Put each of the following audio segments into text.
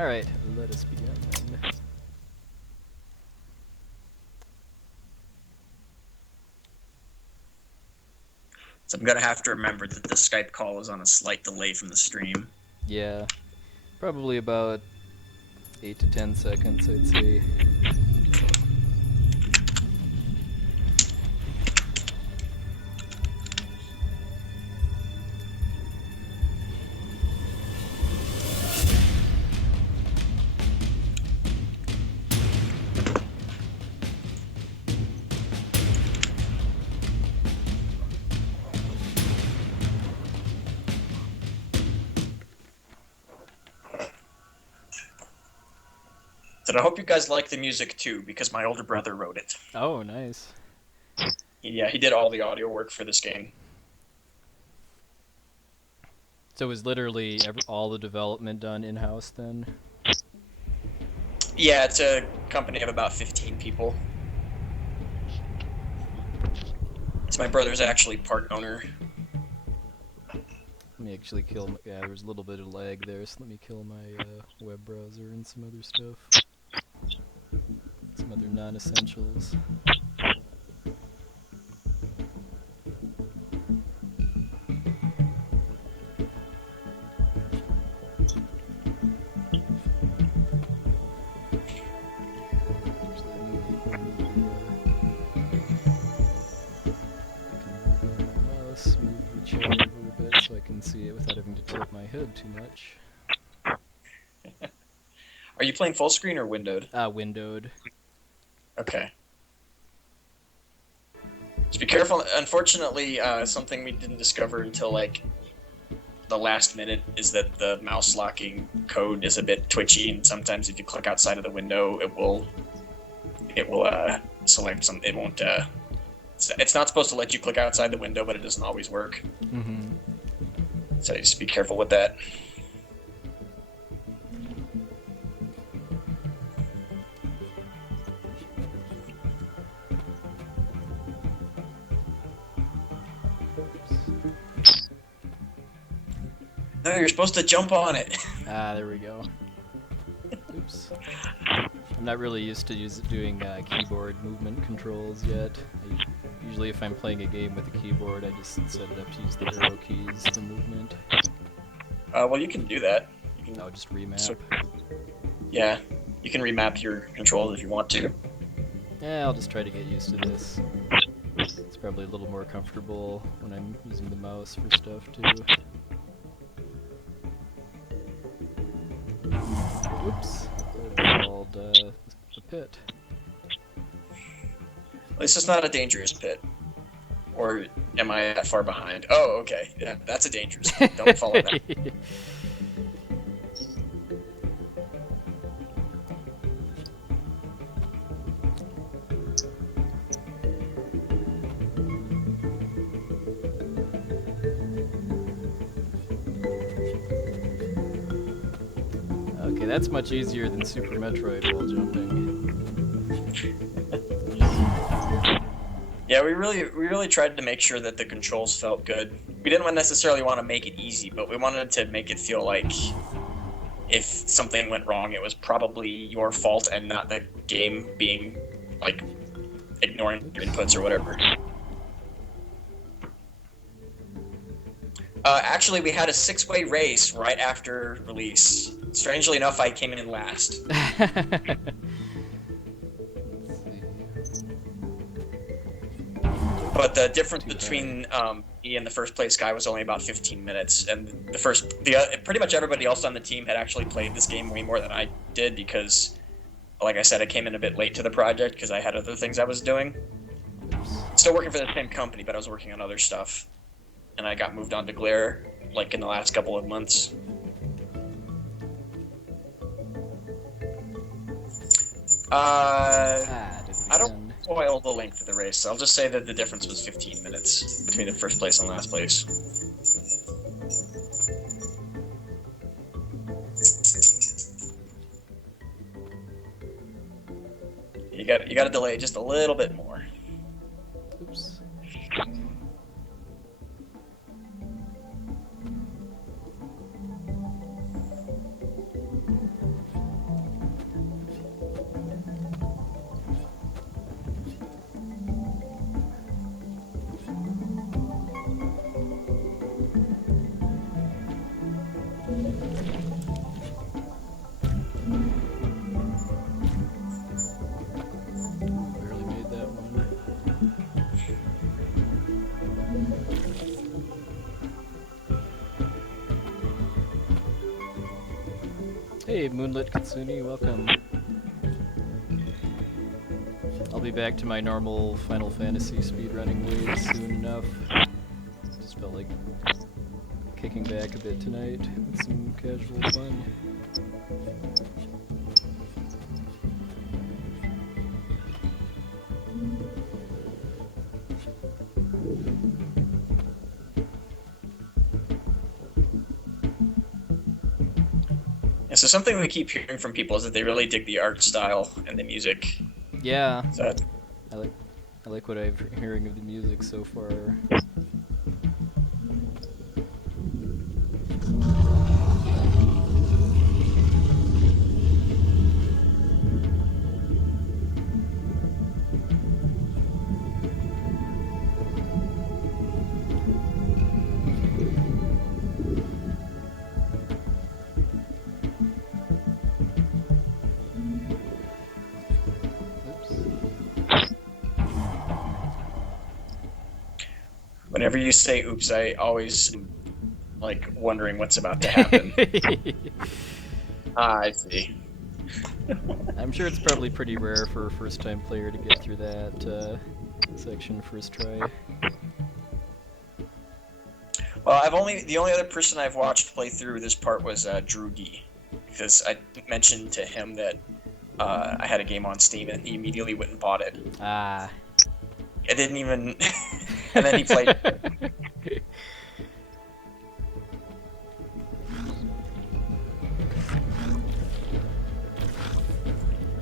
Alright, let us begin then. So I'm gonna have to remember that the Skype call is on a slight delay from the stream. Yeah, probably about 8 to 10 seconds, I'd say. And I hope you guys like the music too, because my older brother wrote it. Oh, nice. Yeah, he did all the audio work for this game. So was literally all the development done in-house then? Yeah, it's a company of about 15 people. So my brother's actually part owner. Let me actually kill my, yeah, there was a little bit of lag there, so let me kill my web browser and some other stuff. Some other non-essentials. Move the chair over a bit so I can see it without having to tilt my head too much. Are you playing full screen or windowed? Windowed. Okay. Just be careful. Unfortunately, something we didn't discover until like the last minute is that the mouse locking code is a bit twitchy, and sometimes if you click outside of the window, it will select some. It won't. It's not supposed to let you click outside the window, but it doesn't always work. Mm-hmm. So just be careful with that. No, you're supposed to jump on it. There we go. Oops. I'm not really used to doing keyboard movement controls yet. Usually if I'm playing a game with a keyboard, I just set it up to use the arrow keys for movement. Well, you can do that. You can, just remap. So, yeah, you can remap your controls if you want to. Yeah, I'll just try to get used to this. It's probably a little more comfortable when I'm using the mouse for stuff too. Oops. Called the pit. At least it's not a dangerous pit. Or am I that far behind? Oh, okay. Yeah, that's a dangerous pit. Don't follow that. Okay, that's much easier than Super Metroid while jumping. Yeah, we really tried to make sure that the controls felt good. We didn't necessarily want to make it easy, but we wanted to make it feel like if something went wrong, it was probably your fault and not the game being like ignoring your inputs or whatever. Actually, we had a 6-way race right after release. Strangely enough, I came in last. But the difference between me and the first place guy was only about 15 minutes, and pretty much everybody else on the team had actually played this game way more than I did because, like I said, I came in a bit late to the project because I had other things I was doing. Still working for the same company, but I was working on other stuff, and I got moved on to Glare like in the last couple of months. I don't spoil the length of the race. I'll just say that the difference was 15 minutes between the first place and last place. You got to delay just a little bit more. Oops. Hey, Moonlit Katsuni, welcome. I'll be back to my normal Final Fantasy speedrunning ways soon enough. Just felt like kicking back a bit tonight with some casual fun. Yeah, so something we keep hearing from people is that they really dig the art style and the music. Yeah, So, I like what I'm hearing of the music so far. whenever you say "oops," I always am, like wondering what's about to happen. I see. I'm sure it's probably pretty rare for a first-time player to get through that section first try. Well, the only other person I've watched play through this part was Drugi, because I mentioned to him that I had a game on Steam, and he immediately went and bought it. Ah. I didn't even, and then he played.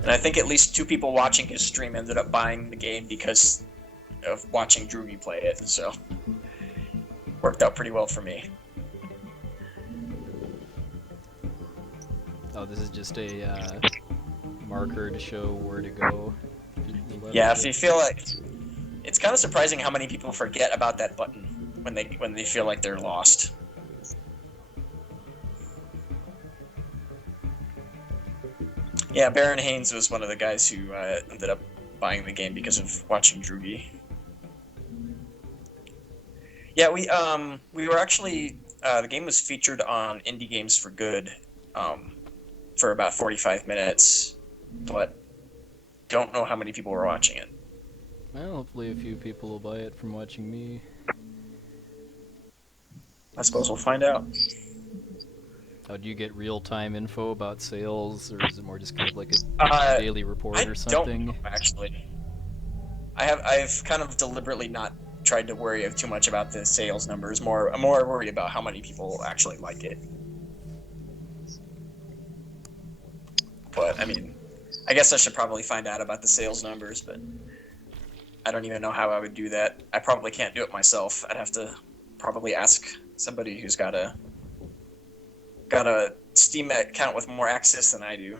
And I think at least 2 people watching his stream ended up buying the game because of watching Drugi play it. So worked out pretty well for me. Oh, this is just a marker to show where to go. Yeah, if you feel like, it's kind of surprising how many people forget about that button when they feel like they're lost. Yeah, Baron Haynes was one of the guys who ended up buying the game because of watching Drugi. Yeah, we were actually the game was featured on Indie Games for Good for about 45 minutes, but don't know how many people were watching it. Well, hopefully a few people will buy it from watching me. I suppose we'll find out. Oh, do you get real-time info about sales, or is it more just kind of like a daily report or something? I don't know, actually. I've kind of deliberately not tried to worry too much about the sales numbers. I'm more worried about how many people actually like it. But I mean, I guess I should probably find out about the sales numbers, but I don't even know how I would do that. I probably can't do it myself. I'd have to probably ask somebody who's got a Steam account with more access than I do.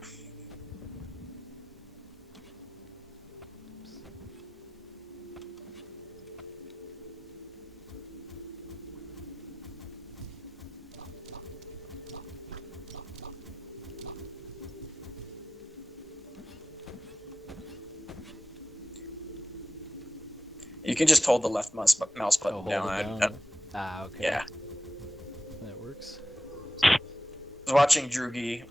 You can just hold the left mouse button down. Ah, okay. Yeah. That works. I was watching Drugi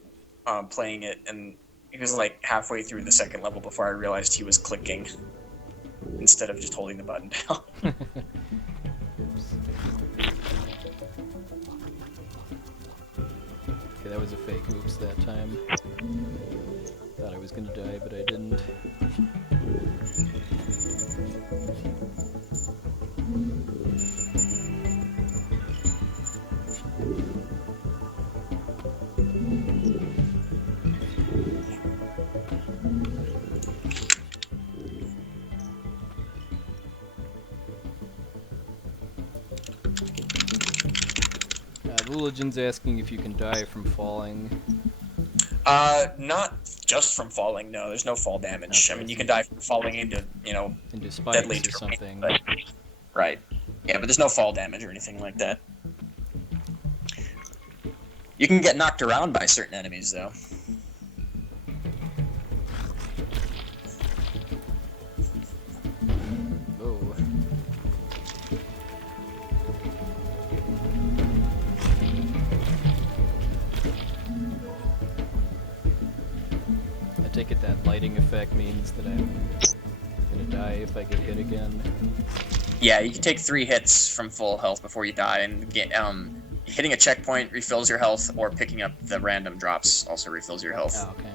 playing it, and he was like halfway through the second level before I realized he was clicking instead of just holding the button down. Oops. Okay, that was a fake oops that time. Thought I was gonna die, but I didn't. Wooligin's asking if you can die from falling. Not just from falling. No, there's no fall damage. Okay. I mean, you can die from falling into Into spikes deadly or terrain, something. but, right. Yeah, but there's no fall damage or anything like that. You can get knocked around by certain enemies, though. Oh. take it that lighting effect means that I'm gonna die if I get hit again. Yeah, you can take 3 hits from full health before you die, and get hitting a checkpoint refills your health, or picking up the random drops also refills your health. Oh, okay.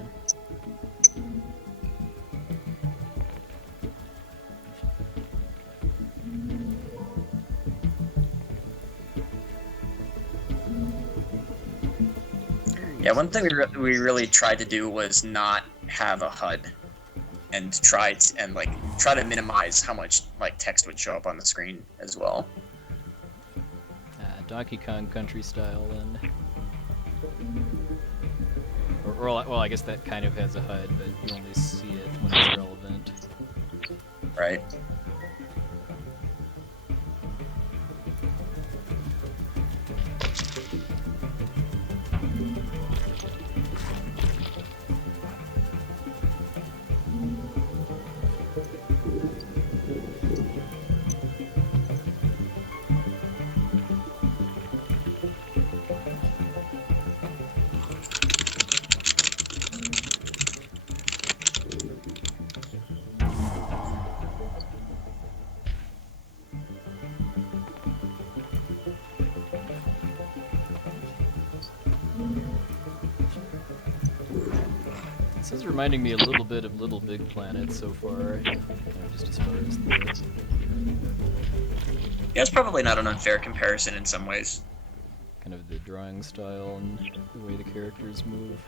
Yeah, one thing we really tried to do was not have a HUD, and try to minimize how much like text would show up on the screen as well. Donkey Kong Country style then. Or well, I guess that kind of has a HUD, but you only see it when it's relevant. Right. This is reminding me a little bit of Little Big Planet so far, just as far as the... Yeah, it's probably not an unfair comparison in some ways. kind of the drawing style and the way the characters move.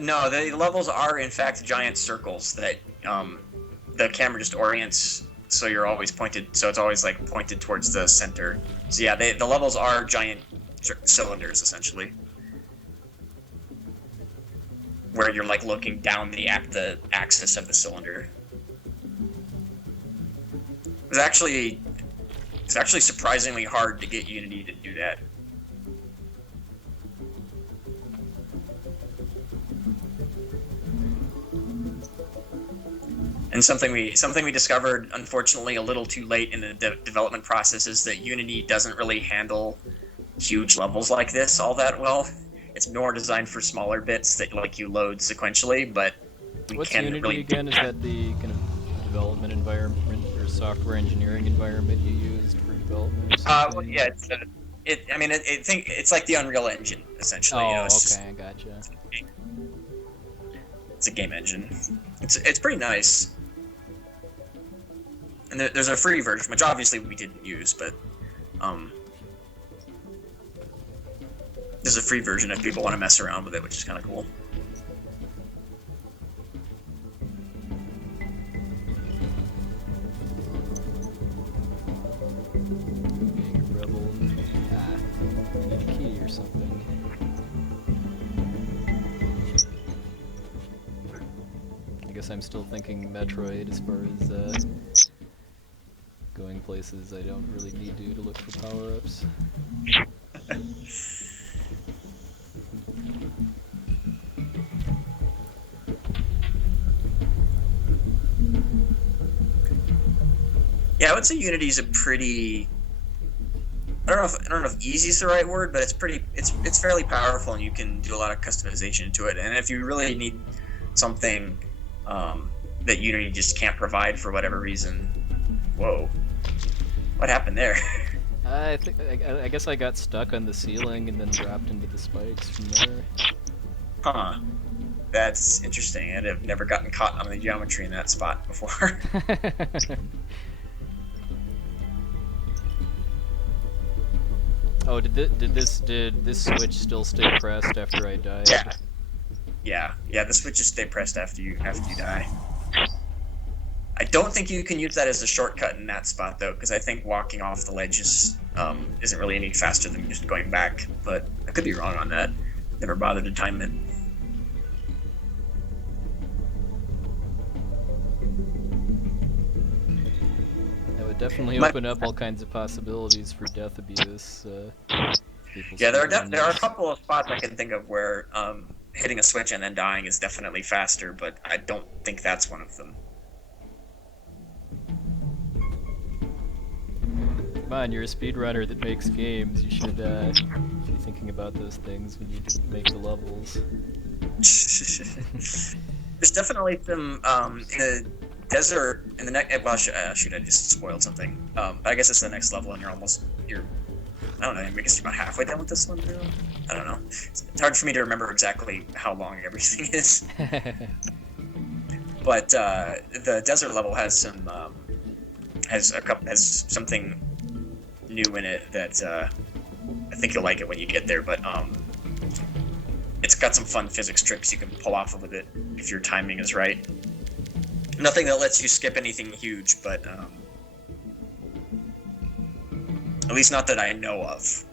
No, the levels are in fact giant circles that the camera just orients so you're always pointed, so it's always like pointed towards the center. So yeah, the levels are giant cylinders essentially, where you're like looking down the axis of the cylinder. It's actually surprisingly hard to get Unity to do that. And something we discovered, unfortunately, a little too late in the development process is that Unity doesn't really handle huge levels like this all that well. It's more designed for smaller bits that like you load sequentially, but we What's can't Unity really again? Is that the kind of development environment or software engineering environment you used for development? Well, yeah, it's like the Unreal Engine essentially. Oh, You know, it's okay, gotcha. It's a game engine. It's pretty nice. And there's a free version, which obviously we didn't use, but there's a free version if people want to mess around with it, which is kind of cool. Being a rebel. I need a key or something. I guess I'm still thinking Metroid as far as going places I don't really need to look for power-ups. Yeah, I would say Unity's a pretty. I don't know if easy is the right word, but it's fairly powerful, and you can do a lot of customization to it. And if you really need something that Unity just can't provide for whatever reason, whoa, what happened there? I guess I got stuck on the ceiling and then dropped into the spikes from there. Huh. That's interesting. I've never gotten caught on the geometry in that spot before. Oh, did this switch still stay pressed after I died? Yeah. The switches stay pressed after you die. I don't think you can use that as a shortcut in that spot though, because I think walking off the ledge isn't really any faster than just going back. But I could be wrong on that. Never bothered to time it. That would definitely open up all kinds of possibilities for death abuse. People Yeah, speedrun there are a those. couple of spots I can think of where hitting a switch and then dying is definitely faster, but I don't think that's one of them. Come on, you're a speedrunner that makes games. You should be thinking about those things when you make the levels. There's definitely some in the desert in the next. Well, shoot, I just spoiled something. I guess it's the next level, and you're. I don't know. I guess you're about halfway done with this one now. I don't know. It's hard for me to remember exactly how long everything is. But the desert level has some has something new in it that I think you'll like it when you get there. But it's got some fun physics tricks you can pull off with it if your timing is right. Nothing that lets you skip anything huge, but at least not that I know of.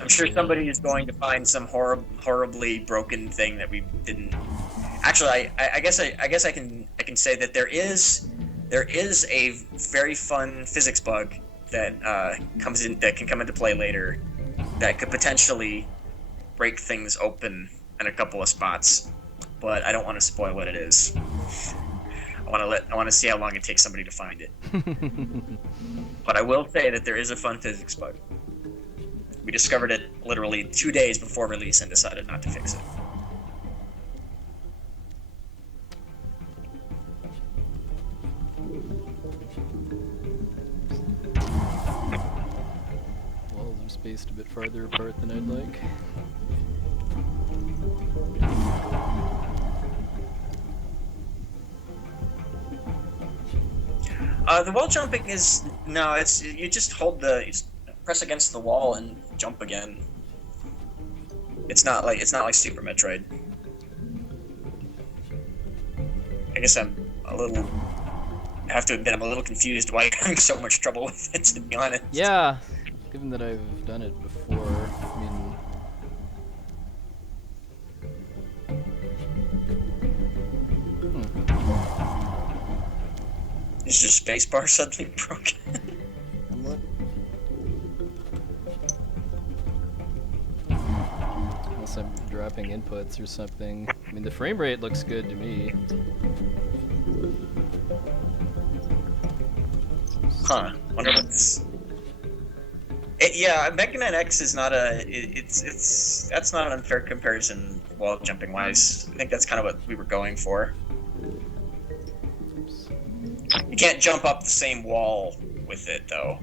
I'm sure somebody is going to find some horribly broken thing that we didn't. Actually, I guess I can say that there is a very fun physics bug that can come into play later that could potentially break things open in a couple of spots, but I don't want to spoil what it is. I want to see how long it takes somebody to find it. But I will say that there is a fun physics bug. We discovered it literally 2 days before release and decided not to fix it. Walls are spaced a bit farther apart than I'd like. The wall jumping is it's you just you just press against the wall and jump again. It's not like Super Metroid. I guess I have to admit I'm a little confused why you're having so much trouble with it, to be honest. Yeah, given that I've done it before, I mean... Is your spacebar suddenly broken? Somewhat. Unless I'm dropping inputs or something. I mean, the frame rate looks good to me. Huh. Wonder what's... yeah, Mega Man X is not that's not an unfair comparison wall jumping wise. I think that's kind of what we were going for. You can't jump up the same wall with it though,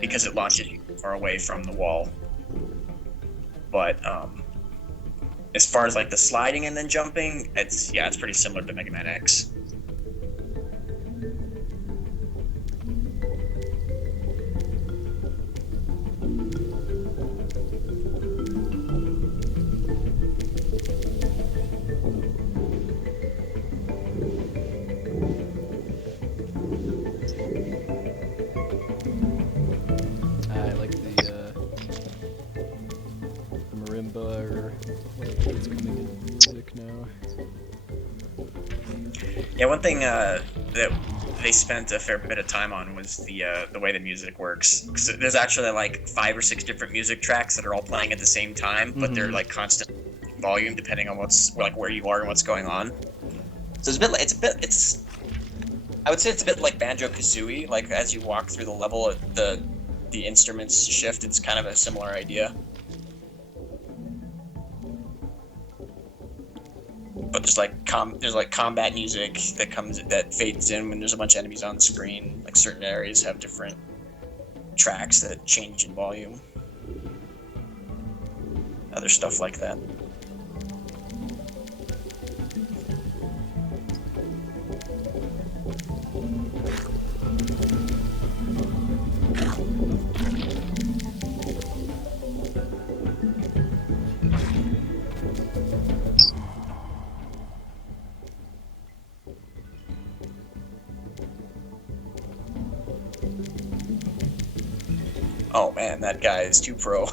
because it launches you far away from the wall. But as far as like the sliding and then jumping, it's pretty similar to Mega Man X. I like the marimba, or what's coming in music now. Yeah, one thing that they spent a fair bit of time on was the way the music works. Because there's actually like 5 or 6 different music tracks that are all playing at the same time, but they're like constant volume depending on what's like where you are and what's going on. So I would say it's a bit like Banjo-Kazooie. Like as you walk through the level, the instruments shift. It's kind of a similar idea. But there's like combat music that fades in when there's a bunch of enemies on the screen. Like certain areas have different tracks that change in volume. Other stuff like that. Oh man, that guy is too pro.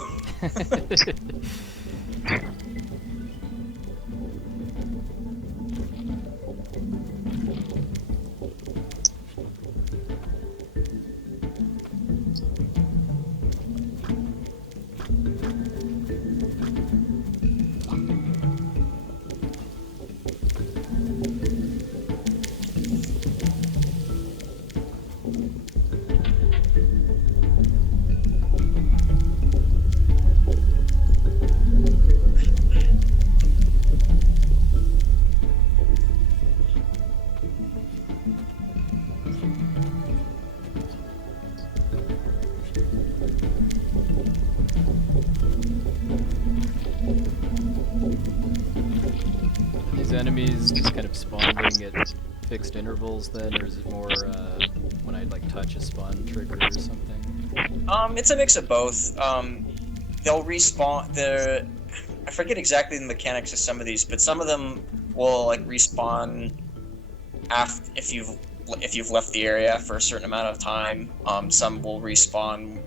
Are these enemies just kind of spawning at fixed intervals then, or is it more when I like touch a spawn trigger or something? It's a mix of both. They'll respawn. I forget exactly the mechanics of some of these, but some of them will like respawn after if you've left the area for a certain amount of time. Some will respawn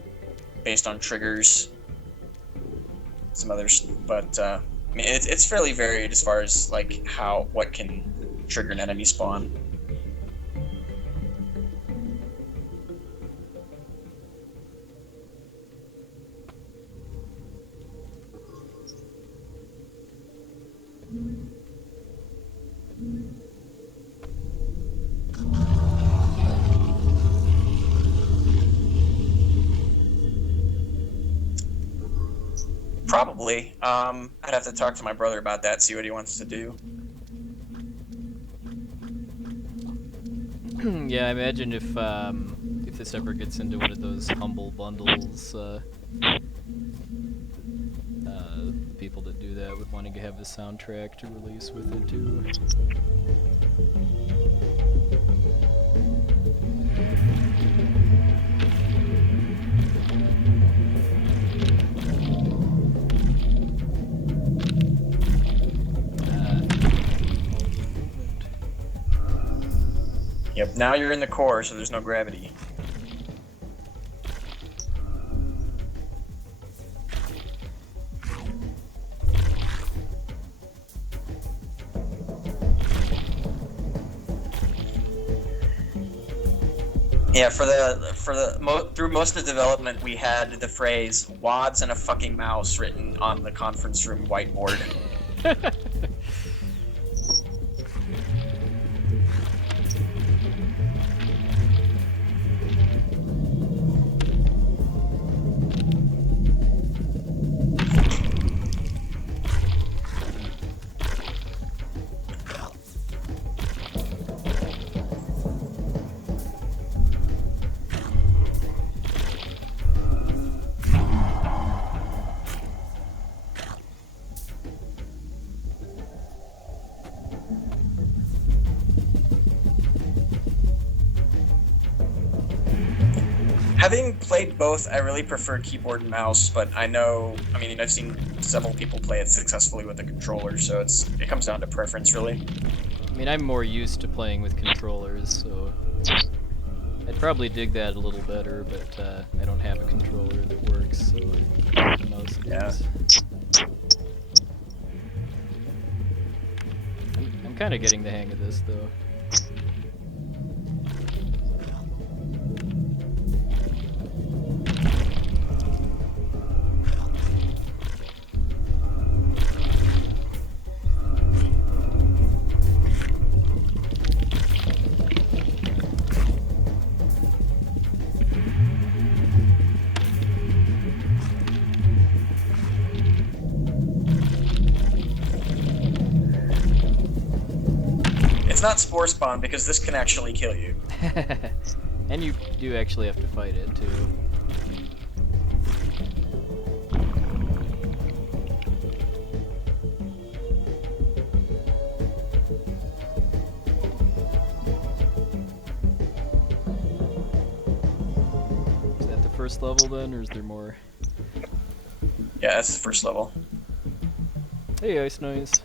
based on triggers. Some others, but I mean, it's fairly varied as far as like what can trigger an enemy spawn. Probably. I'd have to talk to my brother about that, see what he wants to do. Yeah, I imagine if this ever gets into one of those humble bundles, people that do that would want to have the soundtrack to release with it too. Yep, now you're in the core, so there's no gravity. Yeah, through most of the development, we had the phrase "WODs and a fucking mouse" written on the conference room whiteboard. Having played both, I really prefer keyboard and mouse, but I mean, I've seen several people play it successfully with a controller, so it comes down to preference, really. I mean, I'm more used to playing with controllers, so I'd probably dig that a little better, but I don't have a controller that works, so mouse does. I'm kind of getting the hang of this, though. It's not Spore Spawn, because this can actually kill you. And you do actually have to fight it, too. Is that the first level, then, or is there more? Yeah, that's the first level. Hey, Ice Noise.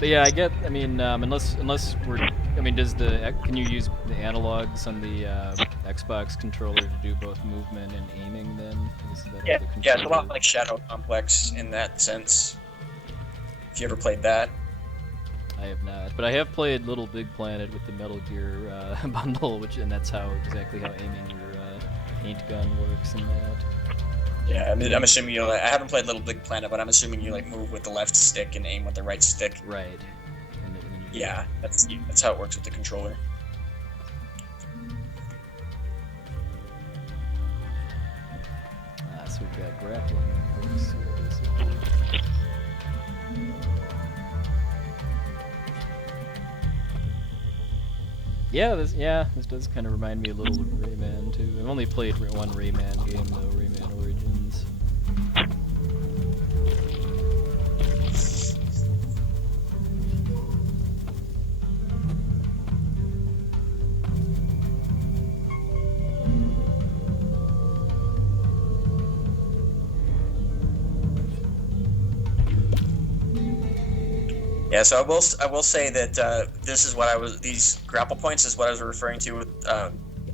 But yeah, I mean, unless we're, I mean, can you use the analogs on the Xbox controller to do both movement and aiming then? Yeah, it's a lot like Shadow Complex in that sense. If you ever played that. I have not, but I have played Little Big Planet with the Metal Gear bundle, and that's exactly how aiming your paint gun works in that. Yeah, I'm assuming I haven't played Little Big Planet, but I'm assuming you like move with the left stick and aim with the right stick. Right. Yeah, that's how it works with the controller. grappling hooks here, basically. Yeah, this does kind of remind me a little of Rayman too. I've only played one Rayman game though, Rayman Origins. Yeah, so I will say that this is what these grapple points is what I was referring to with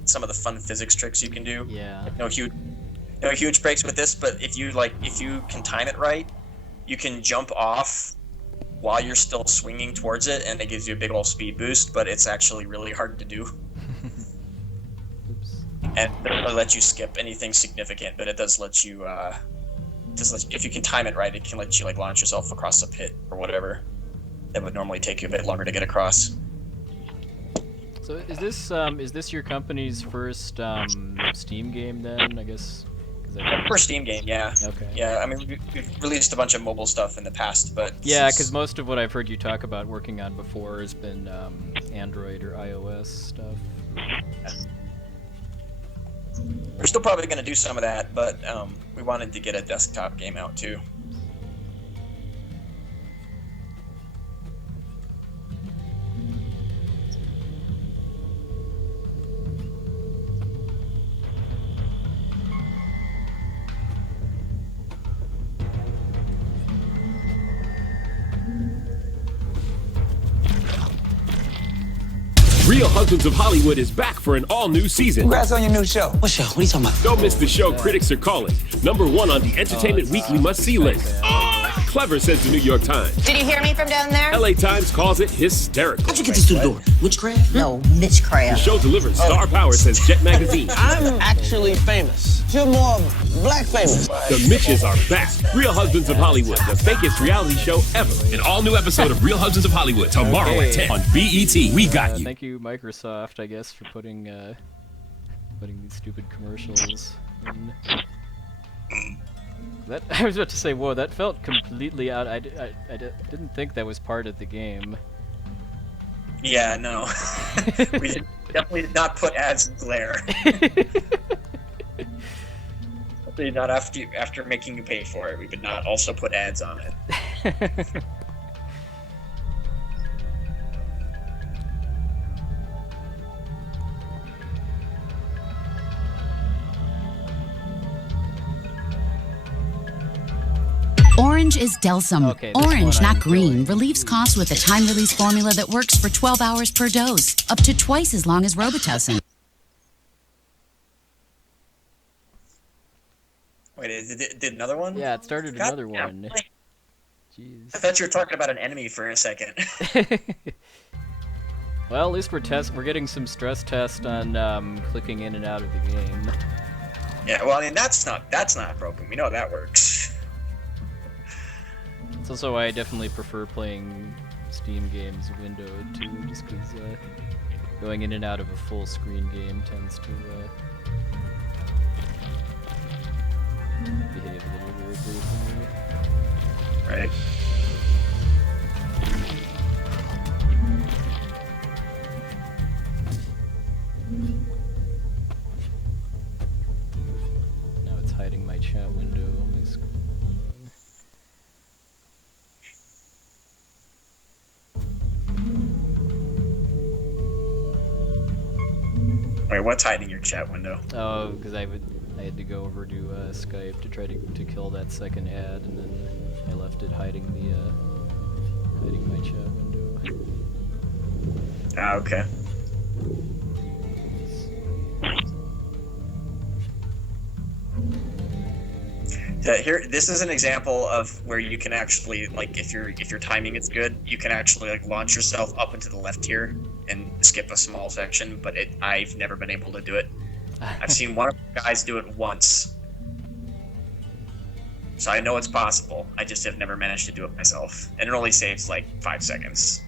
some of the fun physics tricks you can do. Yeah. No huge breaks with this, but if you can time it right, you can jump off while you're still swinging towards it, and it gives you a big old speed boost. But it's actually really hard to do. Oops. And it doesn't let you skip anything significant, but it does let you. If you can time it right, it can let you like launch yourself across a pit or whatever. That would normally take you a bit longer to get across. So is this your company's first Steam game then? I guess. First Steam game, yeah. Okay. Yeah, I mean we've released a bunch of mobile stuff in the past, but yeah, because most of what I've heard you talk about working on before has been Android or iOS stuff. We're still probably going to do some of that, but we wanted to get a desktop game out too. Real Husbands of Hollywood is back for an all-new season. Congrats on your new show. What show? What are you talking about? Don't miss the show critics are calling #1 on the Entertainment Weekly must-see list. Clever, says the New York Times. Did you hear me from down there? LA Times calls it hysterical. How'd you get this through the door? Witchcraft? No, The witchcraft. show delivers star power, says Jet Magazine. I'm actually famous. You're more black famous. The Mitches are back. Real Husbands of Hollywood, the fakest reality show ever. An all-new episode of Real Husbands of Hollywood tomorrow at 10 on BET. We got you. Thank you, Microsoft, I guess, for putting these stupid commercials in. That I was about to say, whoa, that felt completely out. I didn't think that was part of the game. Yeah, no. We definitely did not put ads in Glare. Definitely not after making you pay for it. We did not also put ads on it. Orange is Delsum. Okay, this Orange, one I'm not green, feeling. relieves cough with a time-release formula that works for 12 hours per dose, up to twice as long as Robitussin. Wait, it did another one? Yeah, it started God, another yeah, one. really? Jeez. I thought you were talking about an enemy for a second. Well, at least we're getting some stress test on clicking in and out of the game. Yeah, well, I mean that's not broken. We know that works. It's also why I definitely prefer playing Steam games windowed too, just because going in and out of a full screen game tends to behave a little weirdly for me. Right. Now it's hiding my chat window on my screen. Wait, what's hiding your chat window? Oh, because I had to go over to Skype to try to kill that second ad, and then I left it hiding my chat window. Ah, okay. Here, this is an example of where you can actually, like, if your timing is good, you can actually like launch yourself up into the left here and skip a small section. But I've never been able to do it. I've seen one of the guys do it once, so I know it's possible. I just have never managed to do it myself, and it only saves like 5 seconds.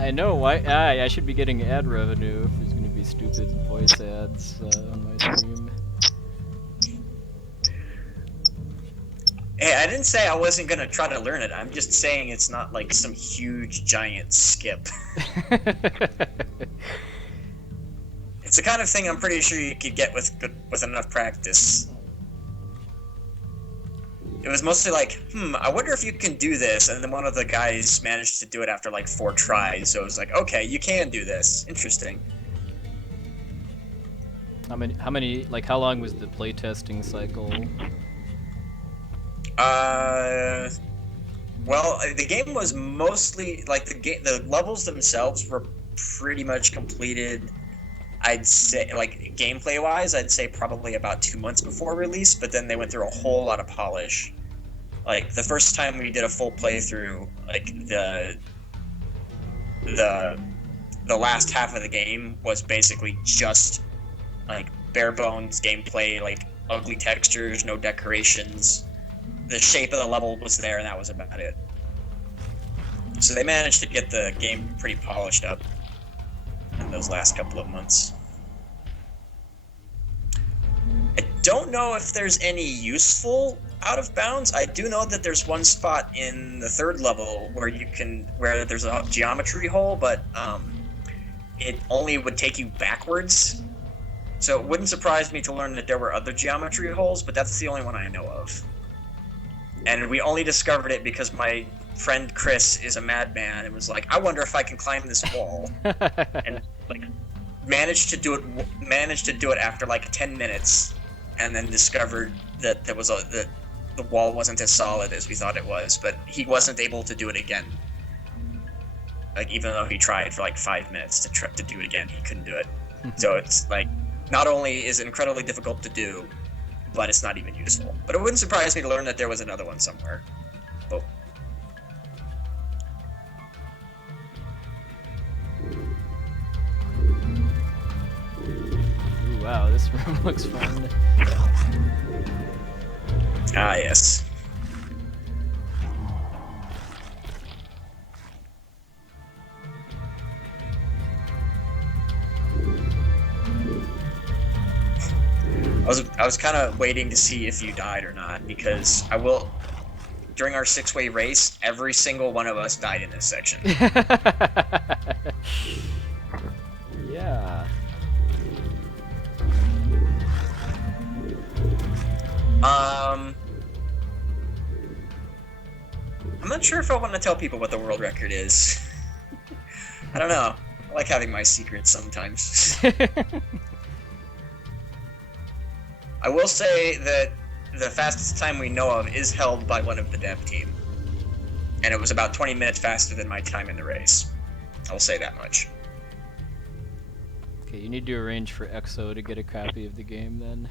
I know, why? I should be getting ad revenue if there's gonna be stupid voice ads on my stream. Hey, I didn't say I wasn't gonna try to learn it. I'm just saying it's not like some huge giant skip. It's the kind of thing I'm pretty sure you could get with enough practice. It was mostly like, I wonder if you can do this, and then one of the guys managed to do it after like 4 tries, so it was like, okay, you can do this. Interesting. How many, like, how long was the playtesting cycle? Well, the game was mostly, like, the levels themselves were pretty much completed, I'd say, like, gameplay-wise, I'd say probably about 2 months before release, but then they went through a whole lot of polish. Like, the first time we did a full playthrough, like, the last half of the game was basically just, like, bare bones gameplay, like, ugly textures, no decorations. The shape of the level was there, and that was about it. So they managed to get the game pretty polished up in those last couple of months. I don't know if there's any useful out of bounds. I do know that there's one spot in the 3rd level where there's a geometry hole, but it only would take you backwards. So it wouldn't surprise me to learn that there were other geometry holes, but that's the only one I know of. And we only discovered it because my friend Chris is a madman and was like, I wonder if I can climb this wall. And like managed to do it after like 10 minutes, and then discovered that there was that the wall wasn't as solid as we thought it was, but he wasn't able to do it again. Like, even though he tried for like 5 minutes to do it again, he couldn't do it. So it's like, not only is it incredibly difficult to do, but it's not even useful. But it wouldn't surprise me to learn that there was another one somewhere. Oh. Ooh, wow, this room looks fun. Ah, yes. I was kind of waiting to see if you died or not, because during our 6-way race, every single one of us died in this section. Yeah. I'm not sure if I want to tell people what the world record is. I don't know. I like having my secrets sometimes. I will say that the fastest time we know of is held by one of the dev team. And it was about 20 minutes faster than my time in the race. I'll say that much. Okay, you need to arrange for EXO to get a copy of the game then.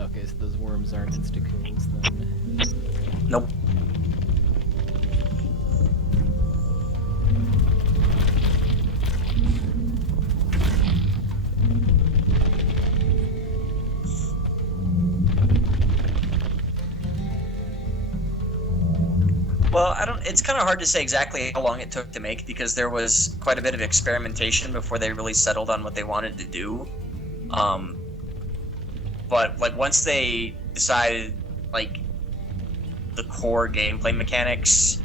Okay, so those worms aren't insta-kills then. Nope. Well, it's kind of hard to say exactly how long it took to make, because there was quite a bit of experimentation before they really settled on what they wanted to do. But like once they decided like the core gameplay mechanics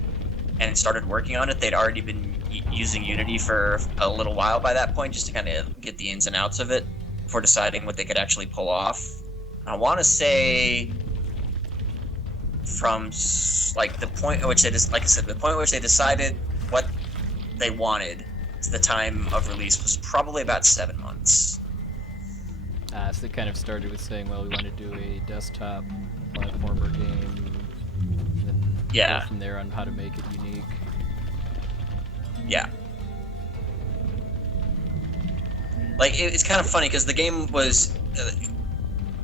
and started working on it, they'd already been using Unity for a little while by that point, just to kind of get the ins and outs of it before deciding what they could actually pull off. I want to say from like the point at which they just, like I said, the point at which they decided what they wanted to the time of release was probably about 7 months. So they kind of started with saying, well, we want to do a desktop platformer game, and then Yeah. go from there on how to make it unique. Yeah. Like, it's kind of funny because the game was...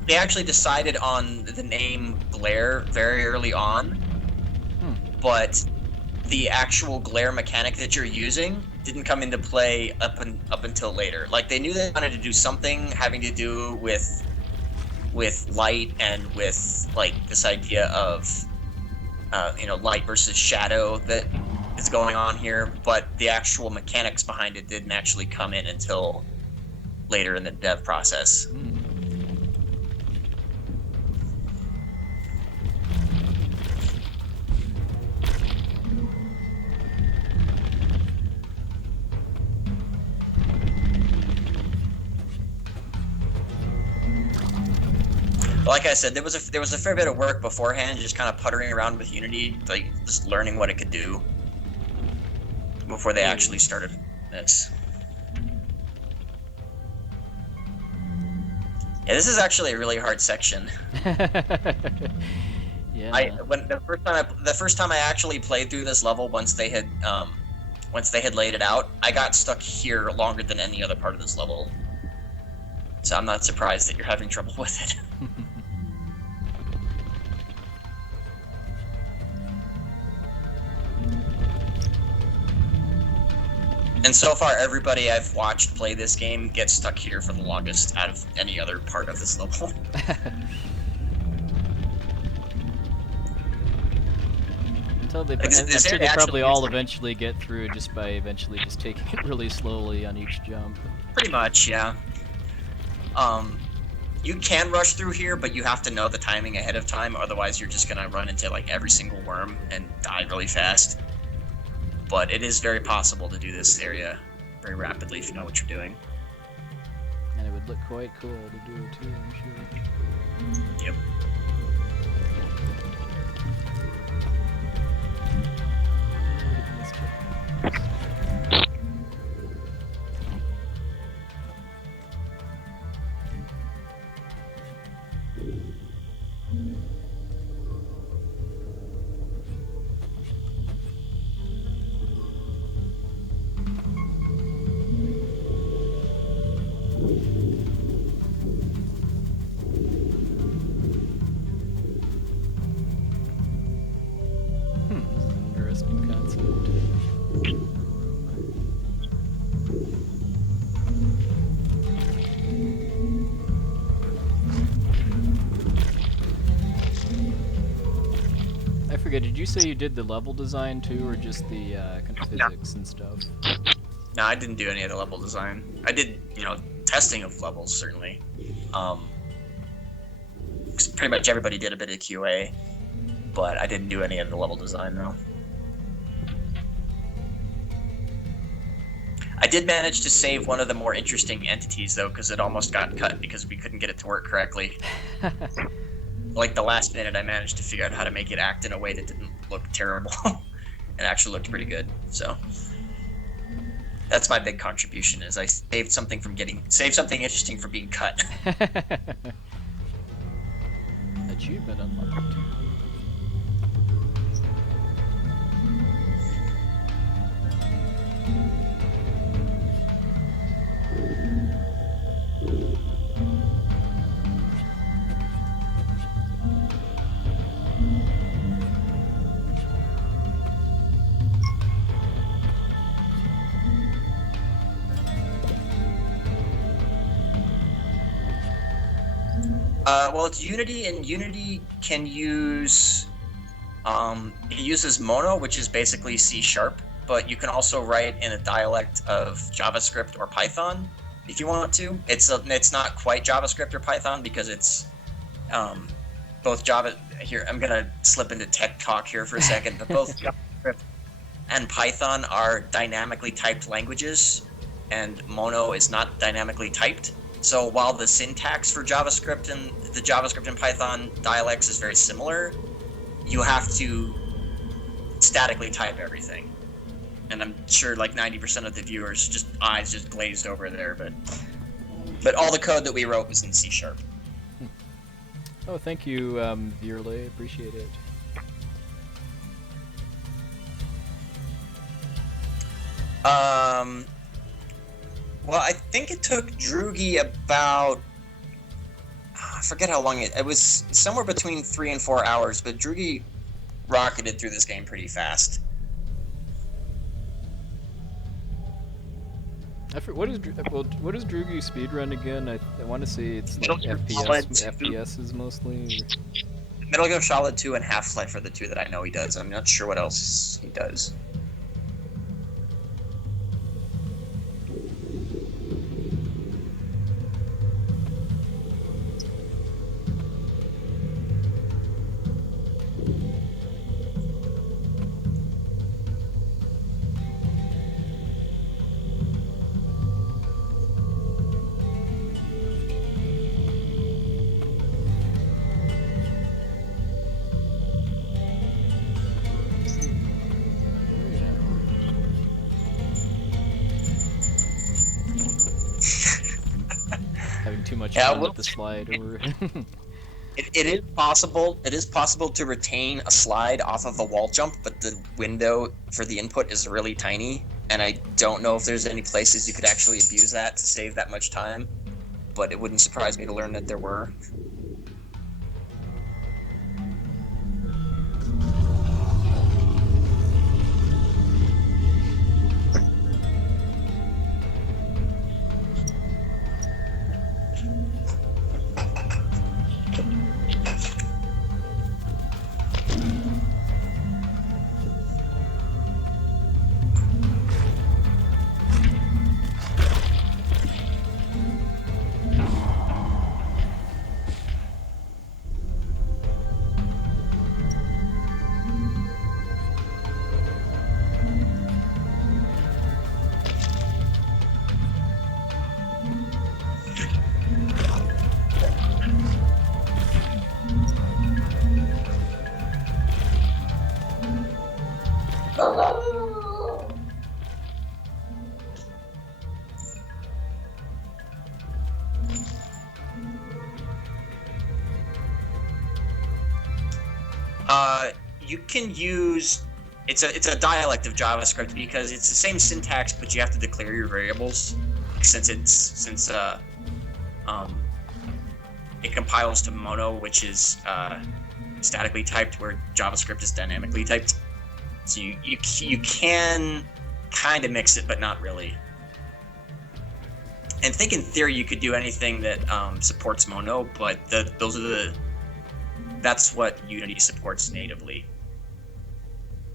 they actually decided on the name Glare very early on, but the actual Glare mechanic that you're using didn't come into play up until later. Like, they knew they wanted to do something having to do with light and with, like, this idea of, light versus shadow that is going on here, but the actual mechanics behind it didn't actually come in until later in the dev process. Like I said, there was a fair bit of work beforehand, just kind of puttering around with Unity, like just learning what it could do before they actually started this. Yeah, this is actually a really hard section. Yeah. When the first time I actually played through this level, once they had laid it out, I got stuck here longer than any other part of this level. So I'm not surprised that you're having trouble with it. And so far, everybody I've watched play this game gets stuck here for the longest out of any other part of this level. Until they, Like, I'm this sure area they probably actually all is- eventually get through just by eventually just taking it really slowly on each jump. Pretty much, yeah. You can rush through here, but you have to know the timing ahead of time, otherwise you're just gonna run into like every single worm and die really fast. But it is very possible to do this area very rapidly if you know what you're doing. And it would look quite cool to do it too, I'm sure. Yep. This is an interesting concept. I forget, did you say you did the level design too, or just the kind of physics and stuff? No, I didn't do any of the level design. I did, testing of levels, certainly. 'Cause pretty much everybody did a bit of QA, but I didn't do any of the level design, though. I did manage to save one of the more interesting entities, though, because it almost got cut because we couldn't get it to work correctly. Like, the last minute, I managed to figure out how to make it act in a way that didn't look terrible. It actually looked pretty good, so... That's my big contribution, is I saved something interesting from being cut. Achievement unlocked. Well, it's Unity, and Unity can use... it uses Mono, which is basically C#, but you can also write in a dialect of JavaScript or Python if you want to. It's not quite JavaScript or Python because it's both Java... Here, I'm going to slip into tech talk here for a second, but both JavaScript and Python are dynamically typed languages, and Mono is not dynamically typed. So while the syntax for JavaScript and the JavaScript and Python dialects is very similar, you have to statically type everything. And I'm sure like 90% of the viewers eyes just glazed over there, but all the code that we wrote was in C#. Oh, thank you, Vierle. Appreciate it. Well, I think it took Droogie about, I forget how long it was, somewhere between 3 and 4 hours, but Droogie rocketed through this game pretty fast. What is Droogie speedrun again? I want to say it's like Metal Gear Solid 2. FPSs mostly. Metal Gear Solid 2 and Half-Life are the two that I know he does. I'm not sure what else he does. Having too much Yeah, fun well, with the slide over. It is possible. It is possible to retain a slide off of a wall jump, but the window for the input is really tiny, and I don't know if there's any places you could actually abuse that to save that much time. But it wouldn't surprise me to learn that there were. You can use it's a dialect of JavaScript because it's the same syntax, but you have to declare your variables since it compiles to mono, which is statically typed, where JavaScript is dynamically typed. So you can kind of mix it, but not really. And I think in theory you could do anything that supports mono, but that's what Unity supports natively.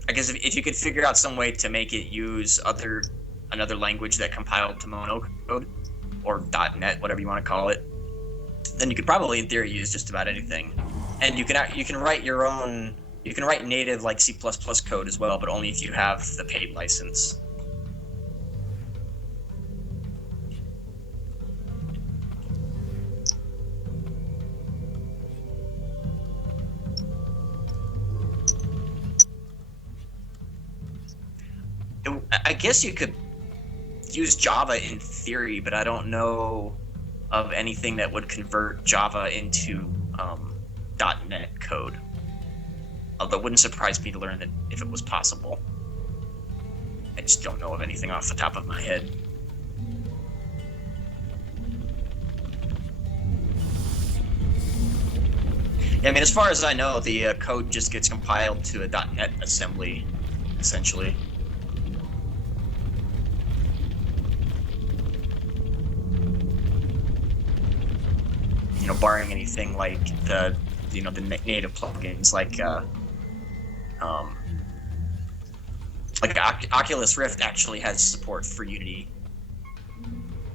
I guess if you could figure out some way to make it use another language that compiled to mono code, or .NET, whatever you want to call it, then you could probably in theory use just about anything. And you can write your own. You can write native like C++ code as well, but only if you have the paid license. I guess you could use Java in theory, but I don't know of anything that would convert Java into .NET code. Although it wouldn't surprise me to learn that if it was possible. I just don't know of anything off the top of my head. Yeah, I mean, as far as I know, the code just gets compiled to a .NET assembly, essentially. You know, barring anything like the native plugins like Oculus Rift actually has support for Unity.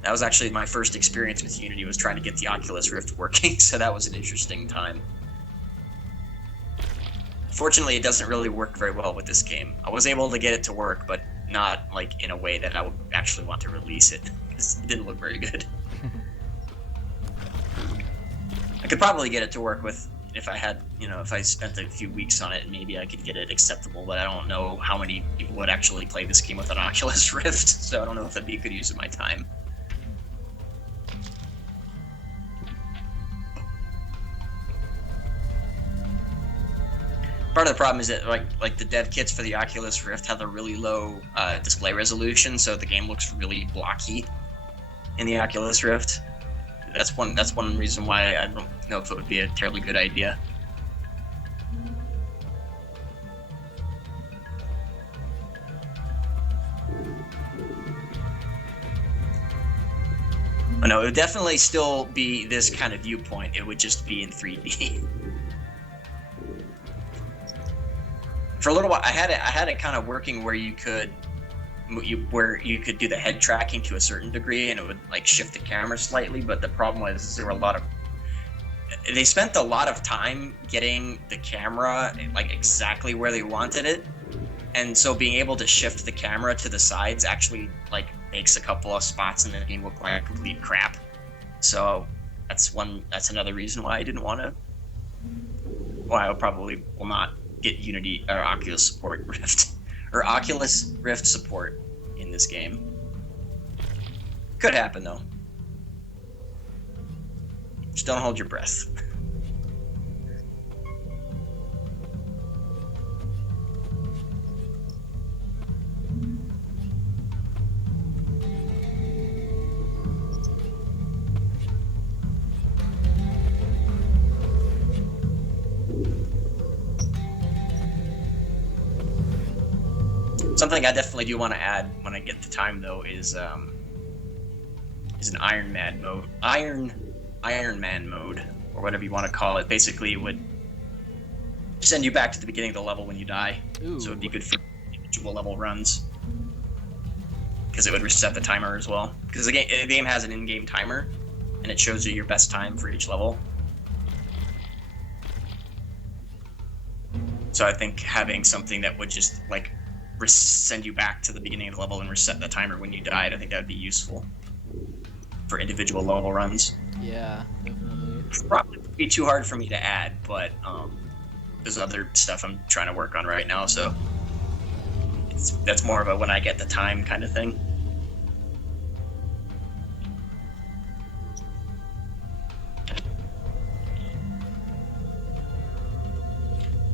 That was actually my first experience with Unity, was trying to get the Oculus Rift working, so that was an interesting time. Fortunately, it doesn't really work very well with this game. I was able to get it to work, but not like in a way that I would actually want to release it. It didn't look very good. I could probably get it to work with if I had, if I spent a few weeks on it, maybe I could get it acceptable. But I don't know how many people would actually play this game with an Oculus Rift, so I don't know if that'd be a good use of my time. Part of the problem is that like the dev kits for the Oculus Rift have a really low display resolution, so the game looks really blocky in the Oculus Rift. That's one reason why I don't know if it would be a terribly good idea. Oh, no, it would definitely still be this kind of viewpoint. It would just be in 3D. For a little while, I had it kind of working where you could do the head tracking to a certain degree, and it would like shift the camera slightly. But the problem was they spent a lot of time getting the camera like exactly where they wanted it, and so being able to shift the camera to the sides actually like makes a couple of spots in the game look like complete crap. So that's another reason why I didn't want to. Why I probably will not get Unity or Oculus support Rift or Oculus Rift support in this game. Could happen though. Just don't hold your breath. Something I definitely do want to add when I get the time though is an Iron Man mode, Iron Man mode, or whatever you want to call it. Basically, it would send you back to the beginning of the level when you die. Ooh. So it'd be good for individual level runs because it would reset the timer as well. Because the game has an in-game timer, and it shows you your best time for each level. So I think having something that would just like send you back to the beginning of the level and reset the timer when you died, I think that would be useful for individual level runs. Yeah, definitely. Probably would be too hard for me to add, but there's other stuff I'm trying to work on right now, so that's more of a when I get the time kind of thing.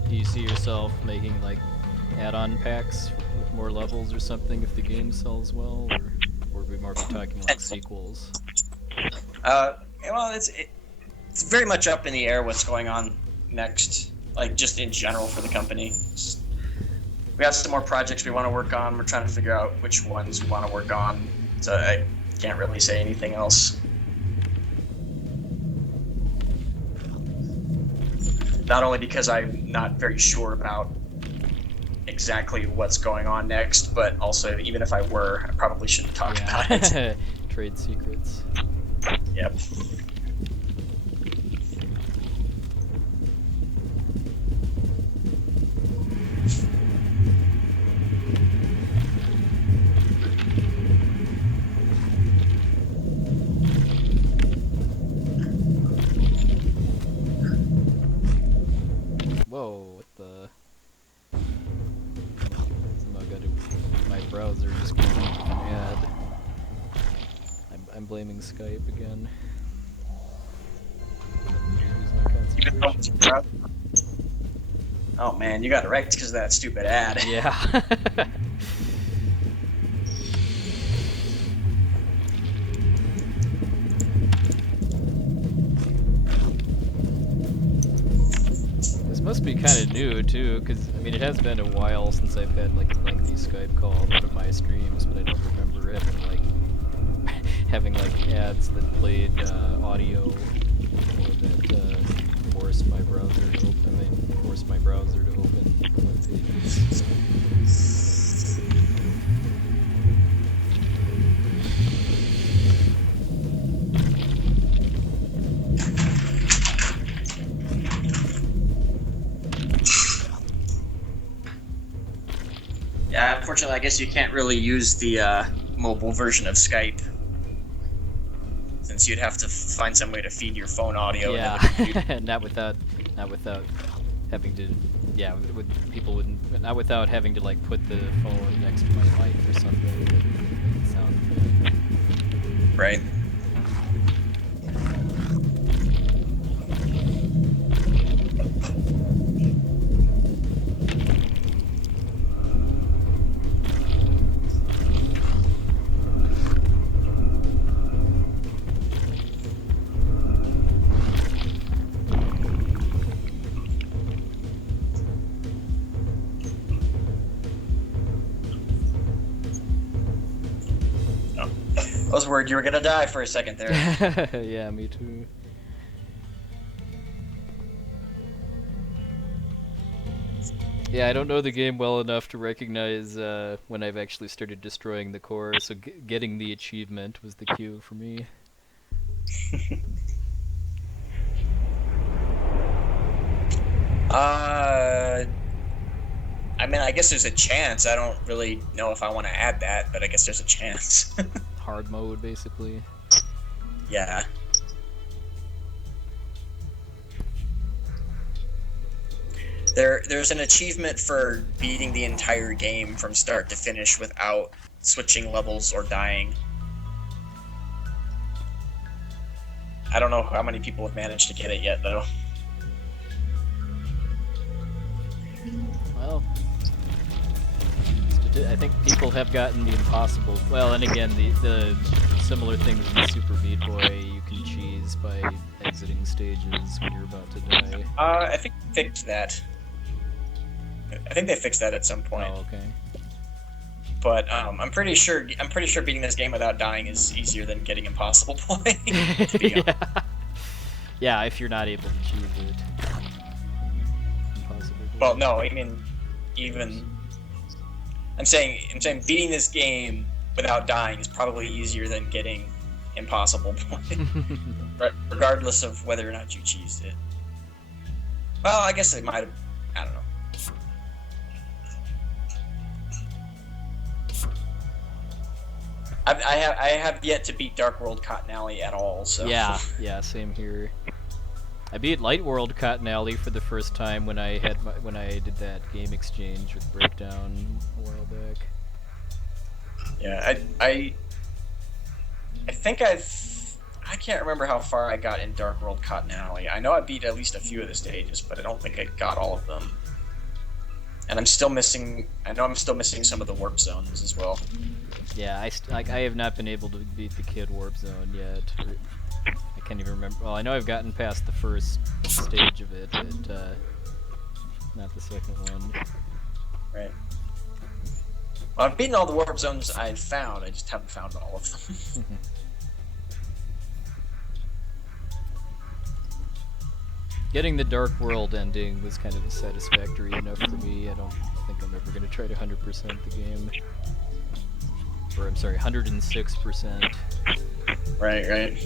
Do you see yourself making like add-on packs with more levels or something if the game sells well, or would we more be talking like sequels? Well, it's very much up in the air what's going on next, like just in general for the company. We have some more projects we want to work on. We're trying to figure out which ones we want to work on, so I can't really say anything else. Not only because I'm not very sure about exactly what's going on next, but also even if I were, I probably shouldn't talk about it. Trade secrets. Yep. Whoa, what the? My browser just came up with an ad. I'm blaming Skype again. Oh man, you got wrecked because of that stupid ad. Yeah. This must be kind of new too, because I mean it has been a while since I've had like a lengthy Skype call on one of my streams, but I don't remember having like ads that played audio or that forced my browser to open web pages. Yeah, unfortunately, I guess you can't really use the mobile version of Skype, since you'd have to find some way to feed your phone audio. Yeah, not without not without having to, yeah, with people wouldn't, not without having to like put the phone next to my mic or something. That would sound good. Right. I was worried you were gonna die for a second there. Yeah, me too. Yeah, I don't know the game well enough to recognize when I've actually started destroying the core, so getting the achievement was the cue for me. I mean, I guess there's a chance. I don't really know if I want to add that, but I guess there's a chance. Hard mode, basically. Yeah. There's an achievement for beating the entire game from start to finish without switching levels or dying. I don't know how many people have managed to get it yet, though. Well, I think people have gotten the impossible. Well, and again, the similar things in Super Meat Boy, you can cheese by exiting stages when you're about to die. I think they fixed that. I think they fixed that at some point. Oh, okay. But I'm pretty sure beating this game without dying is easier than getting Impossible Boy. To be honest. Yeah, if you're not able to cheese it. Impossible. Well, no, I mean, even I'm saying beating this game without dying is probably easier than getting Impossible Boy, regardless of whether or not you cheesed it. Well, I guess it might have. I don't know. I have yet to beat Dark World Cotton Alley at all. So Yeah, same here. I beat Light World Cotton Alley for the first time when I did that game exchange with Breakdown a while back. Yeah, I think I can't remember how far I got in Dark World Cotton Alley. I know I beat at least a few of the stages, but I don't think I got all of them. And I'm still missing. I know I'm still missing some of the warp zones as well. Yeah, I have not been able to beat the Kid Warp Zone yet. I can't even remember. Well, I know I've gotten past the first stage of it, but not the second one. Right. Well, I've beaten all the warp zones I've found. I just haven't found all of them. Getting the Dark World ending was kind of satisfactory enough for me. I don't think I'm ever going to try to 100% the game. Or, I'm sorry, 106%. Right.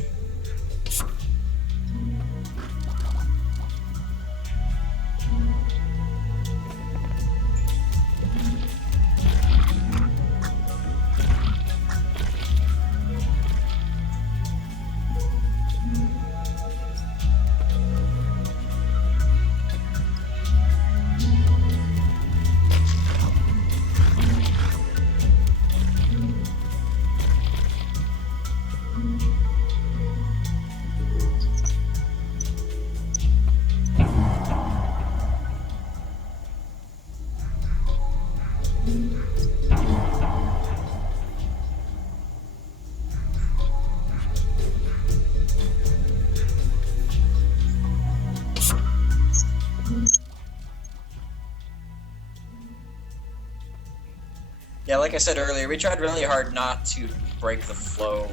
Yeah, like I said earlier, we tried really hard not to break the flow,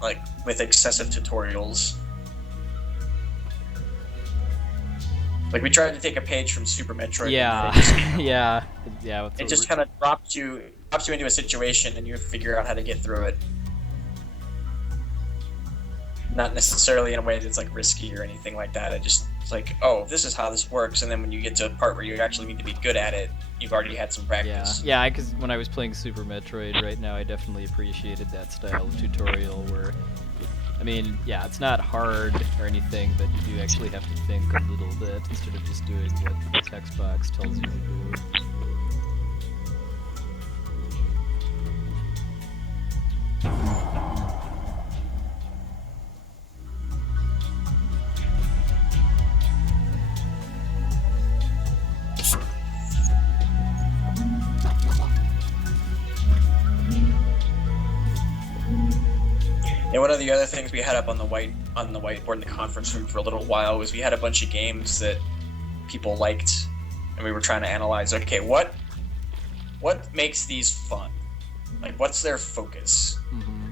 like, with excessive tutorials. Like, we tried to take a page from Super Metroid. Yeah, yeah. It just kind of drops you into a situation, and you figure out how to get through it. Not necessarily in a way that's like risky or anything like that. It's like, oh, this is how this works, and then when you get to a part where you actually need to be good at it, you've already had some practice. Yeah, because when I was playing Super Metroid right now, I definitely appreciated that style of tutorial where I mean, yeah, it's not hard or anything, but you do actually have to think a little bit instead of just doing what the text box tells you to do. And one of the other things we had up on the whiteboard in the conference room for a little while was we had a bunch of games that people liked, and we were trying to analyze. Okay, what makes these fun? Like, what's their focus? Mm-hmm.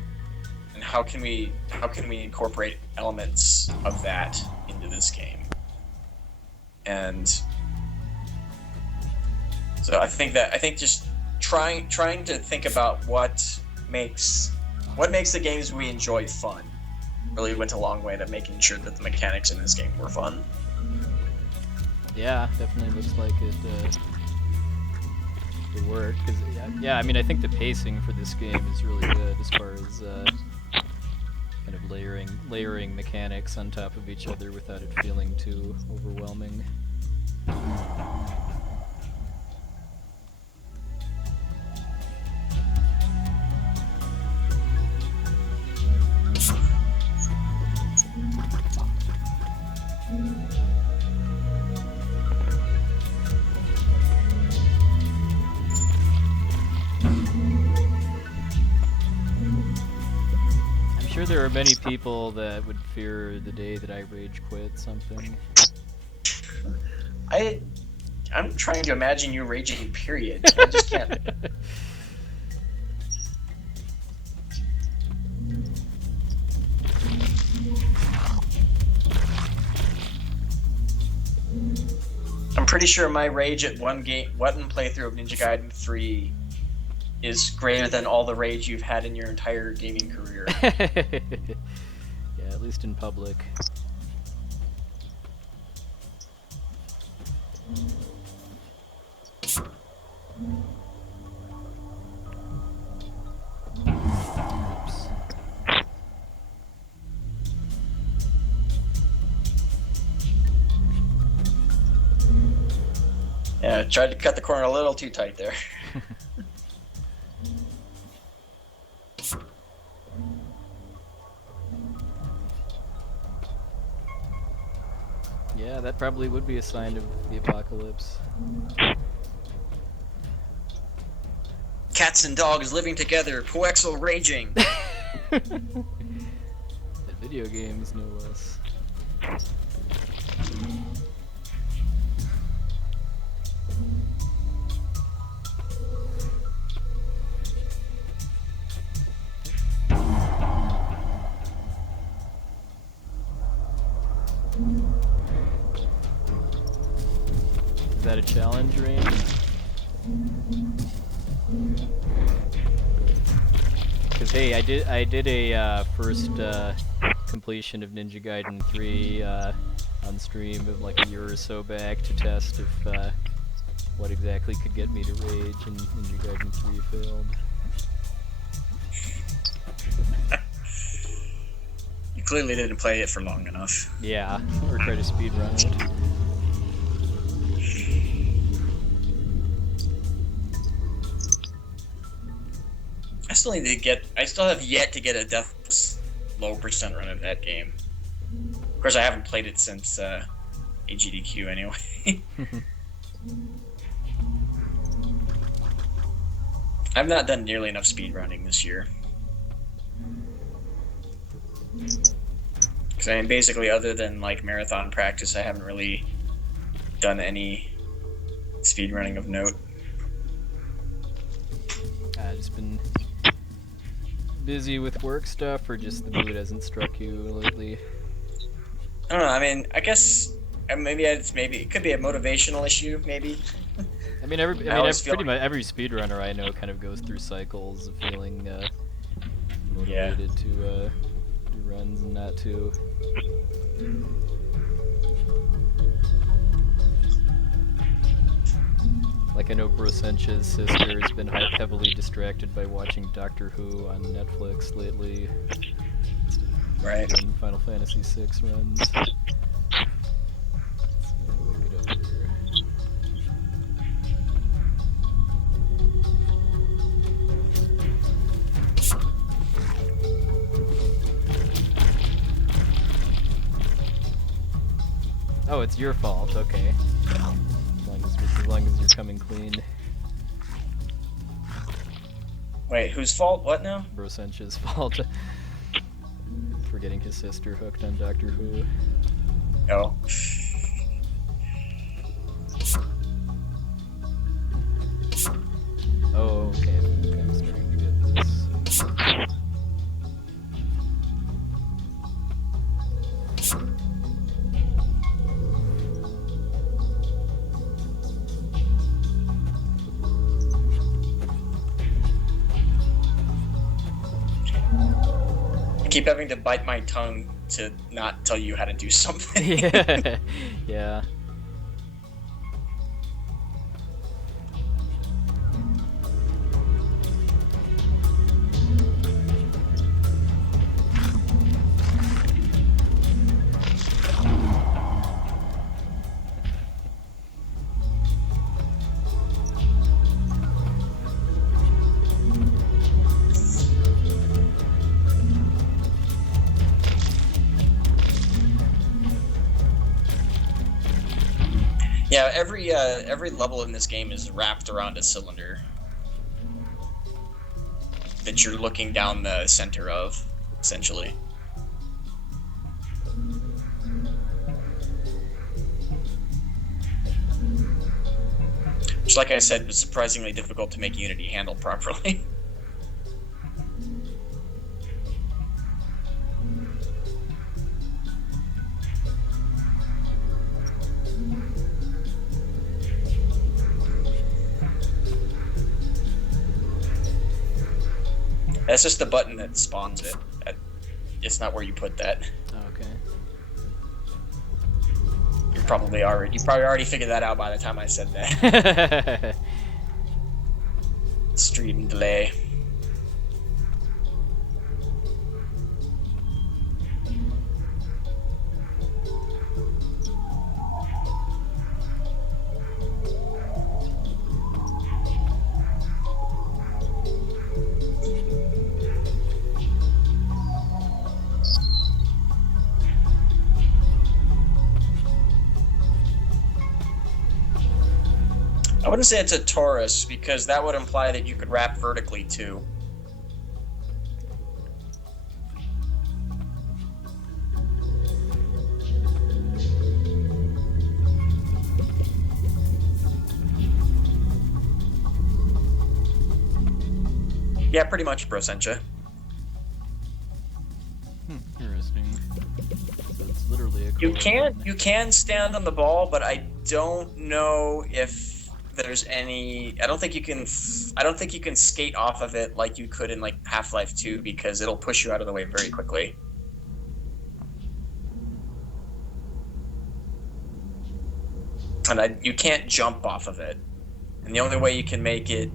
And how can we incorporate elements of that into this game? And so I think just trying to think about what makes the games we enjoy fun really went a long way to making sure that the mechanics in this game were fun. Yeah, definitely looks like it worked. Cause yeah, I mean, I think the pacing for this game is really good as far as kind of layering mechanics on top of each other without it feeling too overwhelming. I'm sure there are many people that would fear the day that I rage quit something. I'm trying to imagine you raging, period. I just can't. I'm pretty sure my rage at one playthrough of Ninja Gaiden 3 is greater than all the rage you've had in your entire gaming career. Yeah, at least in public. Oops. Yeah, tried to cut the corner a little too tight there. Yeah, that probably would be a sign of the apocalypse. Cats and dogs living together, coaxial raging. The video games, no less. Is that a challenge range? Cause hey, I did a first completion of Ninja Gaiden 3 on stream of like a year or so back to test if what exactly could get me to rage, and Ninja Gaiden 3 failed. You clearly didn't play it for long enough. Yeah, or try to speedrun it. I still have yet to get a death low percent run of that game. Of course, I haven't played it since AGDQ anyway. I've not done nearly enough speedrunning this year. Because I mean, basically, other than like marathon practice, I haven't really done any speedrunning of note. I've just been busy with work stuff, or just the mood hasn't struck you lately? I don't know. I mean, I guess maybe it could be a motivational issue. Maybe. I mean, pretty much every speedrunner I know kind of goes through cycles of feeling motivated to do runs and not to. Like, I know Brosencha's sister has been heavily distracted by watching Doctor Who on Netflix lately. Right. Doing Final Fantasy VI runs. So, look it up here. Oh, it's your fault. Okay. As long as you're coming clean. Wait, whose fault? What now? Brosench's fault for getting his sister hooked on Doctor Who. Oh. Oh, okay. I'm starting to get this. I keep having to bite my tongue to not tell you how to do something. Yeah. Yeah. Yeah, every level in this game is wrapped around a cylinder that you're looking down the center of, essentially. Which, like I said, was surprisingly difficult to make Unity handle properly. That's just the button that spawns it. It's not where you put that. Okay. You probably already figured that out by the time I said that. Stream delay. I wouldn't say it's a torus, because that would imply that you could wrap vertically too. Yeah, pretty much, Brosencha. Interesting. So it's literally a You can stand on the ball, but I don't know if there's any. I don't think you can skate off of it like you could in like Half-Life 2, because it'll push you out of the way very quickly. And you can't jump off of it. And the only way you can make it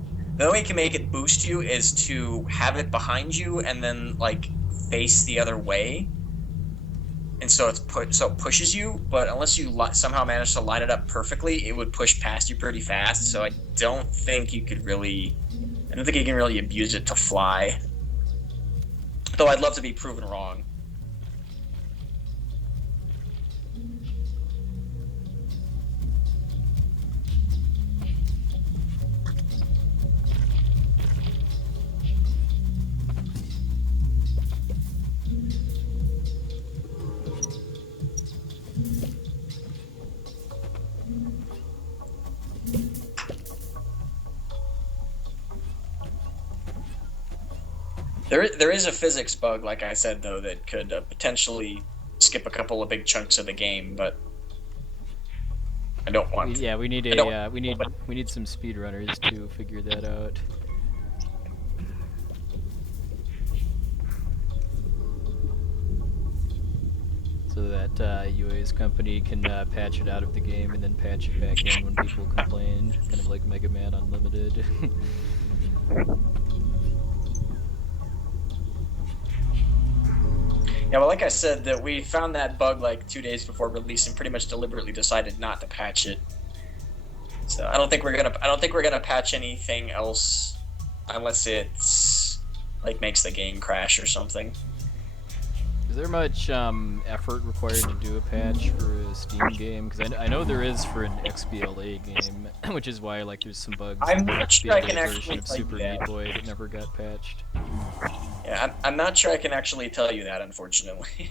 boost you is to have it behind you and then like face the other way. And so it pushes you, but unless you somehow manage to line it up perfectly, it would push past you pretty fast. So I don't think you can really abuse it to fly. Though I'd love to be proven wrong. There is a physics bug, like I said, though, that could potentially skip a couple of big chunks of the game, but I don't want. Yeah, we need we need some speedrunners to figure that out. So that UA's company can patch it out of the game and then patch it back in when people complain, kind of like Mega Man Unlimited. Yeah, well, like I said, that we found that bug like 2 days before release and pretty much deliberately decided not to patch it. So I don't think we're gonna patch anything else unless it's like makes the game crash or something. Is there much effort required to do a patch for a Steam game? Because I know there is for an XBLA game, which is why like there's some bugs I'm in the not sure I can XBLA actually version of tell you Super that. Meat Boy that never got patched. Yeah, I'm not sure I can actually tell you that, unfortunately.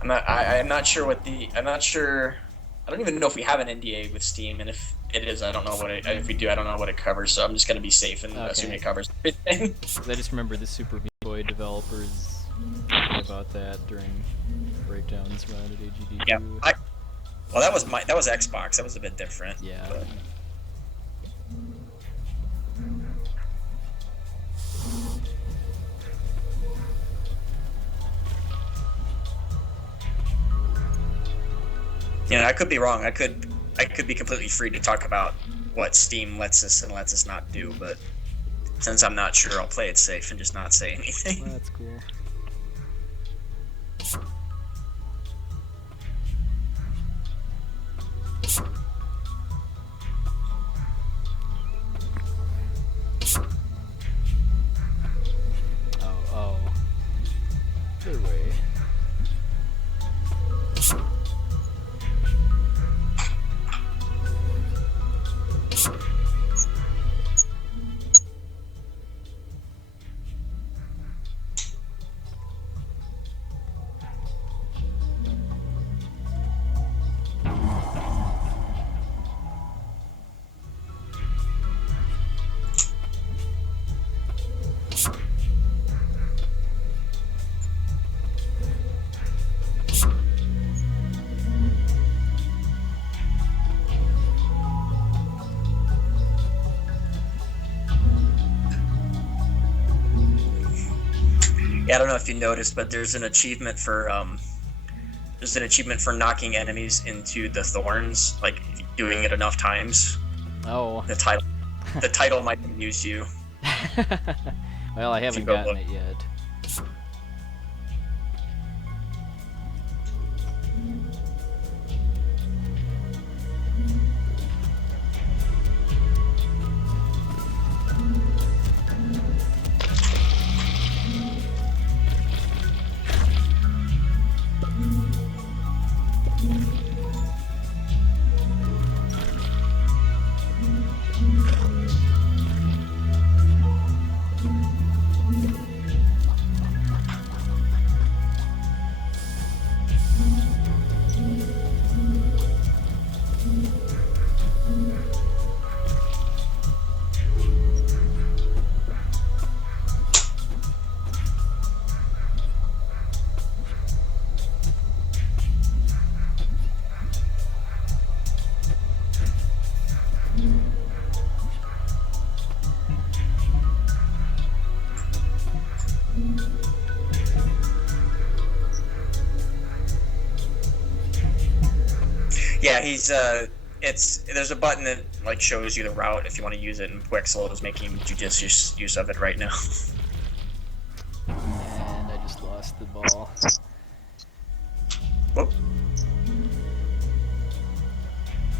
I'm not sure what the. I'm not sure. I don't even know if we have an NDA with Steam, and if it is, I don't know what it. If we do, I don't know what it covers. So I'm just gonna be safe and assume it covers everything. 'Cause I just remember the Super Meat Boy developers talking about that during breakdowns around at AGD2. Yeah. Well, that was Xbox. That was a bit different. Yeah. But. Yeah, I could be wrong. I could be completely free to talk about what Steam lets us and lets us not do, but since I'm not sure, I'll play it safe and just not say anything. Well, that's cool. Oh. Other way. Yeah, I don't know if you noticed, but there's an achievement for knocking enemies into the thorns, like doing it enough times. Oh. The title might amuse you. Well, I haven't gotten it yet. Yeah, there's a button that like shows you the route if you want to use it, and Wexel is making judicious use of it right now. And I just lost the ball. Whoop.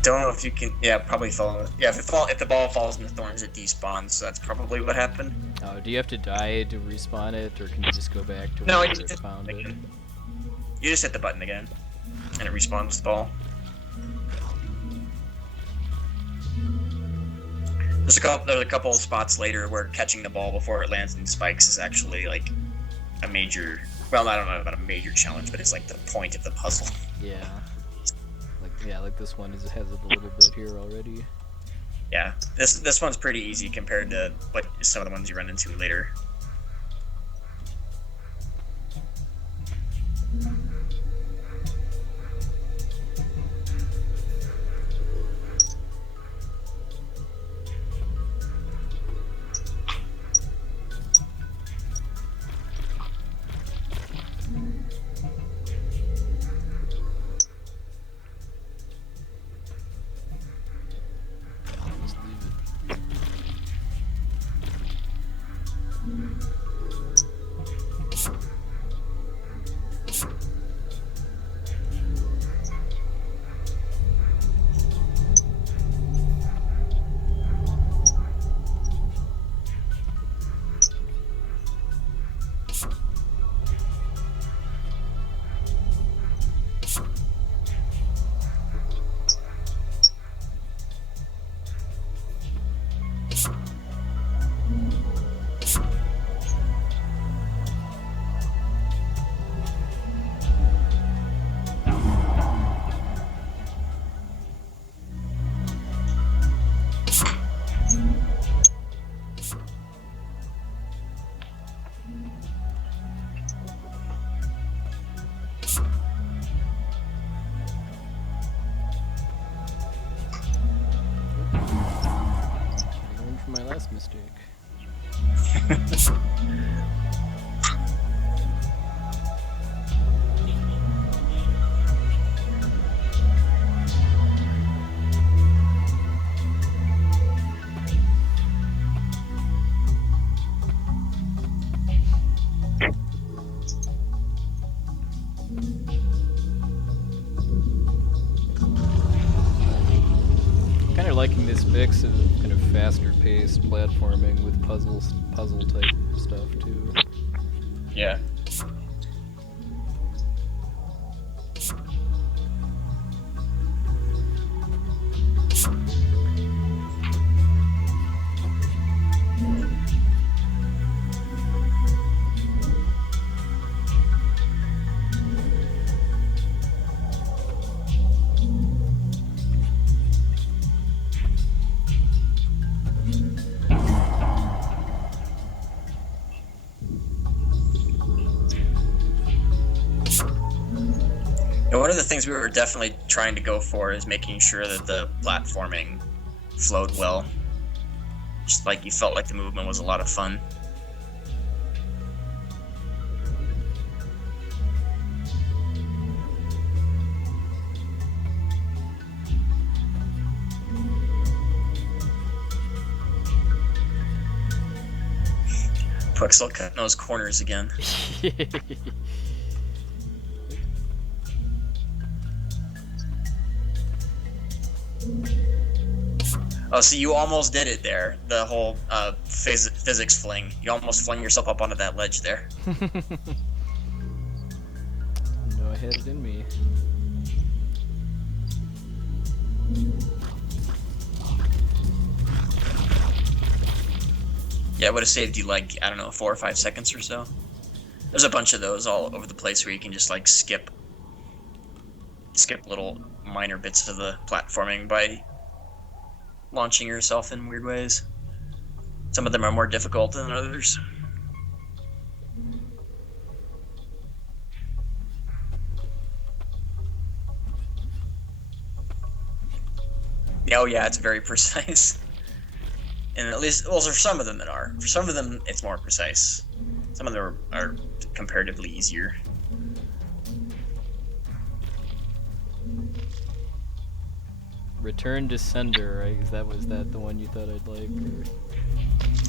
Don't know if you can. Yeah, probably fall. Yeah, if the ball falls in the thorns, it despawns. So that's probably what happened. Oh, do you have to die to respawn it, or can you just go back to No, where you you just found it? You just hit the button again, and it respawns the ball. There's a couple of spots later where catching the ball before it lands in spikes is actually like a major. Well, I don't know about a major challenge, but it's like the point of the puzzle. Yeah. Like this one has it a little bit here already. Yeah, this one's pretty easy compared to what some of the ones you run into later. Just leave it. Kind of liking this mix of kind of faster-paced platforming with puzzle type stuff too. Yeah. And one of the things we were definitely trying to go for is making sure that the platforming flowed well. Just like you felt like the movement was a lot of fun. Puxel cutting those corners again. Oh, so you almost did it there. The whole physics fling. You almost flung yourself up onto that ledge there. No, I had it in me. Yeah, it would have saved you like, I don't know, 4 or 5 seconds or so. There's a bunch of those all over the place where you can just like skip little minor bits of the platforming by launching yourself in weird ways. Some of them are more difficult than others. Oh yeah, it's very precise. And at least, well, for some of them it are. For some of them, it's more precise. Some of them are comparatively easier. Return to Sender, right? Was that the one you thought I'd like?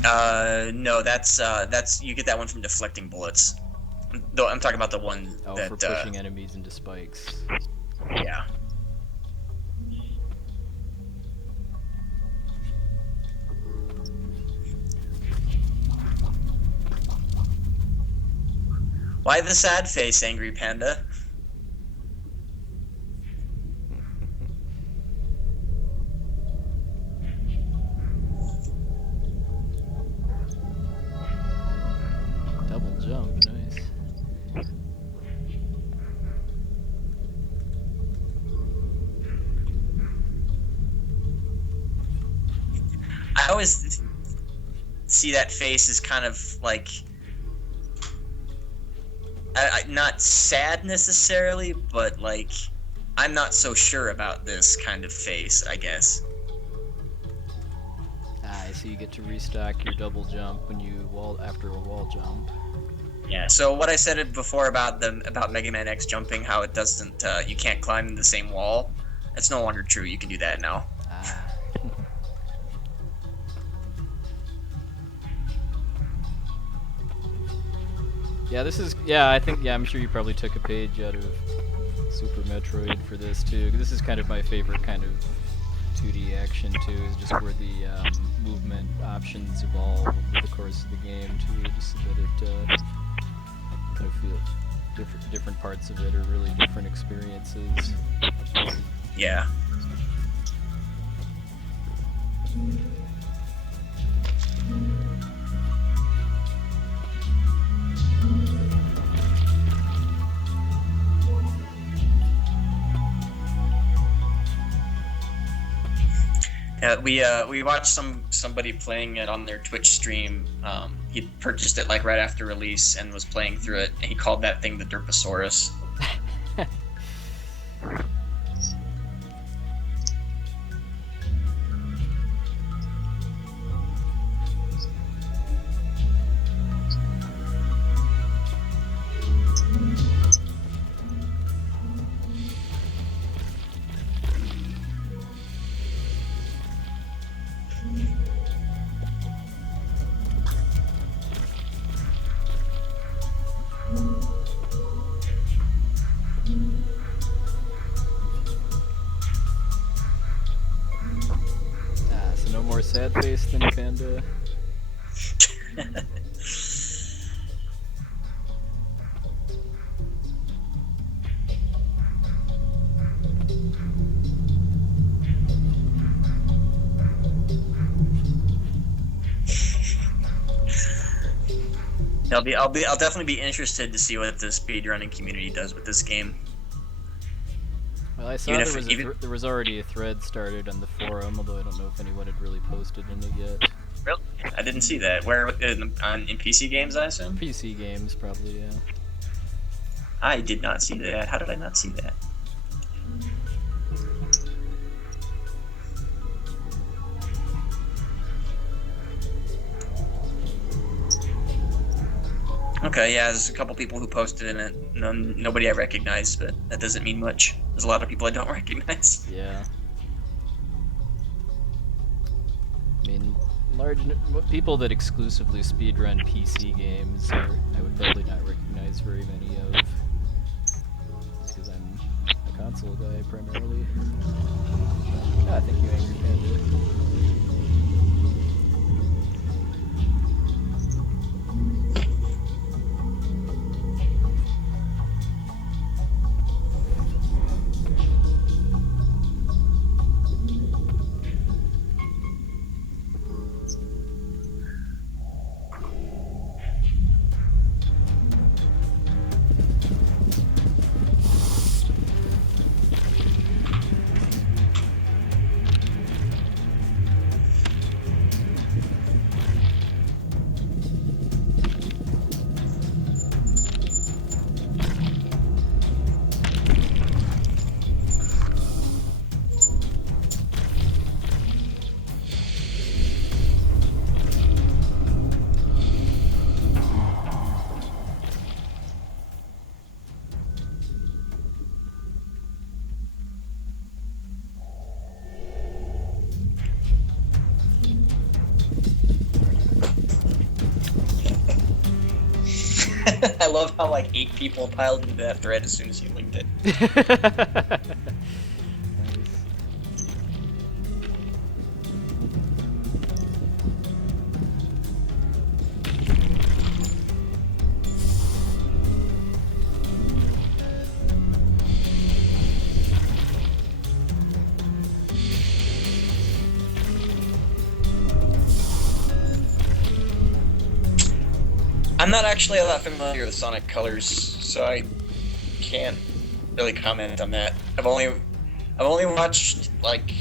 Or? No, that's you get that one from deflecting bullets. Though I'm talking about the one that for pushing enemies into spikes. Yeah. Why the sad face, Angry Panda? Double jump, nice. I always see that face as kind of like not sad necessarily, but like I'm not so sure about this kind of face, I guess. So you get to restock your double jump when you after a wall jump. Yeah. So what I said before about Mega Man X jumping, how it doesn't, you can't climb the same wall. That's no longer true. You can do that now. Yeah, I think I'm sure you probably took a page out of Super Metroid for this too. This is kind of my favorite kind of 2D action too, is just where the movement options evolve over the course of the game too, just so that it kind of feel different parts of it are really different experiences. Yeah. We watched somebody playing it on their Twitch stream. He purchased it like right after release and was playing through it. And he called that thing the Derposaurus. face than Panda. I'll definitely be interested to see what the speedrunning community does with this game. Well, I saw there was already a thread started on the forum, although I don't know if anyone had really posted in it yet. Really? I didn't see that. Where in PC games, I assume? PC games, probably, yeah. I did not see that. How did I not see that? Okay, yeah, there's a couple people who posted in it. Nobody I recognize, but that doesn't mean much. There's a lot of people I don't recognize. Yeah. I mean, people that exclusively speedrun PC games I would probably not recognize very many of. Just because I'm a console guy primarily. Ah, thank you, Angry Panda. I love how like 8 people piled into that thread as soon as you linked it. Nice. I'm not actually a lot familiar with Sonic Colors, so I can't really comment on that. I've only watched like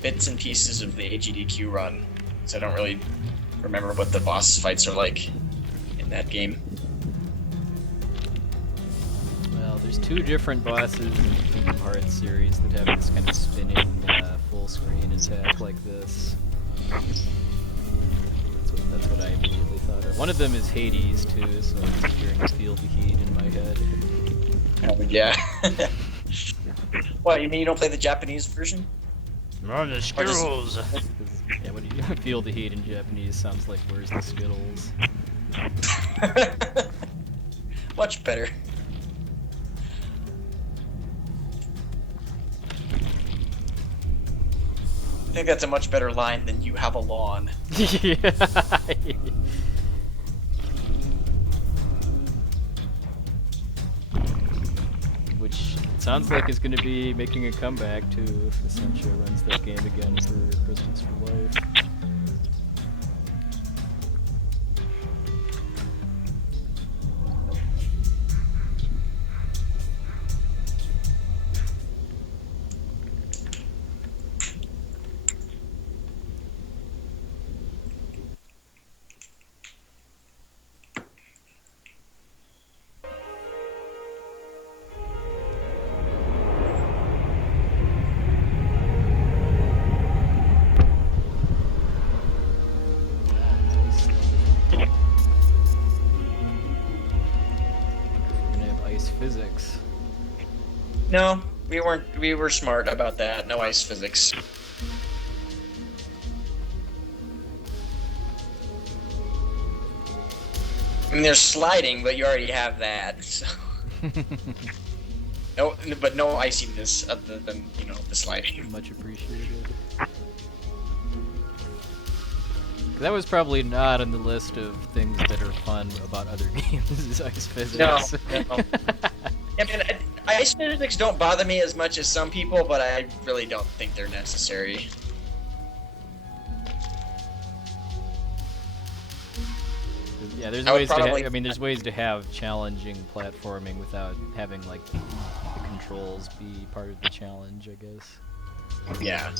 bits and pieces of the AGDQ run, so I don't really remember what the boss fights are like in that game. Well, there's 2 different bosses in the Kingdom Hearts series that have this kind of spinning full screen attack like this. That's what I immediately thought of. One of them is Hades too, so I'm just hearing Feel the Heat in my head. Oh yeah. What, you mean you don't play the Japanese version? On the Skittles. Yeah, when you Feel the Heat in Japanese, sounds like Where's the Skittles? Much better. I think that's a much better line than "you have a lawn." Yeah. Which it sounds like is going to be making a comeback too if Essentia runs that game again for Christmas for Life. Physics. No, we weren't. We were smart about that. No ice physics. I mean, there's sliding, but you already have that. So. No, but no iciness other than the sliding. Much appreciated. That was probably not on the list of things that are fun about other games, is ice physics. No. I mean, ice physics don't bother me as much as some people, but I really don't think they're necessary. Yeah, there's I would ways to probably- I mean, there's ways to have challenging platforming without having like the controls be part of the challenge, I guess. Yeah.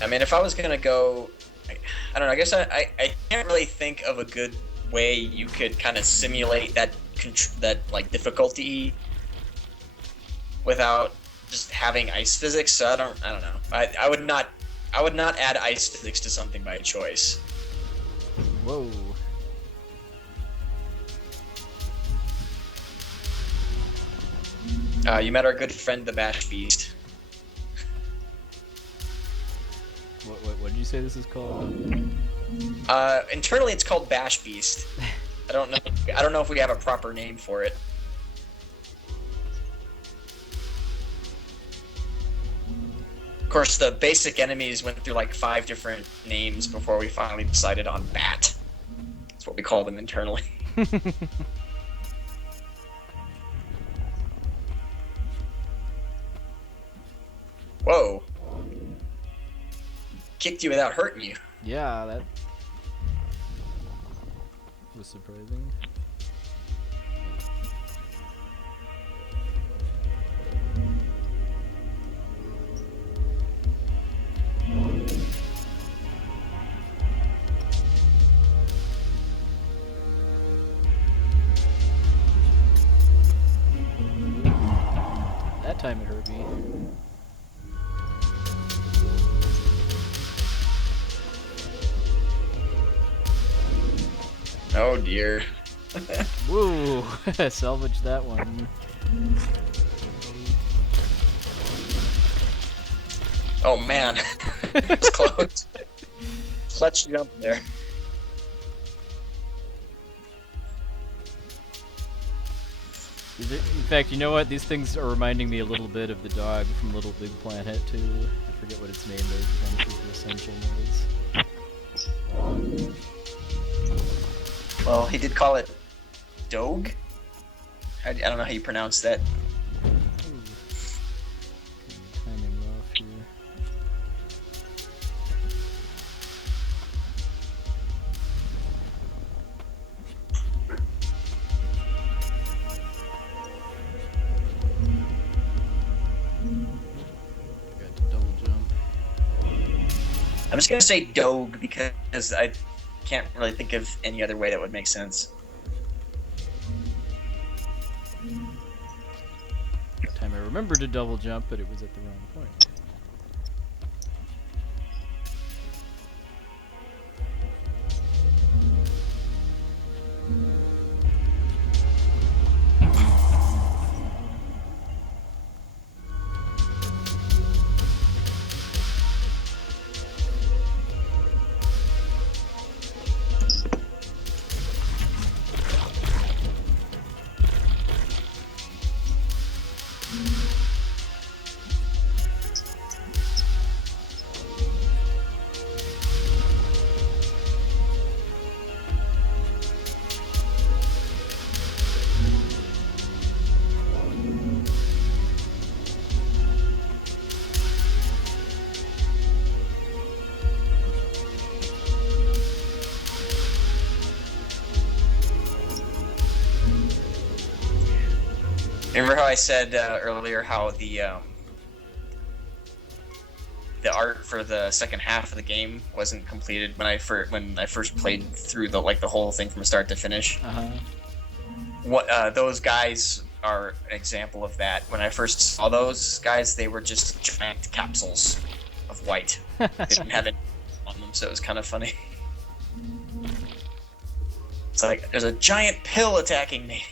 I mean, if I was gonna go, I don't know. I guess I can't really think of a good way you could kind of simulate that like difficulty without just having ice physics. So I don't know. I would not add ice physics to something by choice. Whoa. You met our good friend the Bash Beast. What did you say this is called? Internally, it's called Bash Beast. I don't know if we have a proper name for it. Of course, the basic enemies went through like 5 different names before we finally decided on Bat. That's what we call them internally. Whoa. Kicked you without hurting you. Yeah, that was surprising. That time it hurt me. Oh dear. Woo! Salvage that one. Oh man. It's close. Clutch jump there. In fact, you know what? These things are reminding me a little bit of the dog from Little Big Planet, too. I forget what its name is, but I'm sure the Ascension is. Well, he did call it Doge? I don't know how you pronounce that. Ooh. Timing off here. Got to double jump. I'm just gonna say Doge because I can't really think of any other way that would make sense. That time I remembered to double jump, but it was at the wrong point. Remember how I said earlier how the art for the second half of the game wasn't completed when I first played through the whole thing from start to finish? Those guys are an example of that. When I first saw those guys, they were just giant capsules of white. They didn't have it on them, so it was kind of funny. It's like, there's a giant pill attacking me.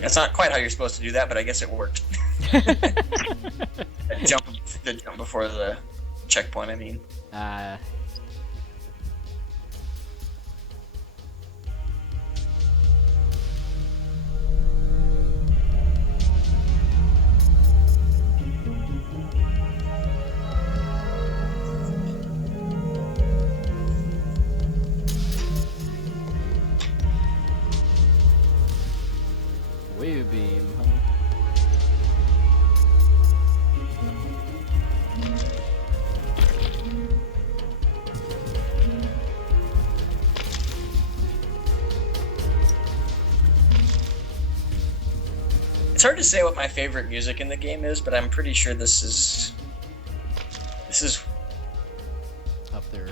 That's not quite how you're supposed to do that, but I guess it worked. the jump before the checkpoint, I mean. beam, huh? It's hard to say what my favorite music in the game is, but I'm pretty sure this is Up there.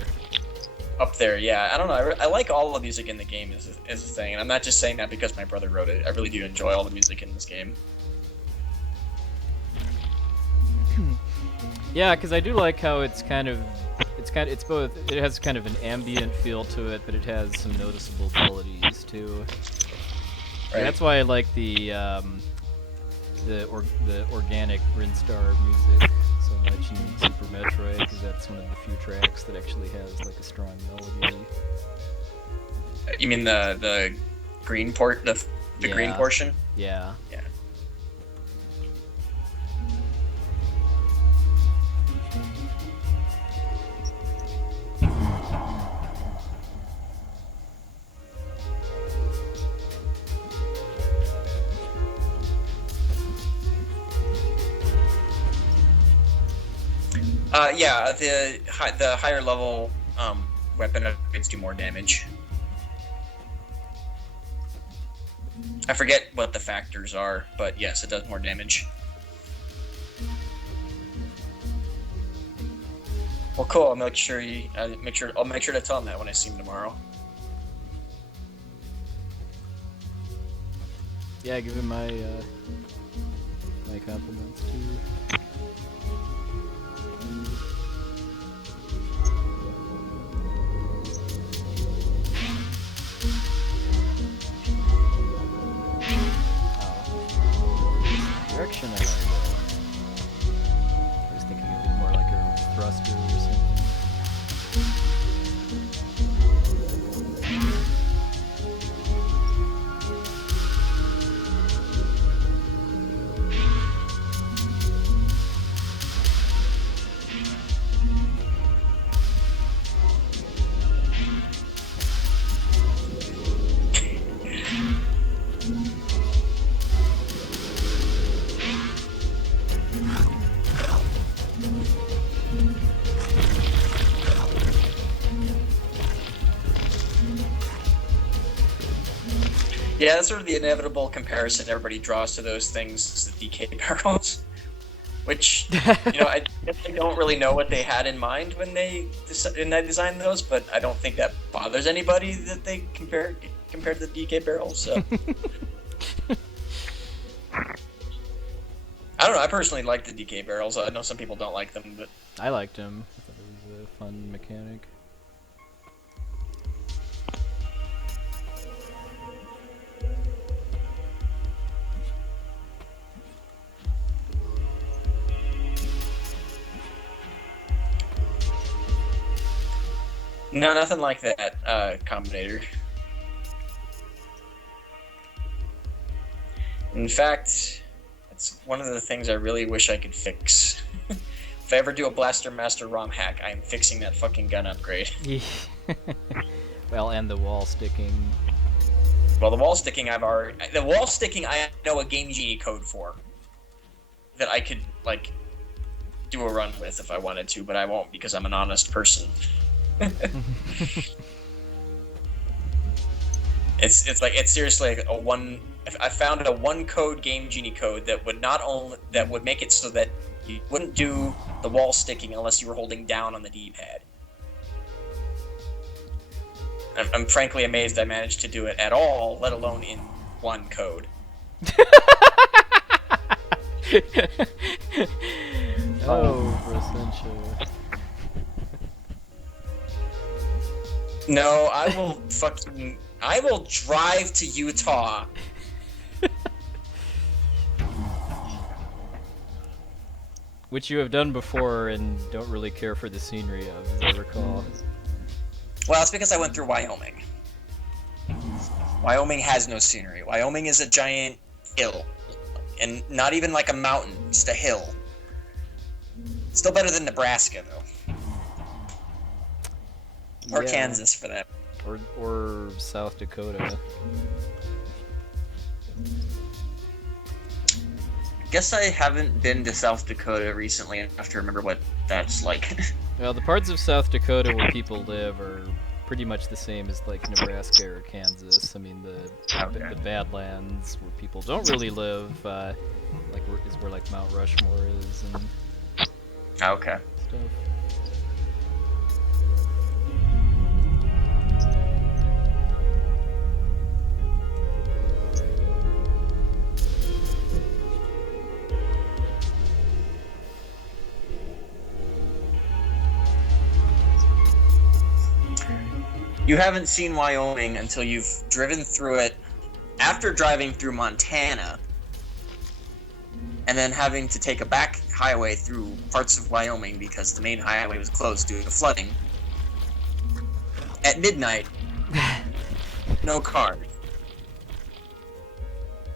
up there. Yeah, I don't know. I like all the music in the game is a thing, and I'm not just saying that because my brother wrote it. I really do enjoy all the music in this game. Yeah, because I do like how it's both. It has kind of an ambient feel to it, but it has some noticeable melodies too. Right. And that's why I like the organic Rinstar music so much in Super Metroid, because that's one of the few tracks that actually has like a strong melody. You mean the green port, the green Yeah. portion? Yeah. Yeah. Yeah, the higher level weapon upgrades do more damage. I forget what the factors are, but yes, it does more damage. Well, cool. I'll make sure I'll make sure to tell him that when I see him tomorrow. Yeah, give him my my compliments too. Direction I want to go. I was thinking of it more like a thruster or something. Yeah, that's sort of the inevitable comparison everybody draws to those things, is the DK barrels. Which, you know, I guess I don't really know what they had in mind when they designed those, but I don't think that bothers anybody that they compared the DK barrels. So I don't know. I personally like the DK barrels. I know some people don't like them, but I liked him. I thought it was a fun mechanic. no, nothing like that combinator. In fact, it's one of the things I really wish I could fix. If I ever do a Blaster Master ROM hack, I am fixing that fucking gun upgrade. Well, and the wall sticking. Well, the wall sticking I know a Game Genie code for. That I could, like, do a run with if I wanted to, but I won't because I'm an honest person. It's seriously like a one. I found a one code Game Genie code that would make it so that you wouldn't do the wall sticking unless you were holding down on the D-pad. I'm frankly amazed I managed to do it at all, let alone in one code. Oh, Rosencho. No, I will drive to Utah. Which you have done before and don't really care for the scenery of, as I recall. Well, it's because I went through Wyoming. Wyoming has no scenery. Wyoming is a giant hill. And not even like a mountain, just a hill. Still better than Nebraska, though. Or Yeah. Kansas, for that. Or South Dakota. guess I haven't been to South Dakota recently enough to remember what that's like. Well, the parts of South Dakota where people live are pretty much the same as like Nebraska or Kansas. I mean, the Badlands where people don't really live, is where like Mount Rushmore is and Okay. stuff. You haven't seen Wyoming until you've driven through it after driving through Montana and then having to take a back highway through parts of Wyoming because the main highway was closed due to flooding. At midnight, no cars.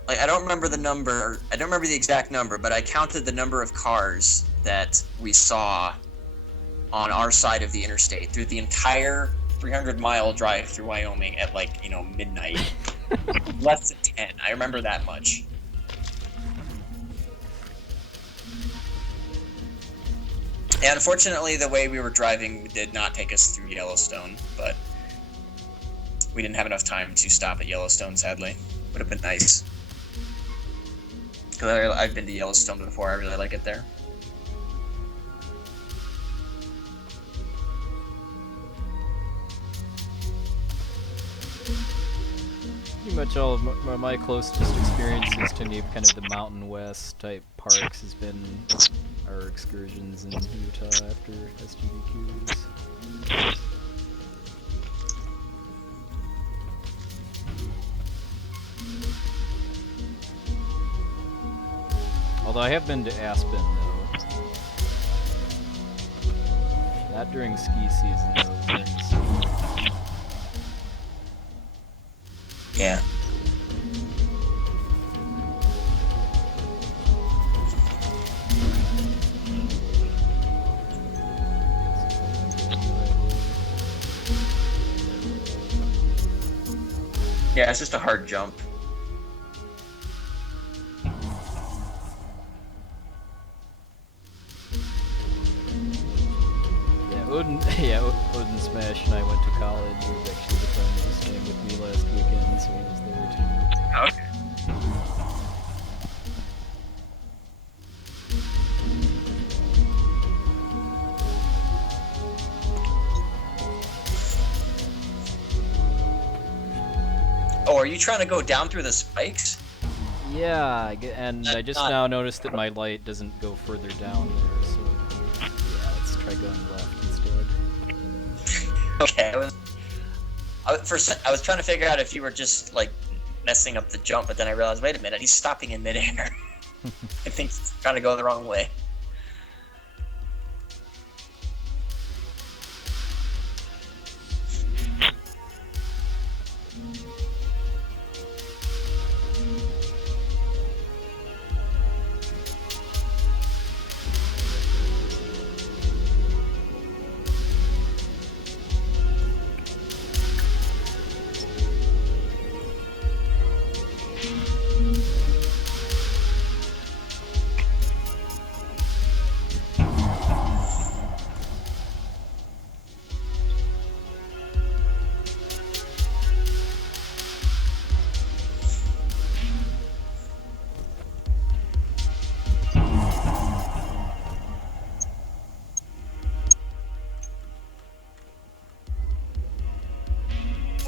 Like, I don't remember the exact number, but I counted the number of cars that we saw on our side of the interstate through the entire 300-mile drive through Wyoming at midnight. Less than 10. I remember that much. And unfortunately, the way we were driving did not take us through Yellowstone, but we didn't have enough time to stop at Yellowstone, sadly. Would have been nice. Because I've been to Yellowstone before, I really like it there. Pretty much all of my closest experiences to any kind of the Mountain West type parks has been our excursions in Utah after SGDQs. Although I have been to Aspen though. Not during ski season though, during summer. Yeah. Yeah, it's just a hard jump. Odin Smash and I went to college. He was actually the friend that was staying with me last weekend, so he was there too. Okay. Oh, are you trying to go down through the spikes? Yeah, and I just now noticed that my light doesn't go further down there, so yeah, let's try going left instead. Okay, I was trying to figure out if you were just like messing up the jump, but then I realized, wait a minute, he's stopping in midair. I think he's trying to go the wrong way.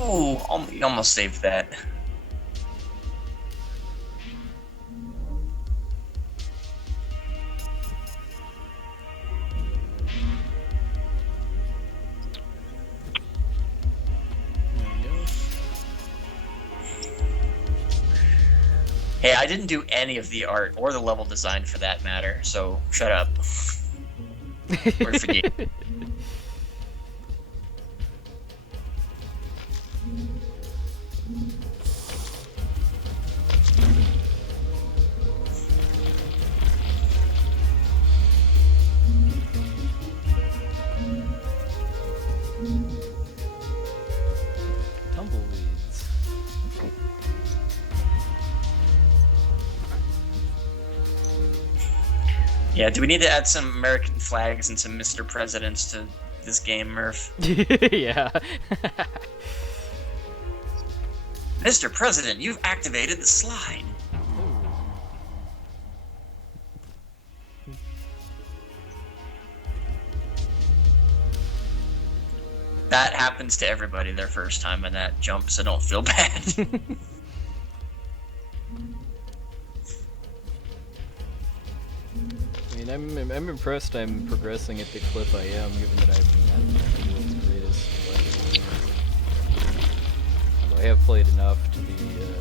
Oh, you almost saved that. Hey, I didn't do any of the art or the level design for that matter, so shut up. Or forget. Tumbleweeds. Yeah, do we need to add some American flags and some Mr. Presidents to this game, Murph? Yeah. Mr. President, you've activated the slide. That happens to everybody their first time in that jump, so don't feel bad. I mean, I'm impressed I'm progressing at the clip I am, given that I'm not the world's greatest player. Although I have played enough to be decent.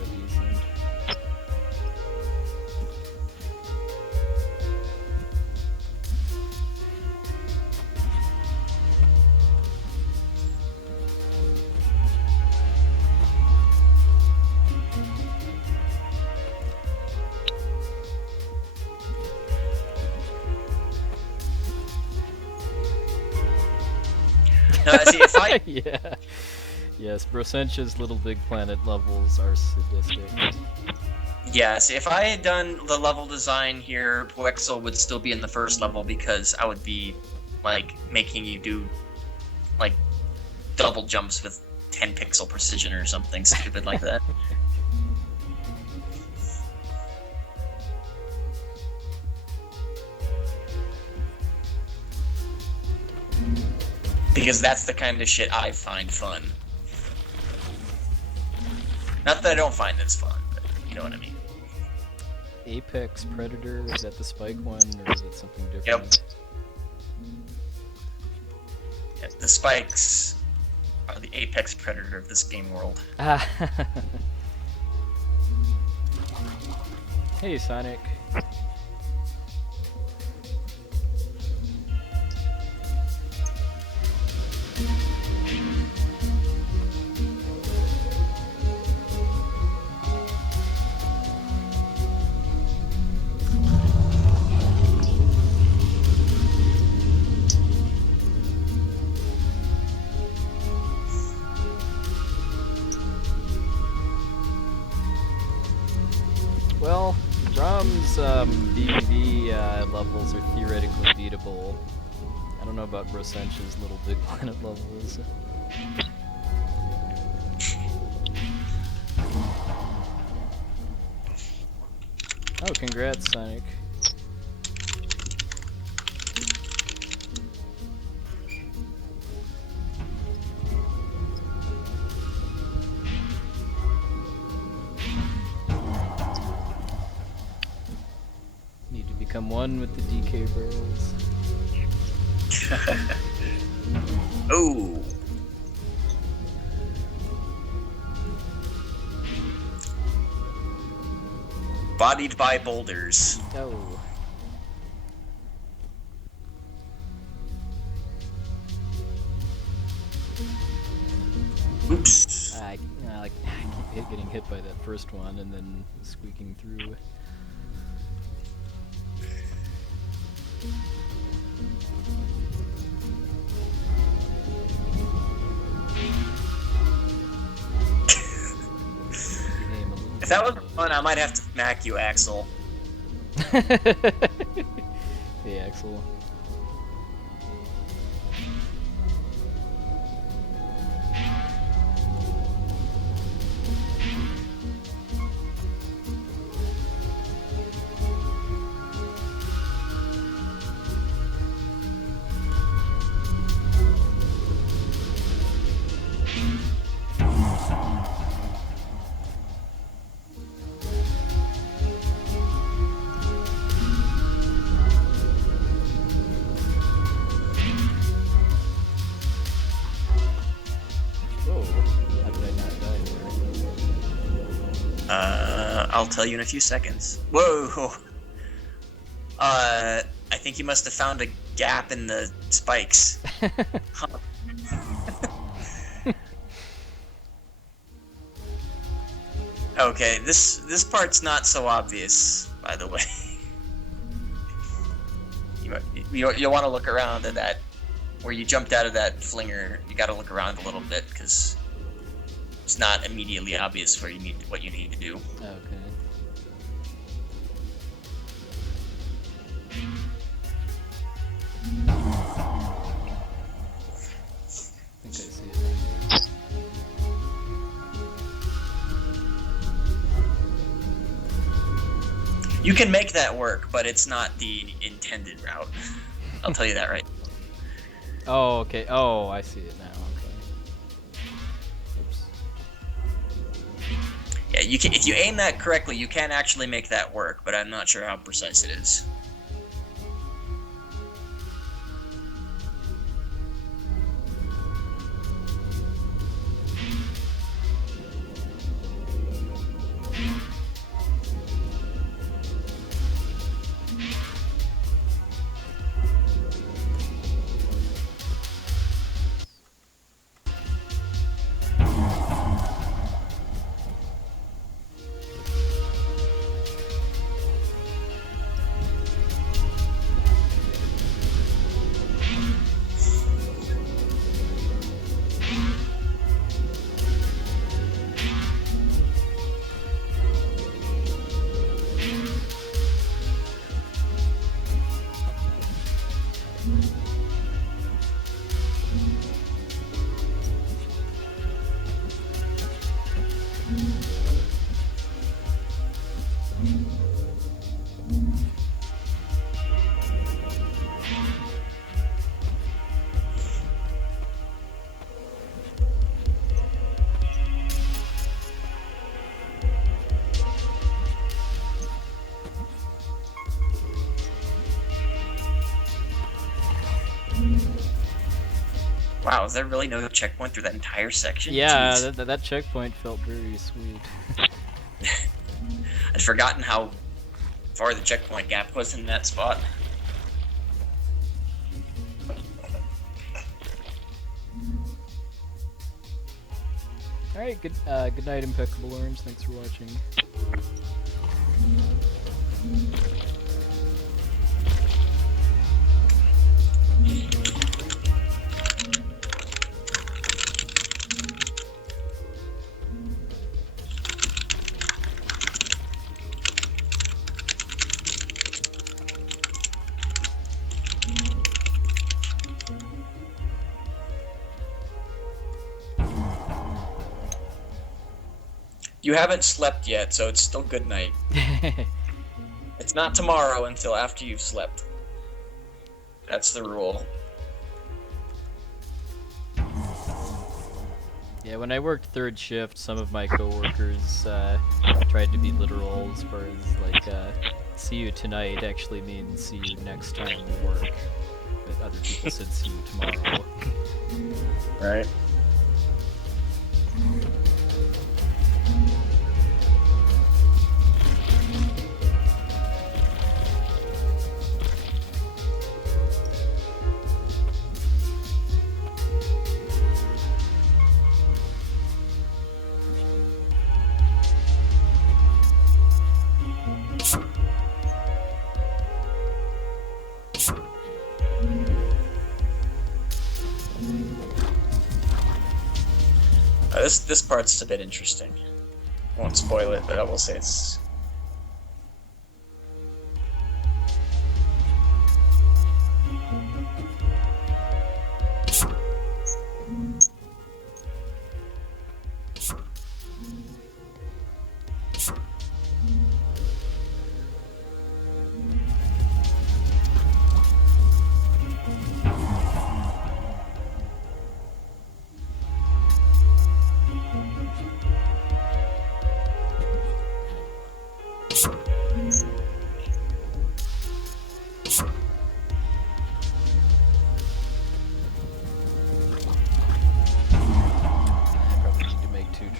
See, if I... Yeah. Yes, Brosencha's Little Big Planet levels are sadistic. Yeah, see, if I had done the level design here, Poexel would still be in the first level because I would be, like, making you do, like, double jumps with 10 pixel precision or something stupid like that. Because that's the kind of shit I find fun. Not that I don't find this fun, but you know what I mean. Apex Predator, is that the Spike one, or is it something different? Yep. Yeah, the spikes are the apex predator of this game world. Hey, Sonic. Well, Brahms' BBB levels are theoretically beatable. I don't know about Brosencha's Little Big Planet levels. Oh, congrats, Sonic. Need to become one with the DK barrels. Oh. Bodied by boulders. Oh. Oops. I keep getting hit by that first one and then squeaking through. If that was fun, I might have to smack you, Axel. Hey, Axel. I'll tell you in a few seconds. Whoa! I think you must have found a gap in the spikes. Huh. Okay, this part's not so obvious, by the way. You'll want to look around at that, where you jumped out of that flinger. You got to look around a little bit because it's not immediately obvious what you need to do. Okay. You can make that work, but it's not the intended route. I'll tell you that right. Oh, okay. Oh, I see it now. Okay. Oops. Yeah, you can. If you aim that correctly, you can actually make that work, but I'm not sure how precise it is. Wow, is there really no checkpoint through that entire section? Yeah, Jeez. that checkpoint felt very sweet. I'd forgotten how far the checkpoint gap was in that spot. Alright, good night, Impeccable Orange. Thanks for watching. You haven't slept yet, so it's still good night. It's not tomorrow until after you've slept. That's the rule. Yeah, when I worked third shift, some of my coworkers tried to be literal as far as like, see you tonight actually means see you next time we work. But other people said see you tomorrow. Right. This part's a bit interesting. I won't spoil it, but I will say it's...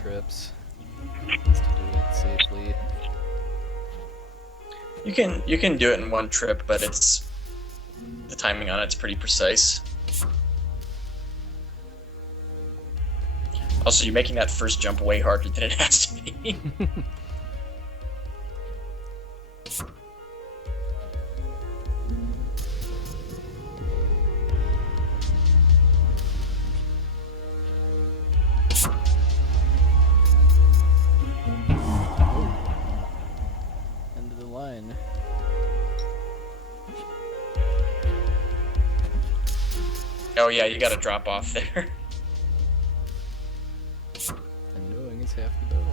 Trips just to do it safely. You can do it in one trip, but it's the timing on it's pretty precise. Also, you're making that first jump way harder than it has to be. Oh yeah, you gotta drop off there. And knowing is half the battle.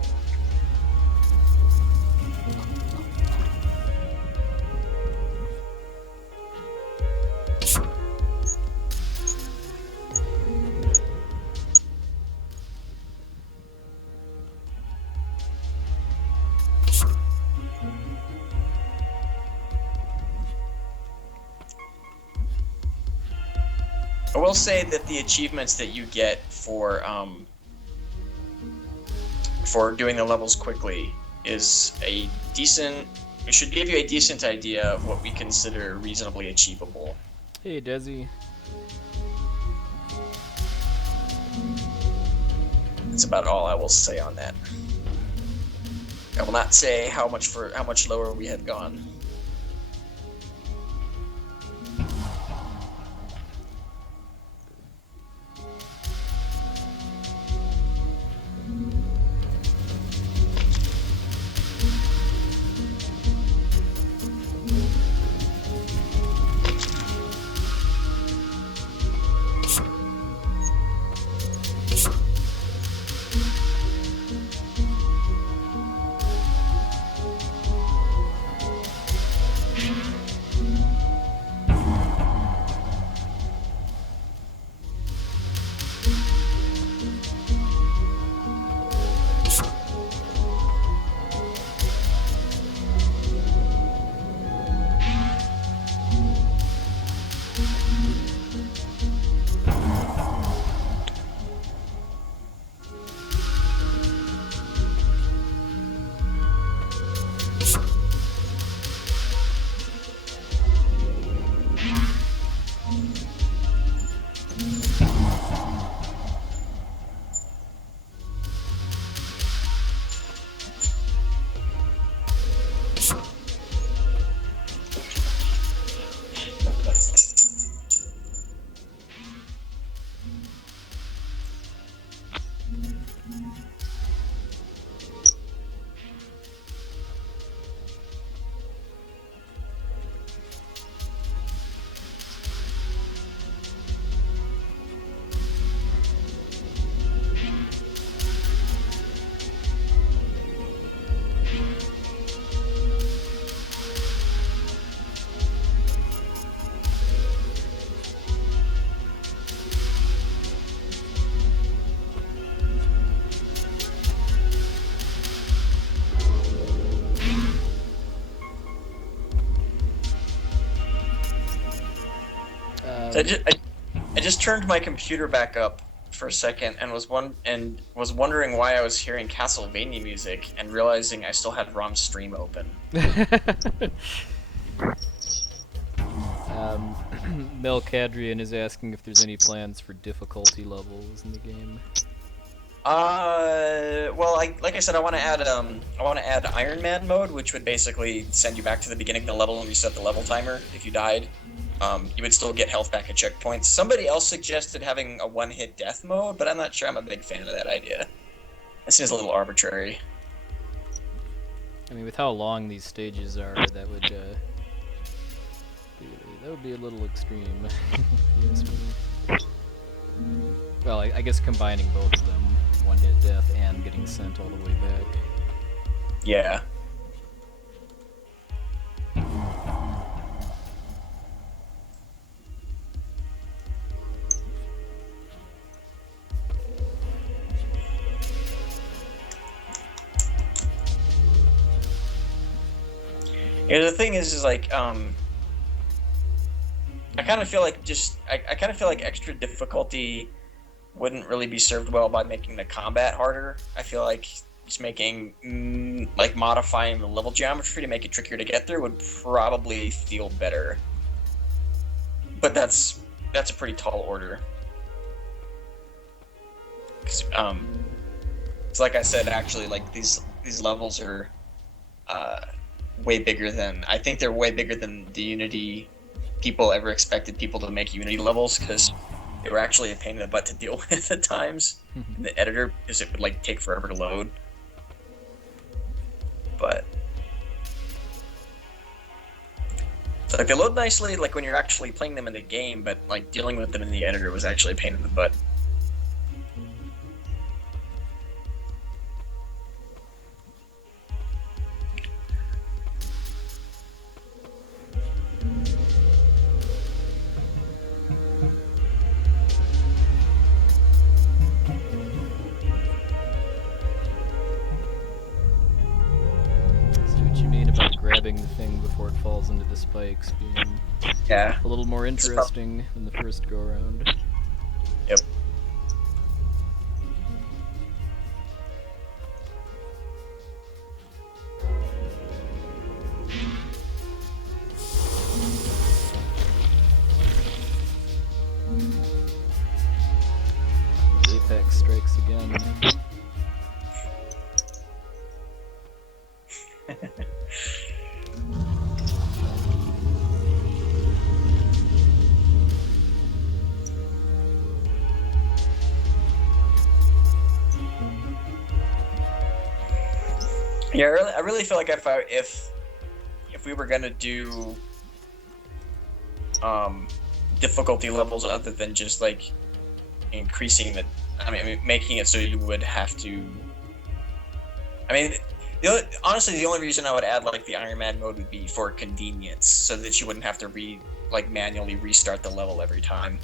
I will say that the achievements that you get for doing the levels quickly is a decent. It should give you a decent idea of what we consider reasonably achievable. Hey, Desi. That's about all I will say on that. I will not say how much lower we had gone. So I just turned my computer back up for a second and was wondering why I was hearing Castlevania music and realizing I still had ROM stream open. Melcadrian is asking if there's any plans for difficulty levels in the game. Well, like I said, I want to add Iron Man mode, which would basically send you back to the beginning of the level and reset the level timer if you died. You would still get health back at checkpoints. Somebody else suggested having a one-hit death mode, but I'm not sure I'm a big fan of that idea. It seems a little arbitrary. I mean, with how long these stages are, that would be a little extreme. Yes. Well, I guess combining both of them, one-hit death and getting sent all the way back. Yeah. Yeah, the thing is like, I kind of feel like I kind of feel like extra difficulty wouldn't really be served well by making the combat harder. I feel like just making, like modifying the level geometry to make it trickier to get through would probably feel better. But that's a pretty tall order. 'Cause, it's like I said, actually, like these levels are, way bigger than, I think they're way bigger than the Unity people ever expected people to make Unity levels, because they were actually a pain in the butt to deal with at times in the editor, because it would like take forever to load. But so, like, they load nicely like when you're actually playing them in the game, but like dealing with them in the editor was actually a pain in the butt. Grabbing the thing before it falls into the spikes being Yeah, a little more interesting than the first go around. Yep. Apex strikes again. Yeah, I really feel like if we were gonna do difficulty levels other than just like increasing the, making it so you would have to. Honestly, the only reason I would add like the Iron Man mode would be for convenience, so that you wouldn't have to manually restart the level every time.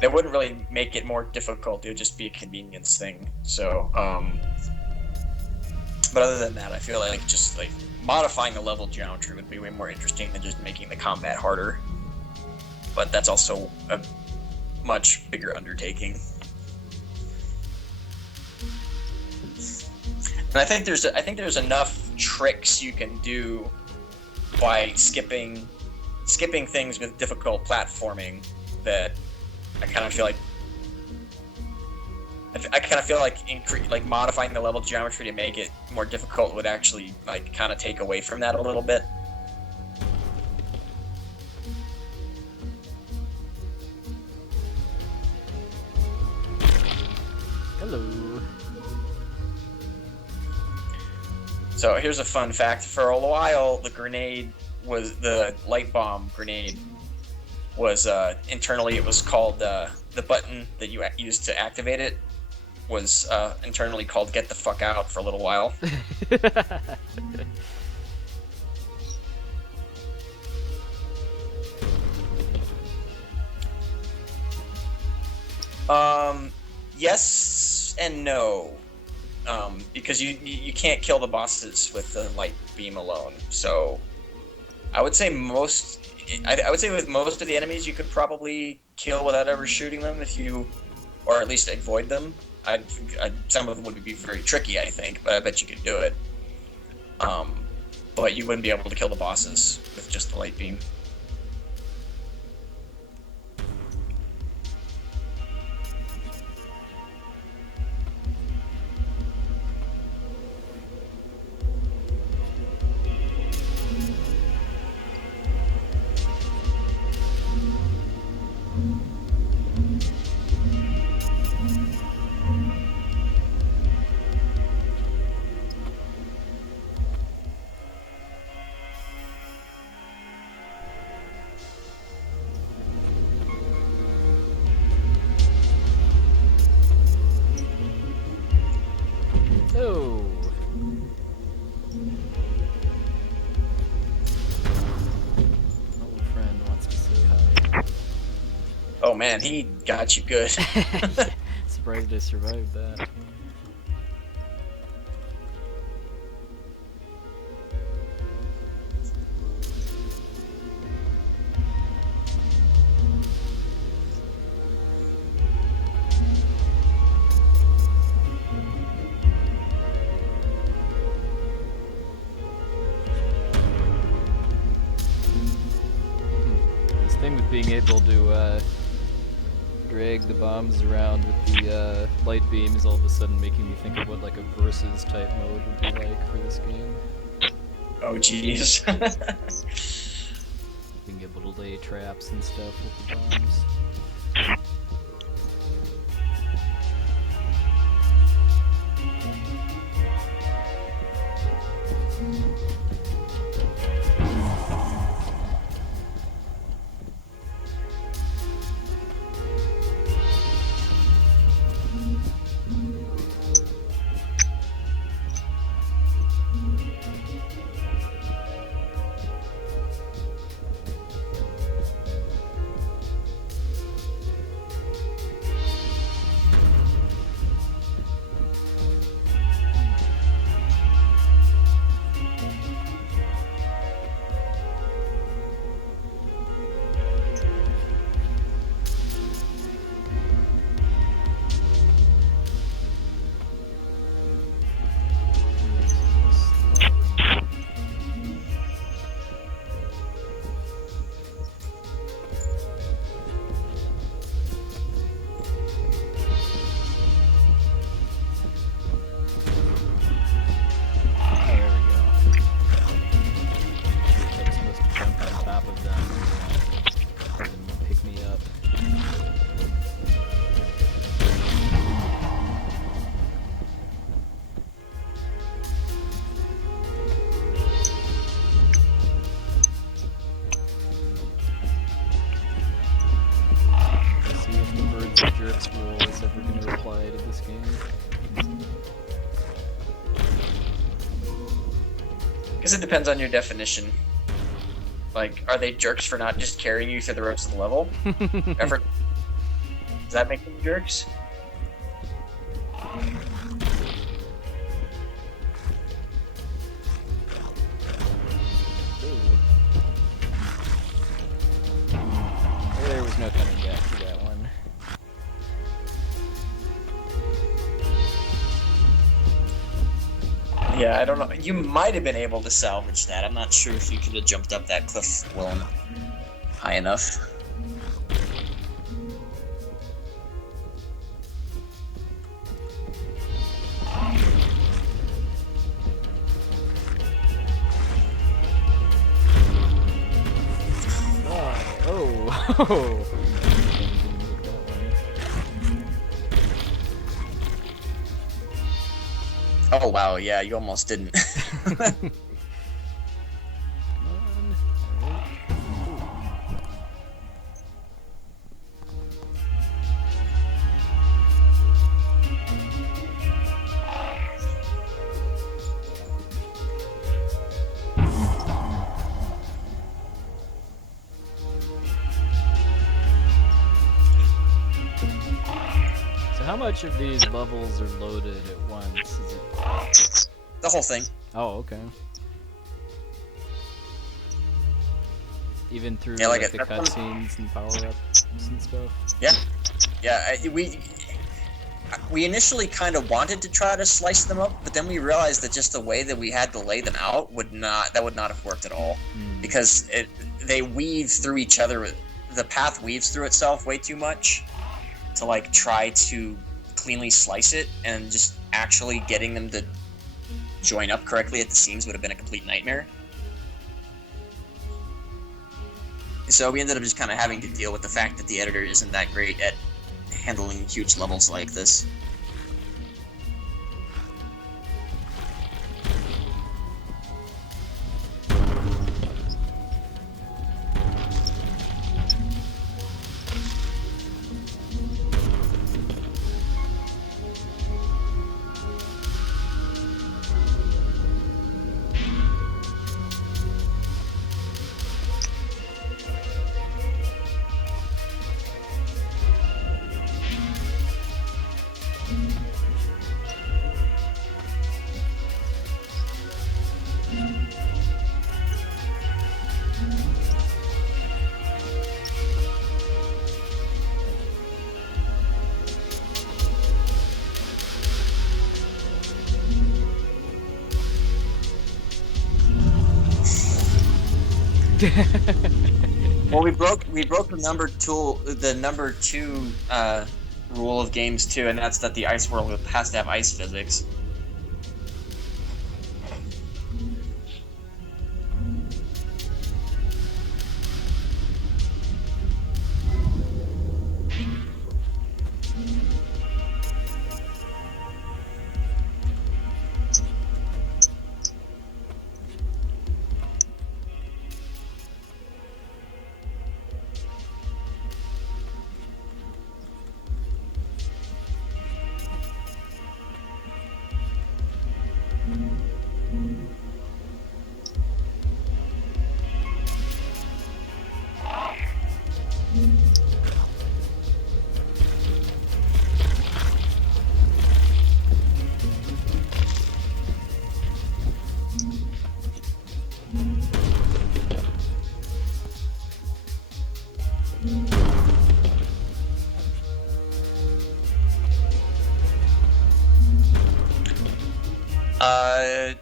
That wouldn't really make it more difficult. It would just be a convenience thing. So, but other than that, I feel like just like modifying the level geometry would be way more interesting than just making the combat harder. But that's also a much bigger undertaking. And I think there's enough tricks you can do by skipping things with difficult platforming that I kind of feel like modifying the level geometry to make it more difficult would actually like kind of take away from that a little bit. Hello. So here's a fun fact. For a while, the light bomb grenade was internally it was called the button that you used to activate it was internally called "Get the fuck out" for a little while. Yes and no, because you can't kill the bosses with the light beam alone. So I would say with most of the enemies you could probably kill without ever shooting them or at least avoid them. Some of them would be very tricky, I think, but I bet you could do it. But you wouldn't be able to kill the bosses with just the light beam. Oh. Old friend wants to say hi. Oh man, he got you good. Surprised I survived that. This thing with being able to drag the bombs around with the light beam is all of a sudden making me think of what like a versus type mode would be like for this game. Oh jeez. Being able to lay traps and stuff with the bombs. game. I guess it depends on your definition. Like, are they jerks for not just carrying you through the rest of the level? Ever? Does that make them jerks? There was no coming back to that one. Yeah, I don't know. You might have been able to salvage that. I'm not sure if you could have jumped up that cliff well high enough. Oh. Oh wow, yeah, you almost didn't. So how much of these levels are loaded at once? Is it... The whole thing. Oh, okay. Even through Yeah, like the cutscenes and power-ups and stuff? Yeah, we initially kind of wanted to try to slice them up, but then we realized that just the way that we had to lay them out would not have worked at all. Because they weave through each other. The path weaves through itself way too much to like try to cleanly slice it, and just actually getting them to join up correctly at the seams would have been a complete nightmare. So we ended up just kind of having to deal with the fact that the editor isn't that great at handling huge levels like this. Well, we broke the number two rule of games too, and that's that the ice world has to have ice physics.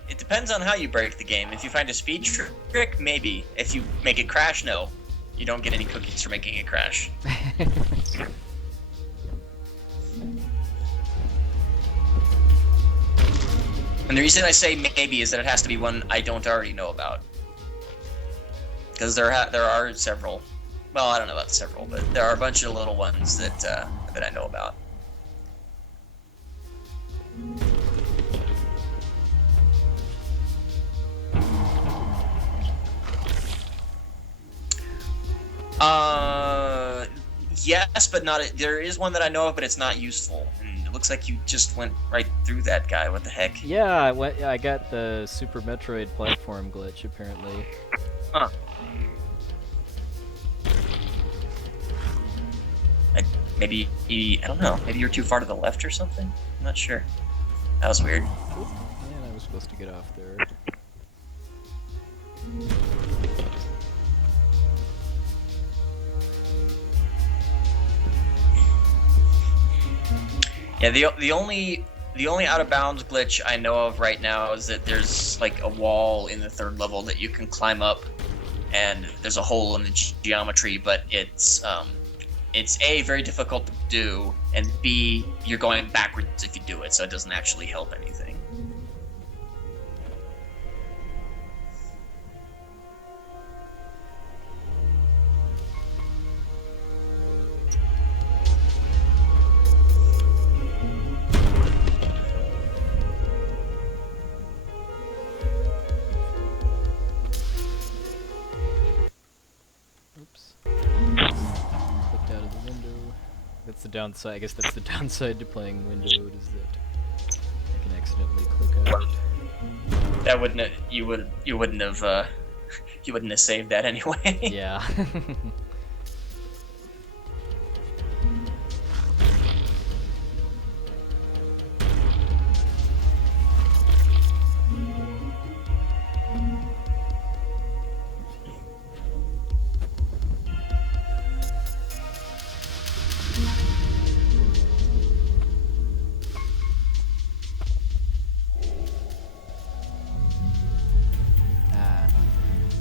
It depends on how you break the game. If you find a speed trick, maybe. If you make it crash, no. You don't get any cookies for making it crash. And the reason I say maybe is that it has to be one I don't already know about. Because there are several. Well, I don't know about several, but there are a bunch of little ones that I know about. Yes, but not. There is one that I know of, but it's not useful. And looks like you just went right through that guy. What the heck? Yeah, I got the Super Metroid platform glitch apparently. Huh. Maybe I don't know. Maybe you're too far to the left or something. I'm not sure. That was weird. Man, I was supposed to get off there. Yeah, the only out of bounds glitch I know of right now is that there's like a wall in the 3rd level that you can climb up, and there's a hole in the geometry, but it's A, very difficult to do, and B, you're going backwards if you do it, so it doesn't actually help anything. Oops. Clicked out of the window. That's the downside. I guess that's the downside to playing windowed, is that I can accidentally click out. That wouldn't you wouldn't have saved that anyway. Yeah.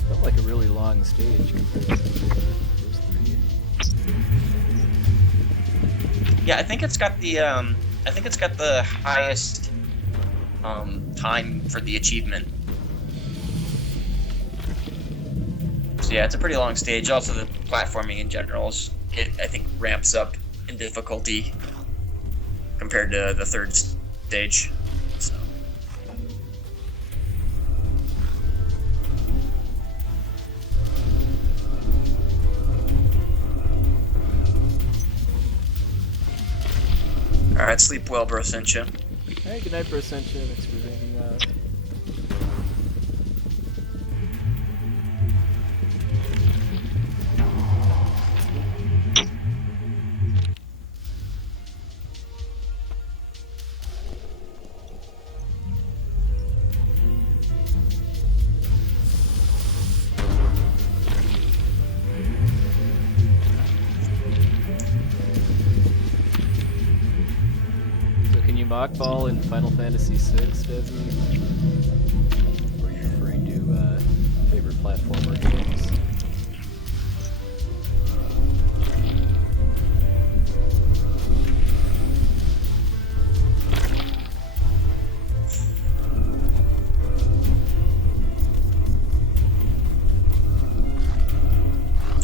Felt like a really long stage compared to the first 3. Yeah, I think it's got the highest time for the achievement. So yeah, it's a pretty long stage. Also, the platforming in general I think ramps up in difficulty compared to the 3rd stage. So. Alright, sleep well, bro, Sencha. Hey, good night, Brosentia. Thanks for hanging out. Mockball in Final Fantasy VI, Desi? Or are you referring to favorite platformer games?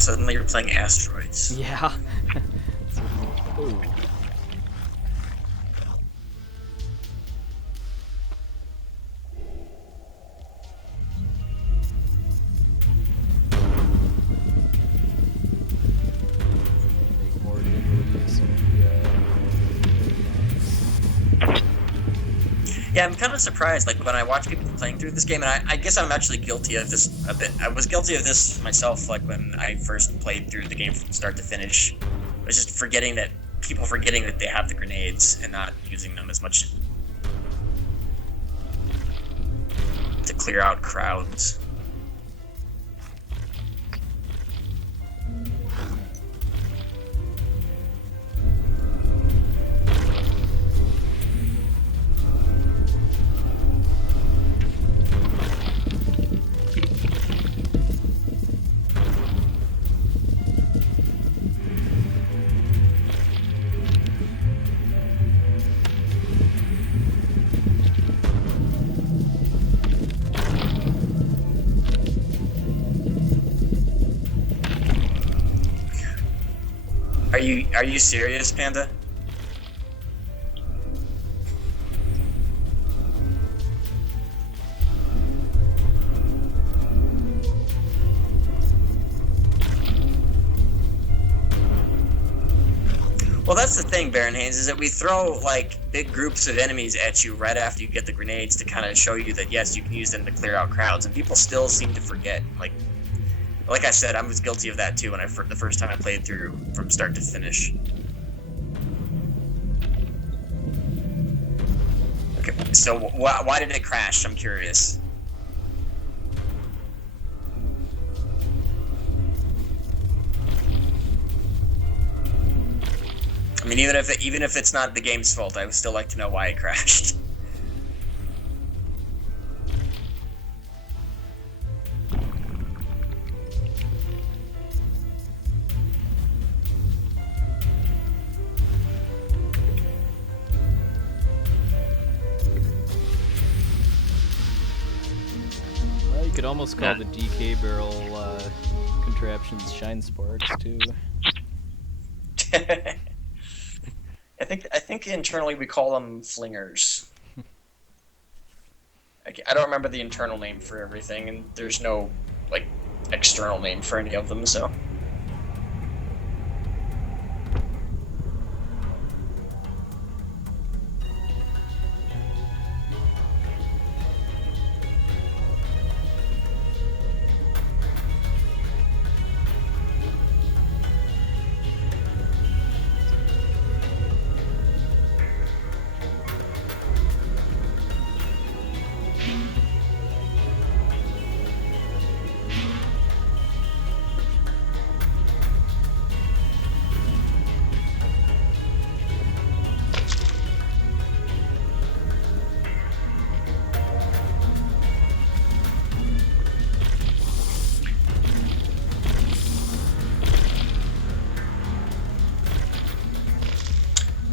Suddenly you're playing Asteroids. Yeah. Ooh. Yeah, I'm kind of surprised, like, when I watch people playing through this game, and I guess I'm actually guilty of this a bit. I was guilty of this myself, like, when I first played through the game from start to finish. I was just forgetting that they have the grenades and not using them as much to clear out crowds. Are you serious, Panda? Well, that's the thing, Baron Haynes, is that we throw like big groups of enemies at you right after you get the grenades to kind of show you that yes, you can use them to clear out crowds, and people still seem to forget. Like I said, I was guilty of that too when the first time I played through from start to finish. Okay, so why did it crash? I'm curious. I mean, even if it's not the game's fault, I would still like to know why it crashed. Well, you could almost call the DK barrel contraptions shine sparks too. I think internally we call them flingers. I don't remember the internal name for everything, and there's no like external name for any of them, so.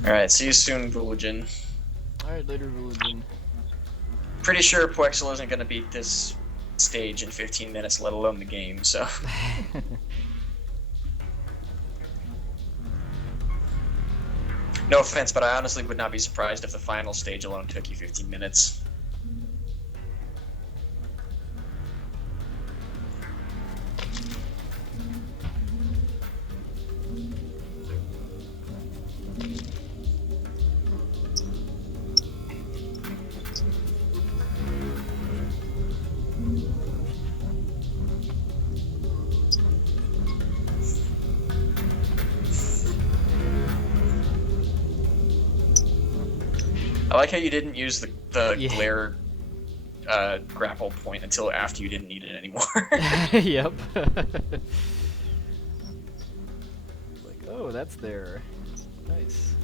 Alright, see you soon, Voolagin. Alright, later, Religion. Pretty sure Poexel isn't going to beat this stage in 15 minutes, let alone the game, so. No offense, but I honestly would not be surprised if the final stage alone took you 15 minutes. I like how you didn't use the glare grapple point until after you didn't need it anymore. Yep. Like, oh, that's there. Nice.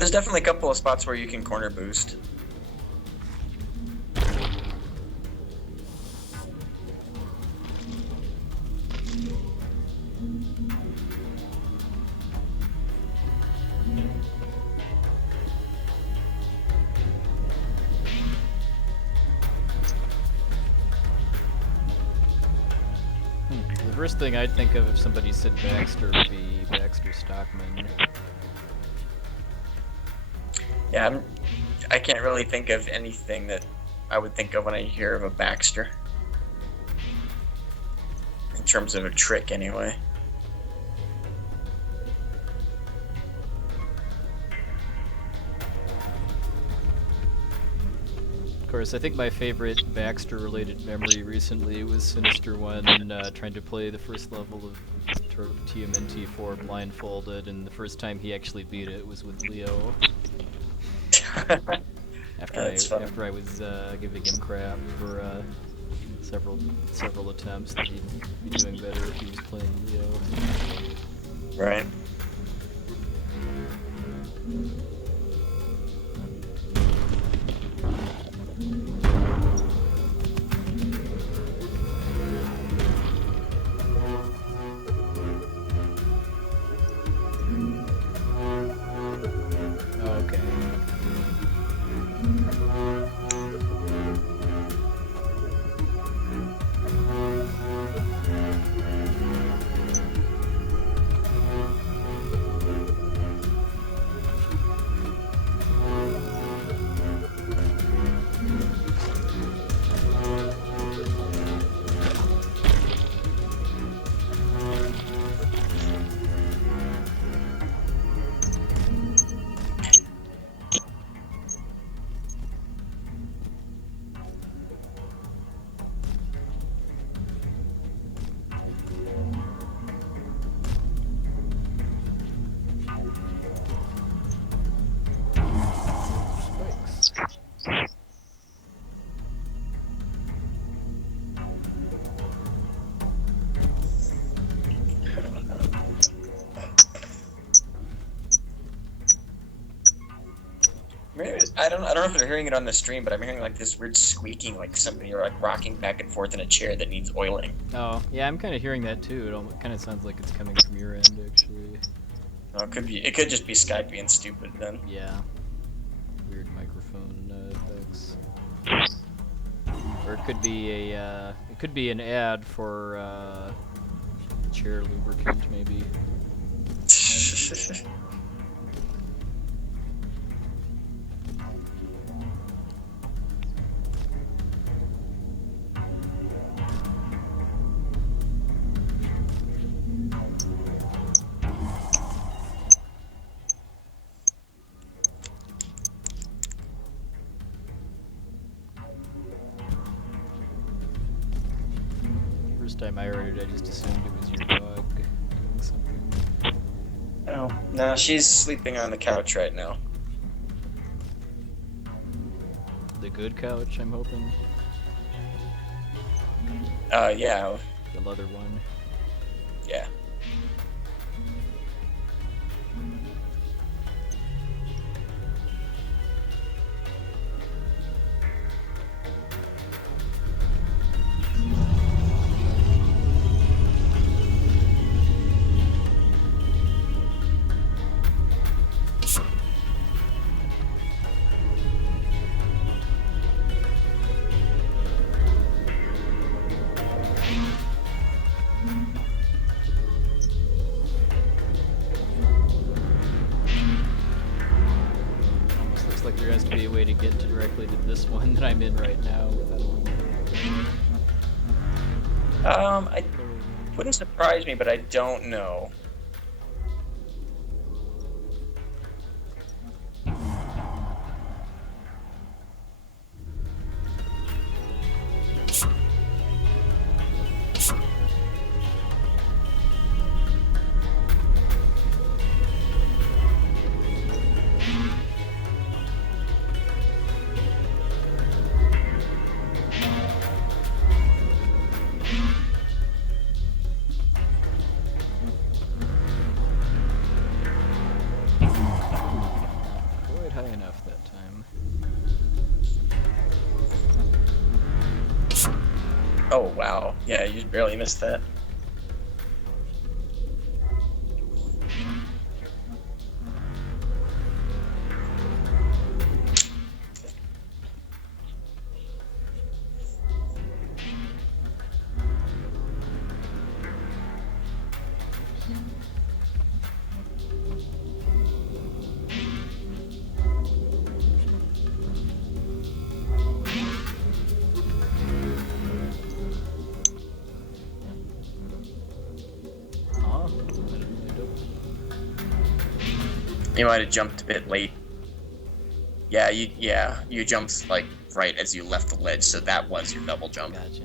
there's definitely a couple of spots where you can corner boost. The first thing I'd think of if somebody said Baxter would be Baxter Stockman. Yeah, I can't really think of anything that I would think of when I hear of a Baxter. In terms of a trick, anyway. Of course, I think my favorite Baxter-related memory recently was Sinister One trying to play the first level of TMNT 4 blindfolded, and the first time he actually beat it was with Leo. After I was giving him crap for several attempts that he'd be doing better if he was playing Leo. Right. Okay. I don't know if they're hearing it on the stream, but I'm hearing like this weird squeaking, like somebody like rocking back and forth in a chair that needs oiling. Oh, yeah, I'm kind of hearing that too. It kind of sounds like it's coming from your end, actually. Oh, it could just be Skype being stupid then. Yeah. Weird microphone effects. Or it could be an ad for chair lubricant, maybe. First time I heard it, I just assumed it was your dog doing something. Oh, no, she's sleeping on the couch right now. The good couch, I'm hoping. Yeah. The leather one. Yeah. Almost looks like there has to be a way to get directly to this one that I'm in right now without It wouldn't surprise me, but I don't know. Oh wow, yeah, you barely missed that. Huh? I didn't really do- You might have jumped a bit late. Yeah, you jumped like right as you left the ledge, so that was your double jump. Gotcha.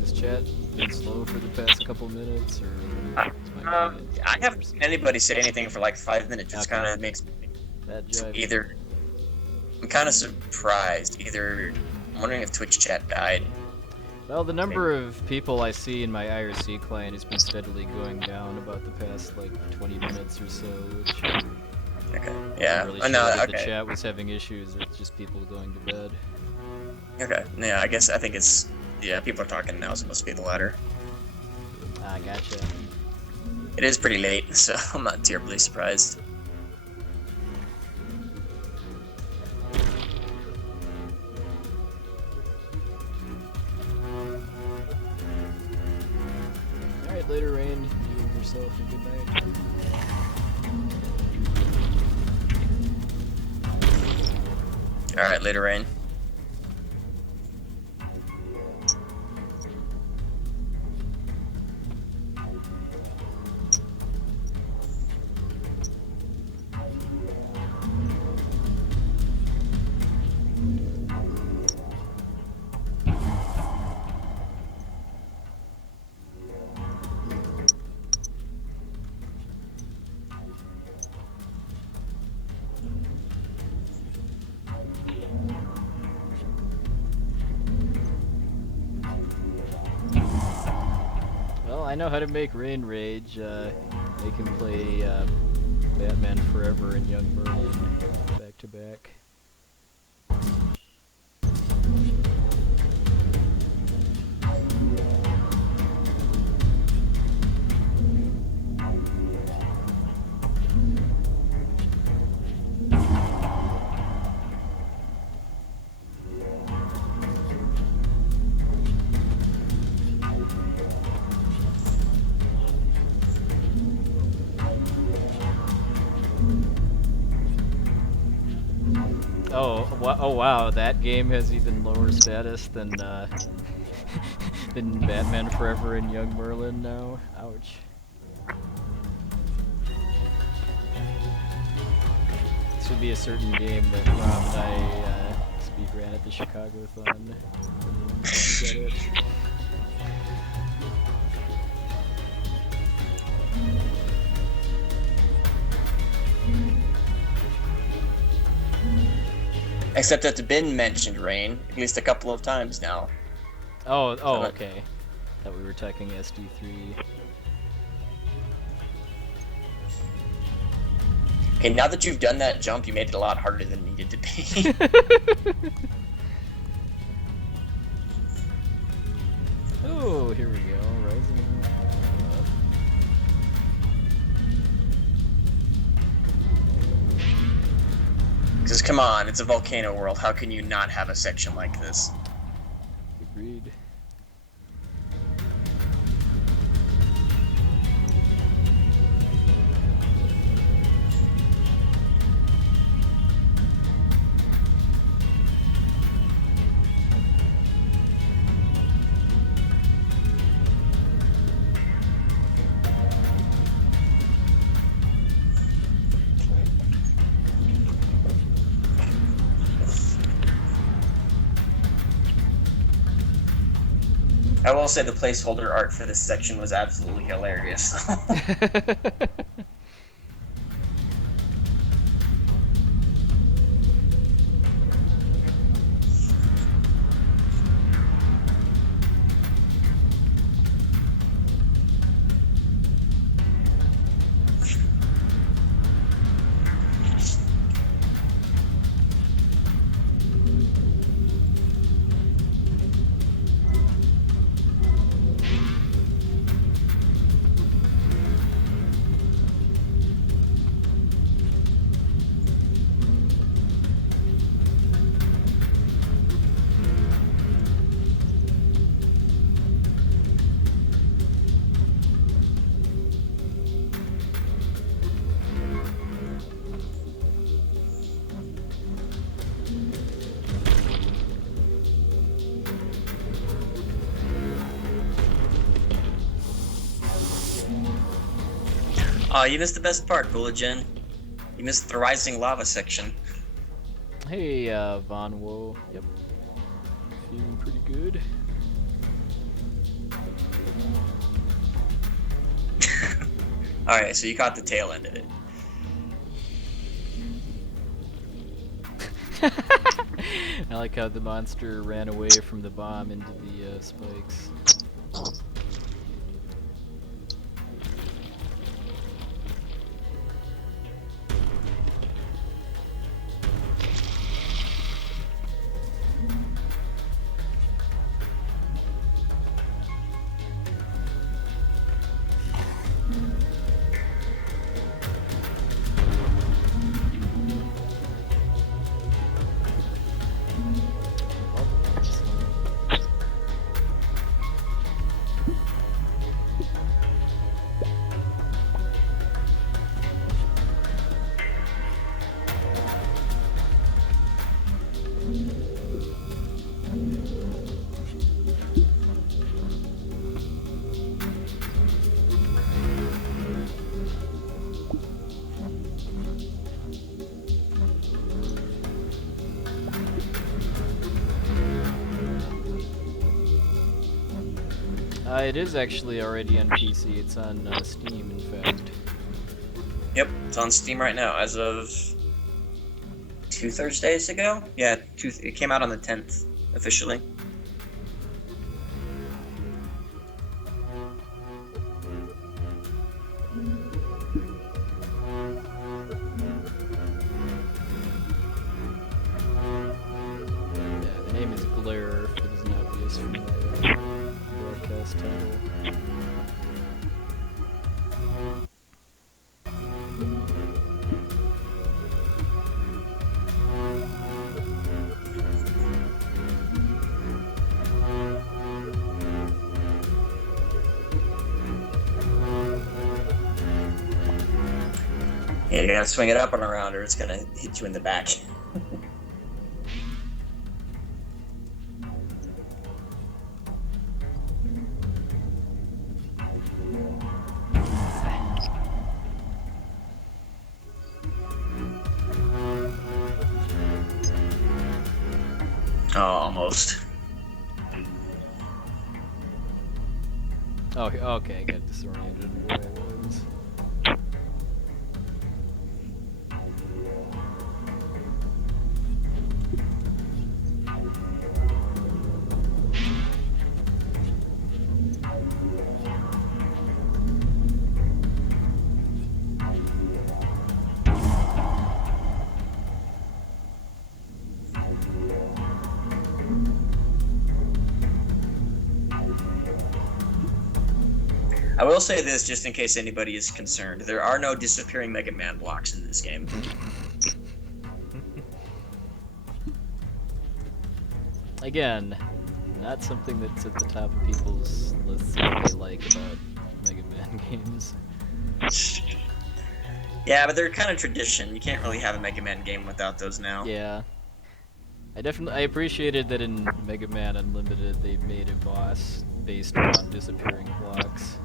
This chat been slow for the past couple minutes, or is my client I haven't or seen something? anybody say anything for like 5 minutes. It's Okay. kind of makes me That jive. either. I'm kind of surprised. Either I'm wondering if Twitch chat died. Well, the number of people I see in my IRC client has been steadily going down about the past like 20 minutes or so, which Okay. I'm Yeah. not really Oh, sure no. that the Okay. chat was having issues or it's just people going to bed. Okay. Yeah. I think it's. Yeah. People are talking now, so it must be the latter. Ah, gotcha. It is pretty late, so I'm not terribly surprised. Alright, later, Rain. You and yourself a good night. All right. Later, Rain. Well, I know how to make Rain rage. Make him play Batman Forever and Young Merlin back to back. Oh wow, that game has even lower status than been Batman Forever and Young Merlin now. Ouch. This would be a certain game that Rob and I speedran at the Chicago-thon. Get it. Except it's been mentioned, Rain, at least a couple of times now. Oh, okay. Thought we were talking SD3. Okay, now that you've done that jump, you made it a lot harder than it needed to be. Oh, here we go. Rising. Because come on, it's a volcano world. How can you not have a section like this? Agreed. I will say the placeholder art for this section was absolutely hilarious. Oh, you missed the best part, Bullet-Gen. You missed the rising lava section. Hey, Von Woe. Yep. Feeling pretty good. Alright, so you caught the tail end of it. I like how the monster ran away from the bomb into the spikes. It is actually already on PC. It's on Steam, in fact. Yep, it's on Steam right now as of 2 Thursdays ago? Yeah, it came out on the 10th, officially. Yeah, the name is Glare, if it isn't obvious from the broadcast title. Yeah, you gotta swing it up and around or it's gonna hit you in the back. almost. Oh, okay, I got disoriented where I was. I will say this, just in case anybody is concerned. There are no disappearing Mega Man blocks in this game. Again, not something that's at the top of people's lists of what they like about Mega Man games. Yeah, but they're kind of tradition. You can't really have a Mega Man game without those now. Yeah. I appreciated that in Mega Man Unlimited they made a boss based on disappearing blocks.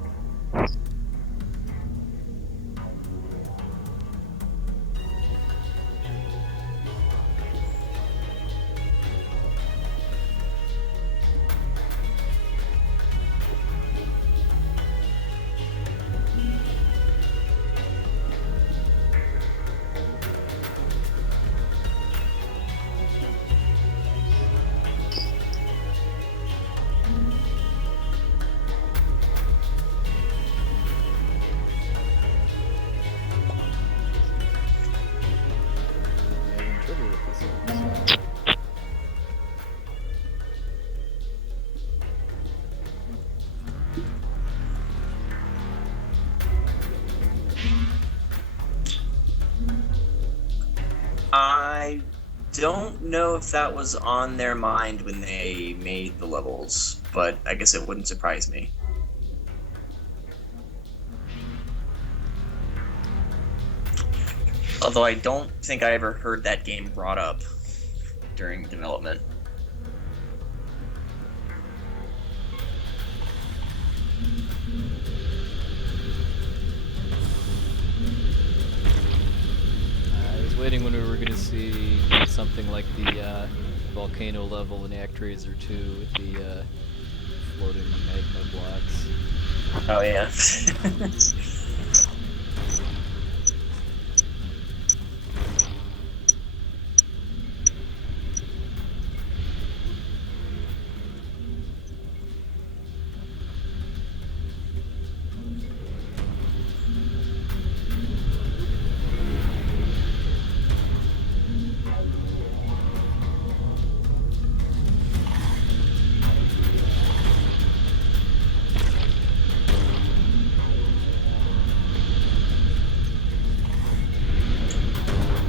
I don't know if that was on their mind when they made the levels, but I guess it wouldn't surprise me. Although I don't think I ever heard that game brought up during development. I was waiting when we were going to see something like the volcano level in ActRaiser 2 with the floating magma blocks. Oh yeah.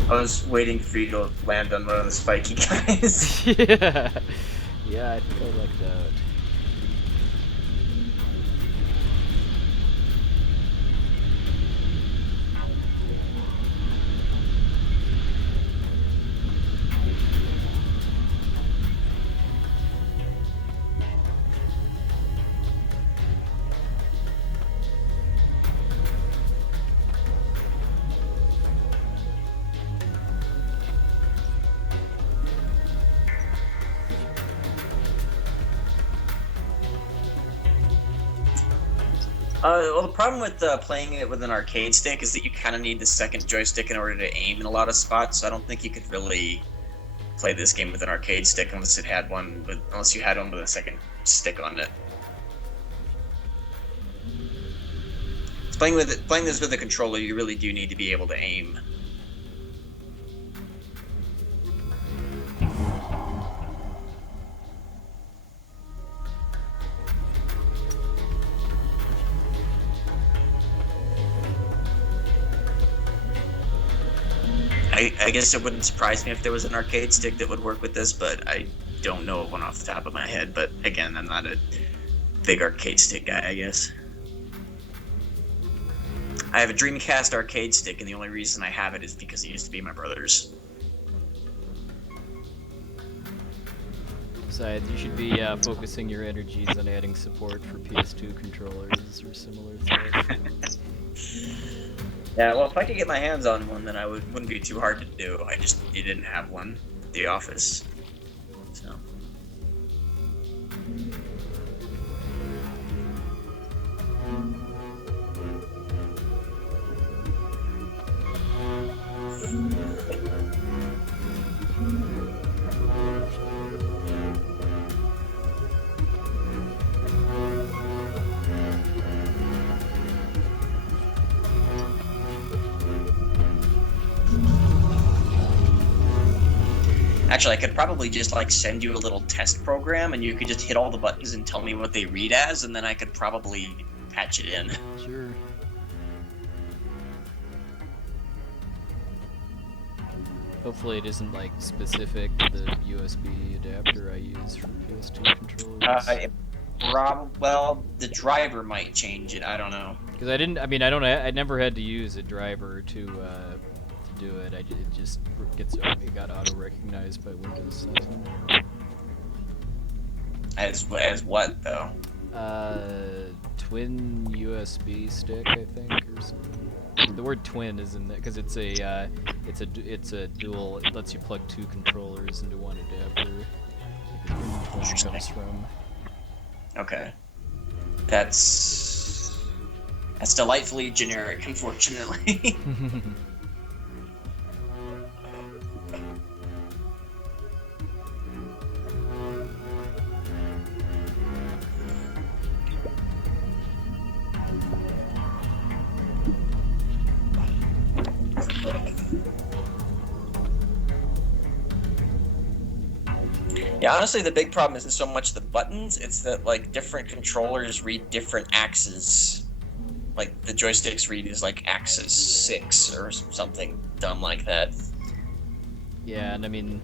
I was waiting for you to land on one of the spiky guys. Yeah. Yeah, I think I lucked out. Well, the problem with playing it with an arcade stick is that you kind of need the second joystick in order to aim in a lot of spots. So I don't think you could really play this game with an arcade stick unless you had one with a second stick on it. Playing this with a controller, you really do need to be able to aim. I guess it wouldn't surprise me if there was an arcade stick that would work with this, but I don't know of one off the top of my head. But again, I'm not a big arcade stick guy, I guess. I have a Dreamcast arcade stick, and the only reason I have it is because it used to be my brother's. Besides, you should be focusing your energies on adding support for PS2 controllers or similar stuff. Yeah, well, if I could get my hands on one, then wouldn't be too hard to do. You didn't have one at the office, so. Actually, I could probably just like send you a little test program, and you could just hit all the buttons and tell me what they read as, and then I could probably patch it in. Sure. Hopefully it isn't like specific to the USB adapter I use for PS2 controllers. Well, the driver might change it. I don't know. Because I never had to use a driver to do it. It got auto recognized by Windows 7. As what though? Twin USB stick, I think, or something. The word twin is in there because it's a dual. It lets you plug 2 controllers into one adapter. Where it comes from. Okay. That's delightfully generic, unfortunately. Yeah, honestly, the big problem isn't so much the buttons, it's that, like, different controllers read different axes. Like, the joysticks read as, like, axis 6 or something dumb like that. Yeah, and I mean,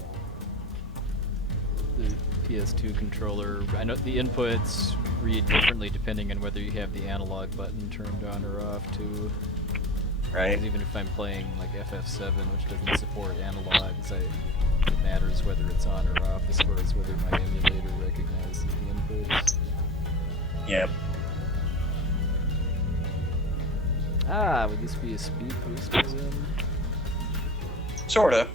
the PS2 controller, I know the inputs read differently depending on whether you have the analog button turned on or off, too. Right. 'Cause even if I'm playing, like, FF7, which doesn't support analogs, it matters whether it's on or off as far as whether my emulator recognizes the inputs. Yep. Would this be a speed boost then? Sorta.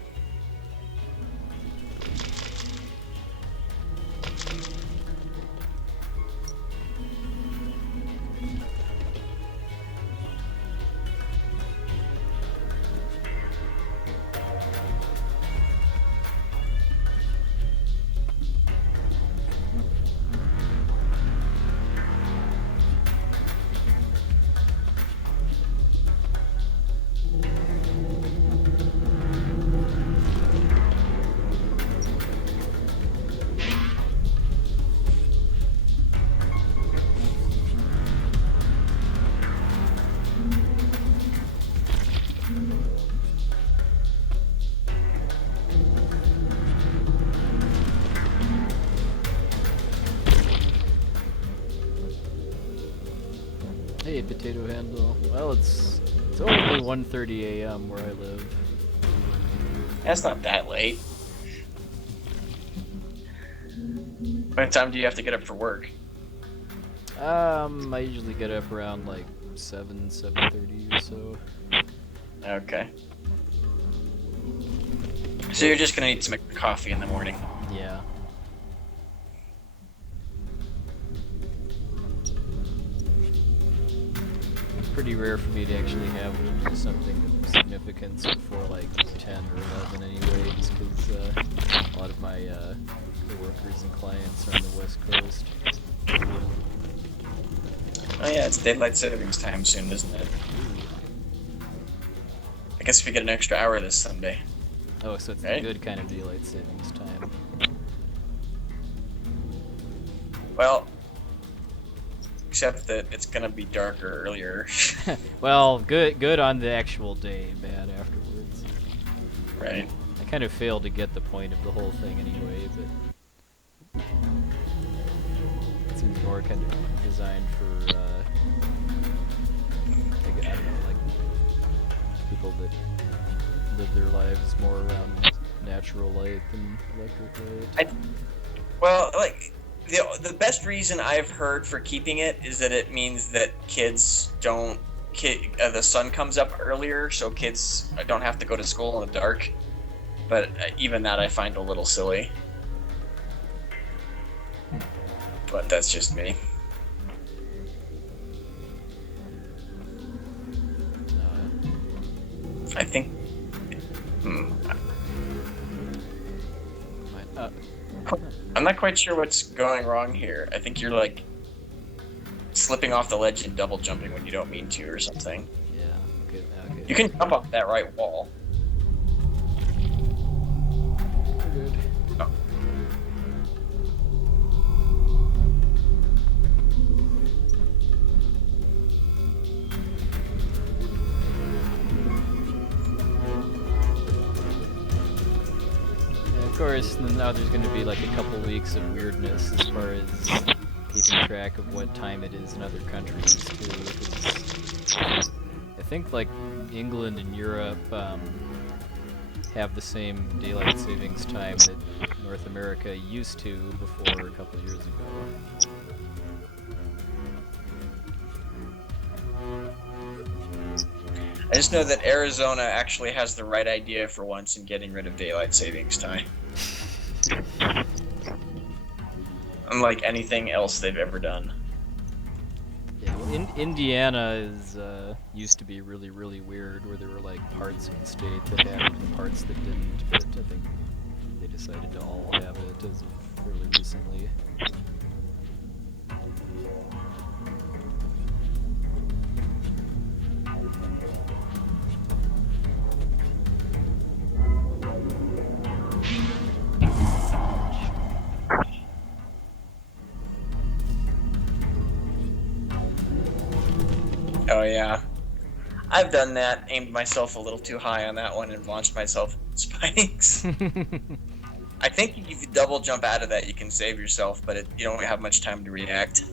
Hey, potato handle. Well, it's only 1:30 a.m. where I live. That's not that late. What time do you have to get up for work? I usually get up around like 7:30 or so. Okay. So you're just gonna need some coffee in the morning. Yeah. It's pretty rare for me to actually have something of significance before like 10 or 11 anyway, just because a lot of my coworkers and clients are on the West Coast. Oh yeah, it's daylight savings time soon, isn't it? I guess we get an extra hour this Sunday. Oh, so it's Right? the good kind of daylight savings time. Well, except that it's gonna be darker earlier. Well, good on the actual day, bad afterwards. Right. I kind of failed to get the point of the whole thing anyway, but it seems more kind of designed for, I don't know, like people that live their lives more around natural light than electric light. Well, like the best reason I've heard for keeping it is that it means that kids don't. The sun comes up earlier, so kids don't have to go to school in the dark. But even that I find a little silly. But that's just me. I think. I'm not quite sure what's going wrong here. I think you're like slipping off the ledge and double jumping when you don't mean to or something. Yeah, okay. You can jump off that right wall. We're good. Of course, now there's going to be like a couple weeks of weirdness as far as keeping track of what time it is in other countries too. 'Cause I think like England and Europe have the same daylight savings time that North America used to before a couple years ago. I just know that Arizona actually has the right idea for once in getting rid of daylight savings time. Unlike anything else they've ever done. Yeah, well, Indiana is used to be really, really weird, where there were like parts of the state that had it and parts that didn't. But I think they decided to all have it as of fairly recently. Oh yeah. I've done that, aimed myself a little too high on that one and launched myself in spikes. I think if you double jump out of that you can save yourself, but you don't have much time to react.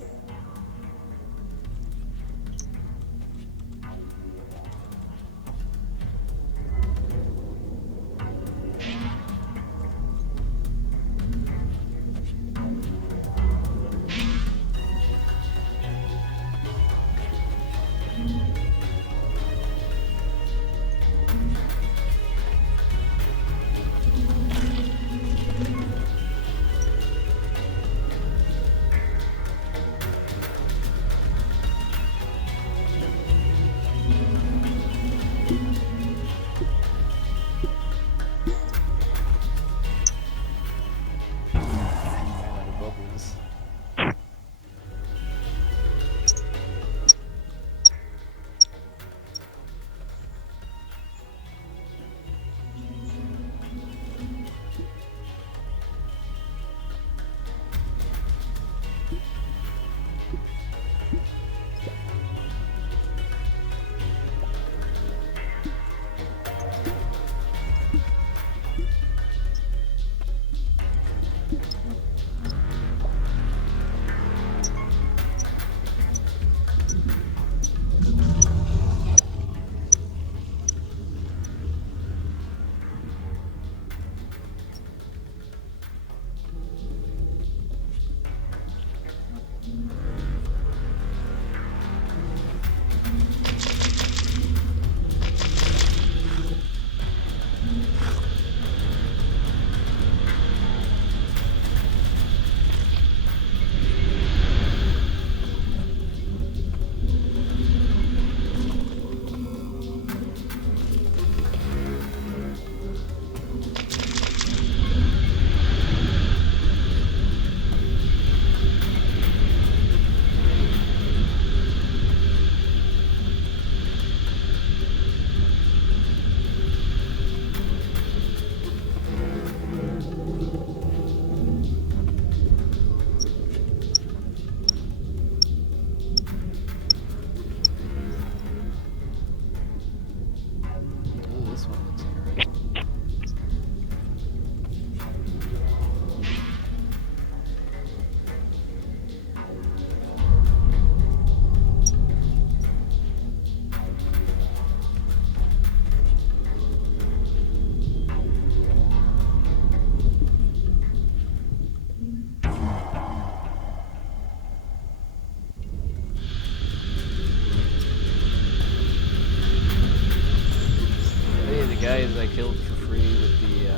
Guys I killed for free with the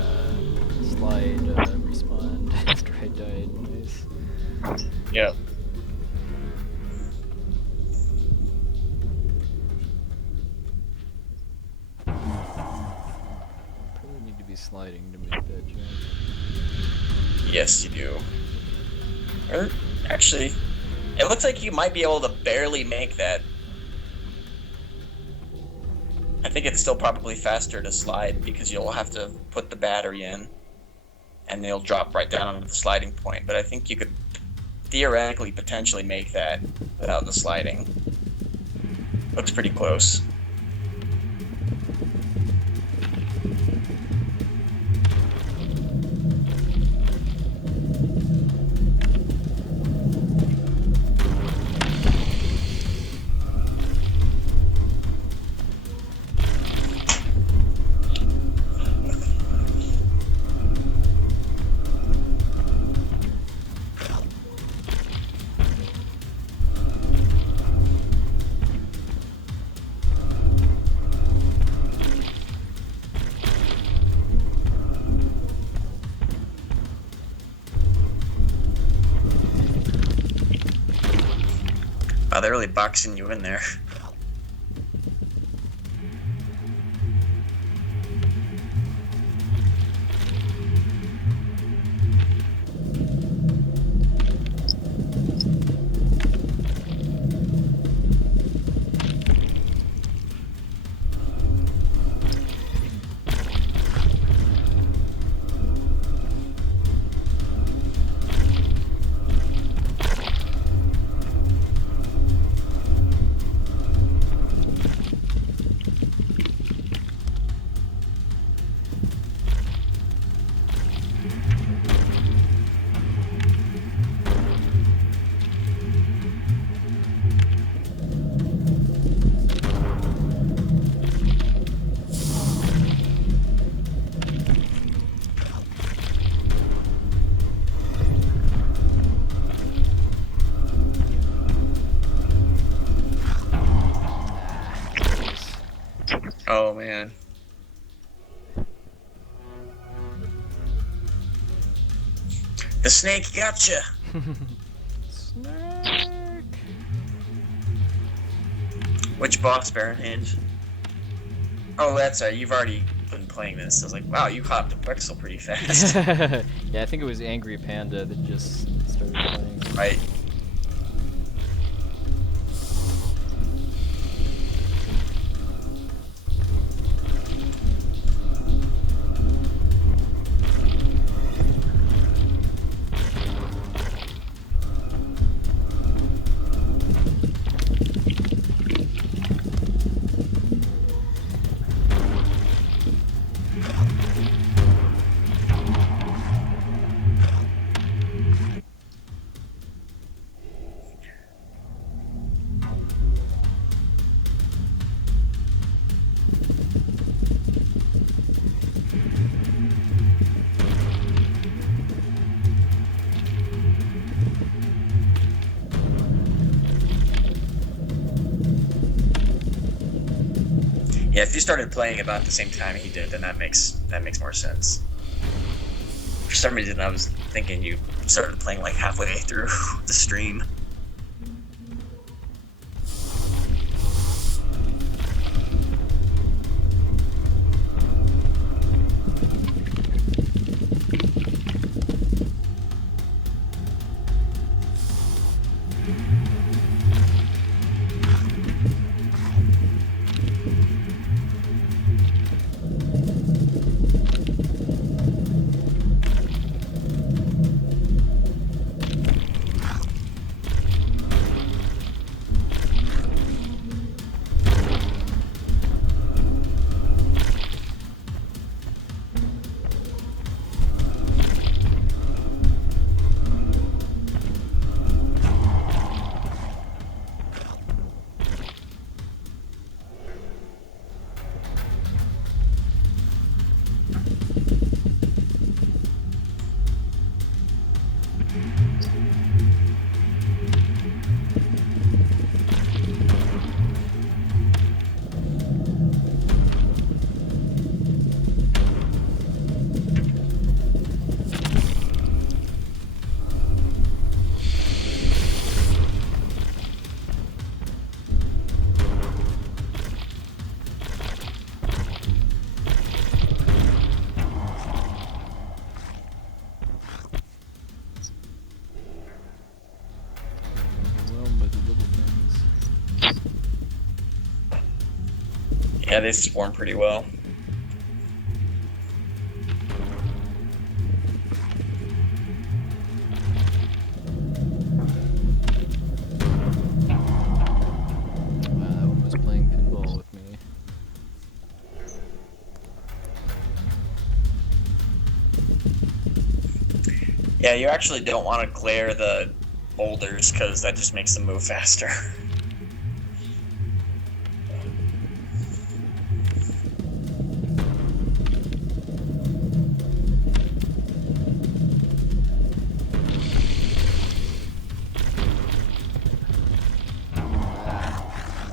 slide respawned after I died. Nice. Yep. Probably need to be sliding to make that jump. Yes, you do. Or, actually, it looks like you might be able to barely make that. I think it's still probably faster to slide because you'll have to put the battery in and they'll drop right down onto the sliding point. But I think you could theoretically potentially make that without the sliding. Looks pretty close. they're really boxing you in there. Oh man. The snake gotcha. Snake. Which boss, Baronhand? Oh, that's right. You've already been playing this. I was like, wow, you hopped to Pixel pretty fast. Yeah, I think it was Angry Panda that just started playing. Right. Yeah, if you started playing about the same time he did, then that makes more sense. For some reason, I was thinking you started playing like halfway through the stream. Yeah, they swarm pretty well. That one was playing pinball with me. Yeah, you actually don't want to glare the boulders because that just makes them move faster.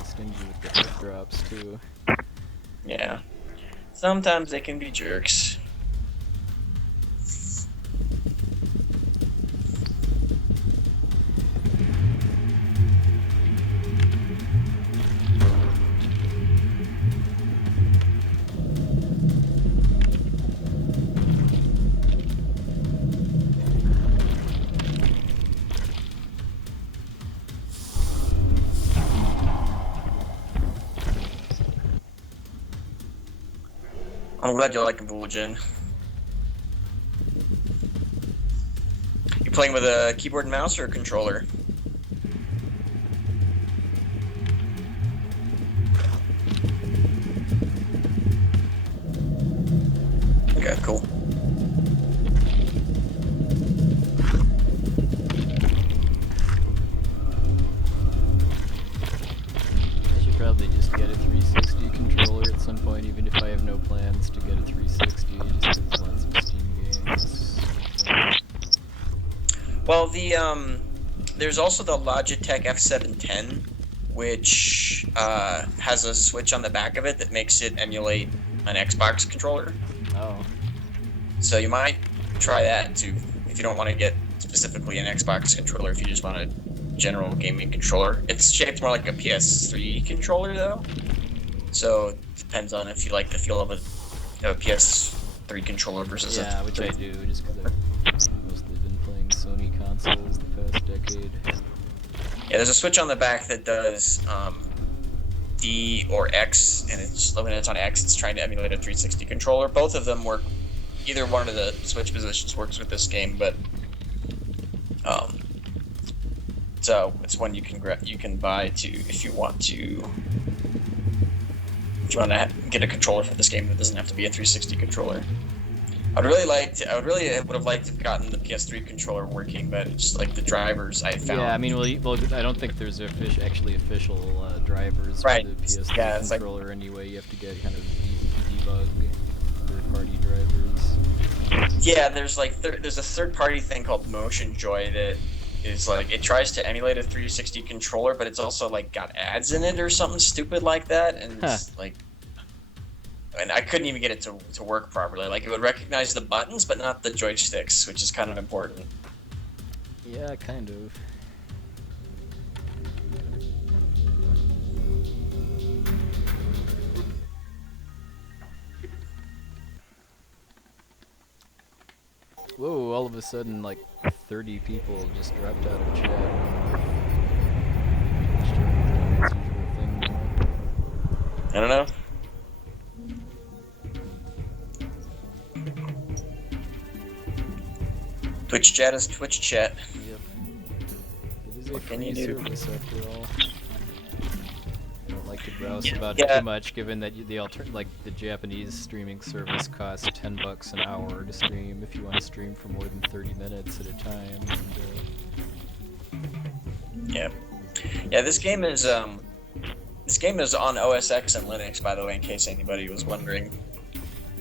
Stingy with the hit drops too. Yeah. Sometimes they can be jerks. I'm glad you like Evolution. You playing with a keyboard and mouse or a controller? Okay, cool. I should probably just get a 360 controller at some point, even if I have no plans to get a 360, just because lots of Steam games. Well, there's also the Logitech F710, which has a switch on the back of it that makes it emulate an Xbox controller. Oh. So you might try that too, if you don't want to get specifically an Xbox controller, if you just want a general gaming controller. It's shaped more like a PS3 controller though, so it depends on if you like the feel of a PS3 controller versus Yeah, which I do, just because I've mostly been playing Sony consoles the past decade. Yeah, there's a switch on the back that does D or X, and it's when it's on X, it's trying to emulate a 360 controller. Both of them work. Either one of the switch positions works with this game, but so it's one you can buy to if you want to get a controller for this game that doesn't have to be a 360 controller. I would have liked to have gotten the PS3 controller working, but it's like the drivers I found. Yeah, I mean, well, I don't think there's official drivers Right. for the PS3 Yeah, it's controller anyway. You have to get kind of debug third-party drivers. Yeah, there's there's a third-party thing called Motion Joy that is like it tries to emulate a 360 controller, but it's also like got ads in it or something stupid like that, and it's like. And I couldn't even get it to work properly. Like, it would recognize the buttons, but not the joysticks, which is kind of important. Yeah, kind of. Whoa, all of a sudden, like, 30 people just dropped out of chat. I don't know. Twitch chat is Twitch chat. Yep. It is a What can you free do? service after all. I don't like to browse about Yeah. it too much, given that the Japanese streaming service costs $10 an hour to stream if you want to stream for more than 30 minutes at a time. Yeah. Yeah, this game is on OS X and Linux, by the way, in case anybody was wondering.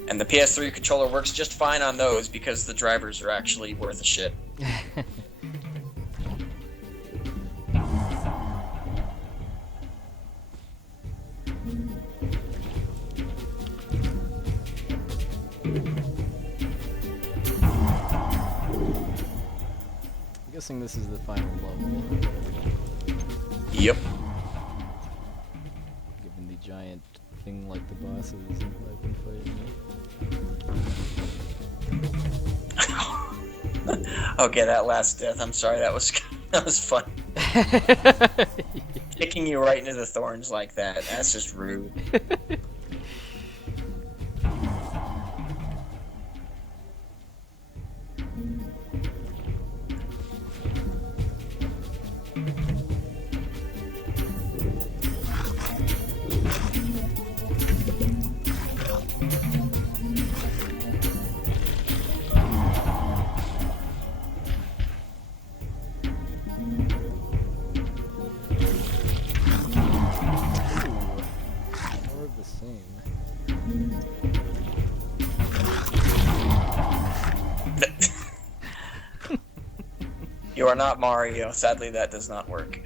And the PS3 controller works just fine on those because the drivers are actually worth a shit. I'm guessing this is the final level, Yep. given the giant thing like the bosses I've been fighting with. Okay, that last death. I'm sorry. That was fun. Kicking you right into the thorns like that. That's just rude. More of the same. You are not Mario. Sadly, that does not work.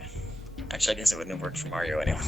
Actually, I guess it wouldn't have worked for Mario anyway.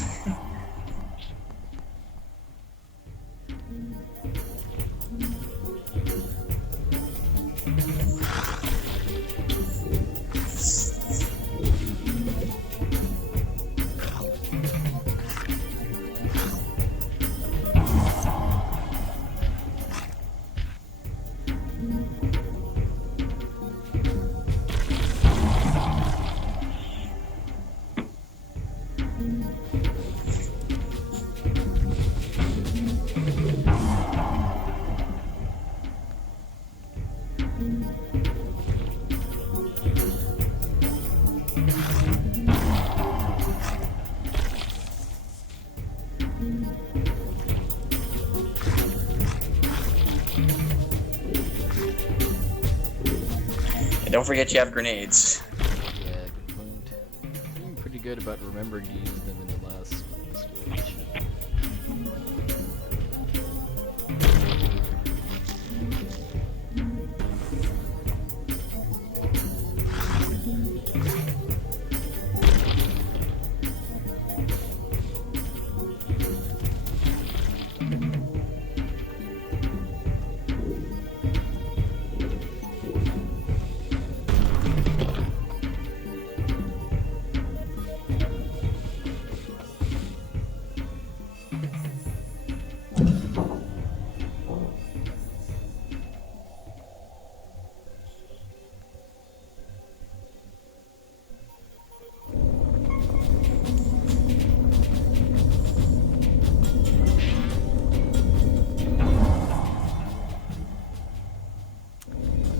Don't forget you have grenades. Yeah, good point. I'm pretty good about remembering to use them in the last stage.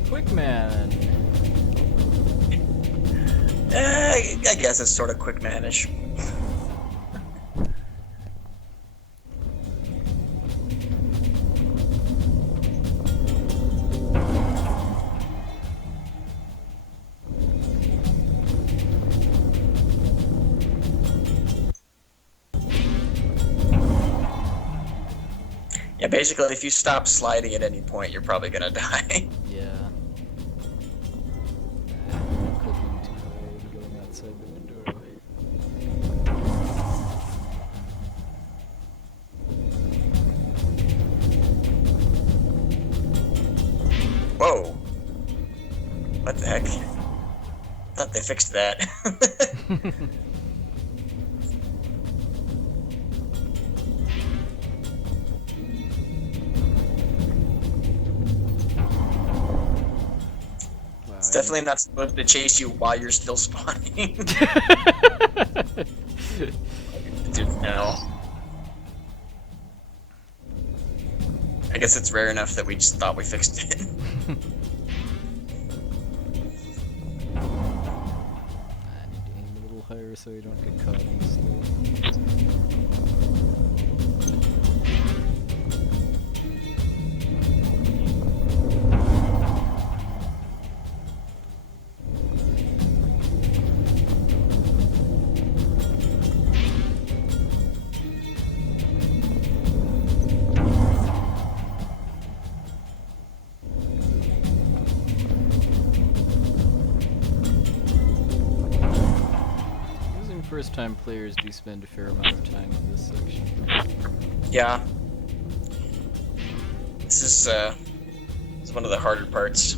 Quick man. I guess it's sort of quick manish. Yeah, basically, if you stop sliding at any point, you're probably gonna die. Yeah. I'm clicking too hard and going outside the window. Whoa. What the heck? Thought they fixed that. It's definitely not supposed to chase you while you're still spawning. Dude, no. I guess it's rare enough that we just thought we fixed it. I need to aim a little higher so you don't get caught in the slow. First-time players do spend a fair amount of time in this section. Yeah. This is one of the harder parts.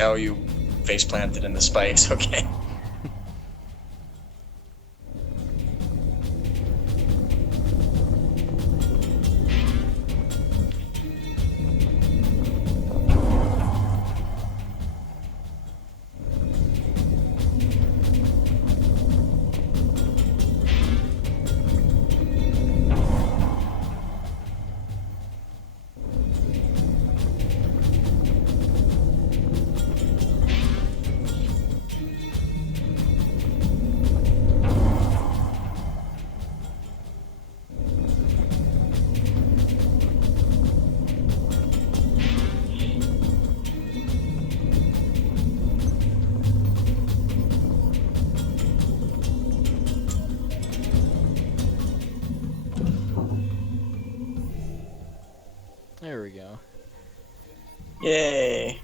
Oh, you face planted in the spikes, okay. There we go. Yay.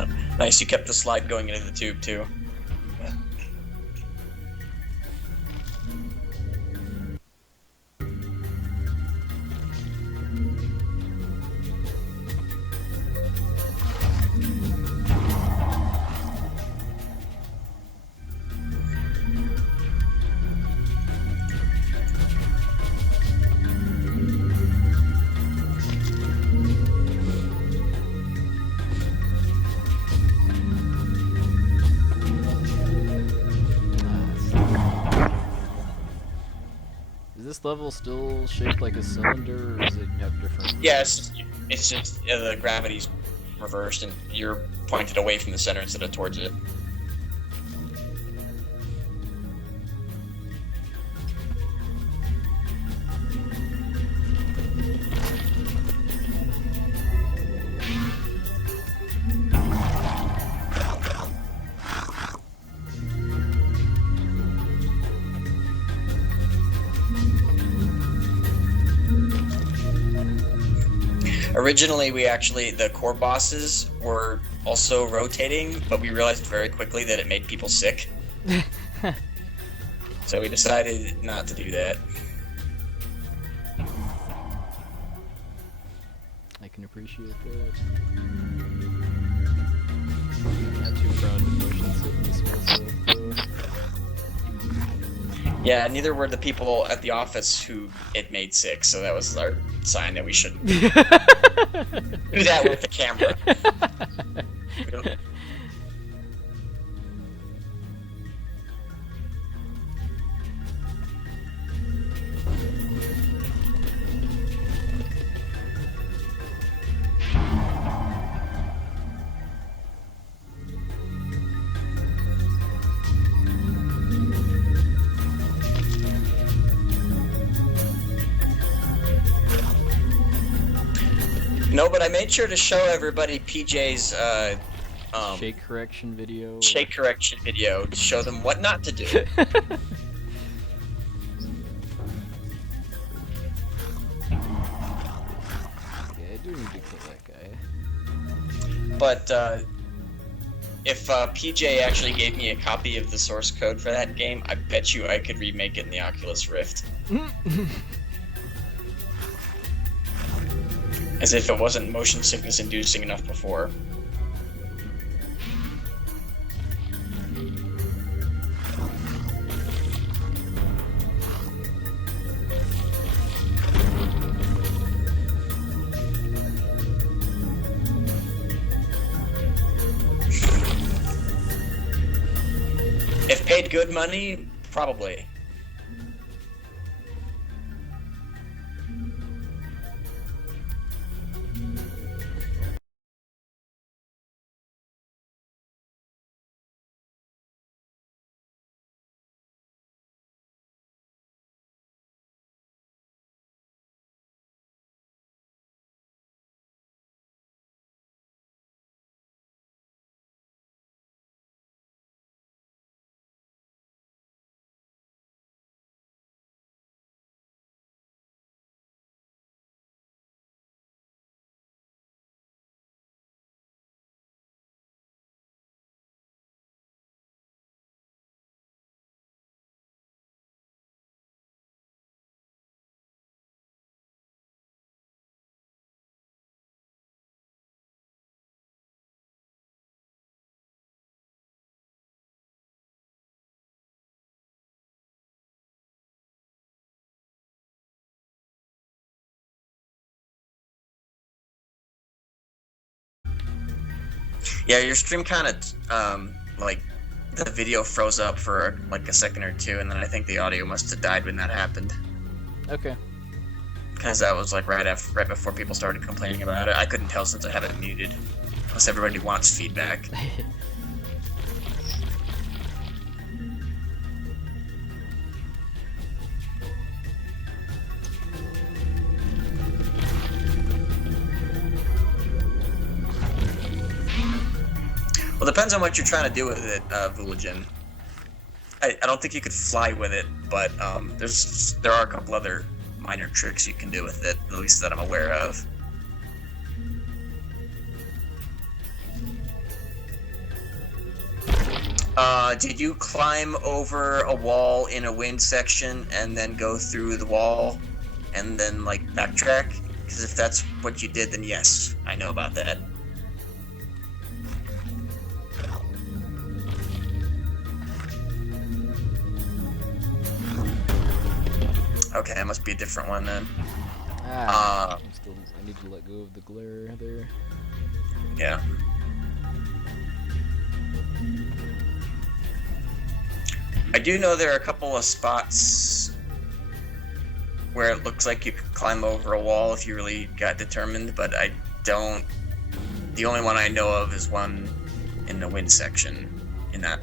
Oh, nice, you kept the slide going into the tube too. Is this level still shaped like a cylinder, or does it have different? Yes, it's just the gravity's reversed, and you're pointed away from the center instead of towards it. Originally, the core bosses were also rotating, but we realized very quickly that it made people sick. So we decided not to do that. I can appreciate that. Not too prone to motion sickness myself, though. Yeah, neither were the people at the office who it made sick, so that was our sign that we shouldn't do that with the camera. We don't- No, but I made sure to show everybody PJ's Shake correction video. shake correction video to show them what not to do. Yeah, I do need to kill that guy. But if PJ actually gave me a copy of the source code for that game, I bet you I could remake it in the Oculus Rift. As if it wasn't motion sickness inducing enough before. If paid good money, probably. Yeah, your stream kind of, like, the video froze up for like a second or two, and then I think the audio must have died when that happened. Okay. Because that was like right before people started complaining about it. I couldn't tell since I have it muted. Unless everybody wants feedback. Well, depends on what you're trying to do with it, Vulagin. I don't think you could fly with it, but there are a couple other minor tricks you can do with it, at least that I'm aware of. Did you climb over a wall in a wind section and then go through the wall and then like backtrack? Because if that's what you did, then yes, I know about that. Okay, it must be a different one then. I need to let go of the glare there. Yeah. I do know there are a couple of spots where it looks like you could climb over a wall if you really got determined, but I don't The only one I know of is one in the wind section in that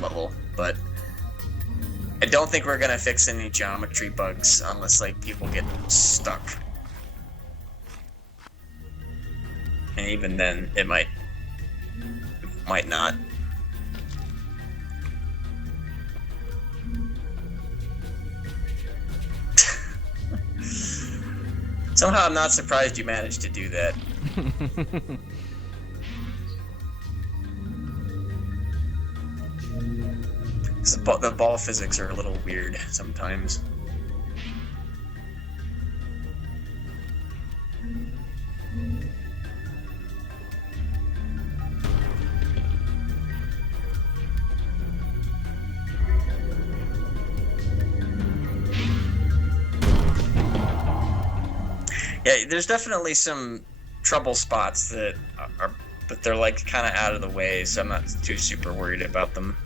level, but I don't think we're gonna fix any geometry bugs unless like people get stuck. And even then, it might not. Somehow I'm not surprised you managed to do that. The ball physics are a little weird sometimes. Yeah, there's definitely some trouble spots that are, but they're like kind of out of the way, so I'm not too super worried about them.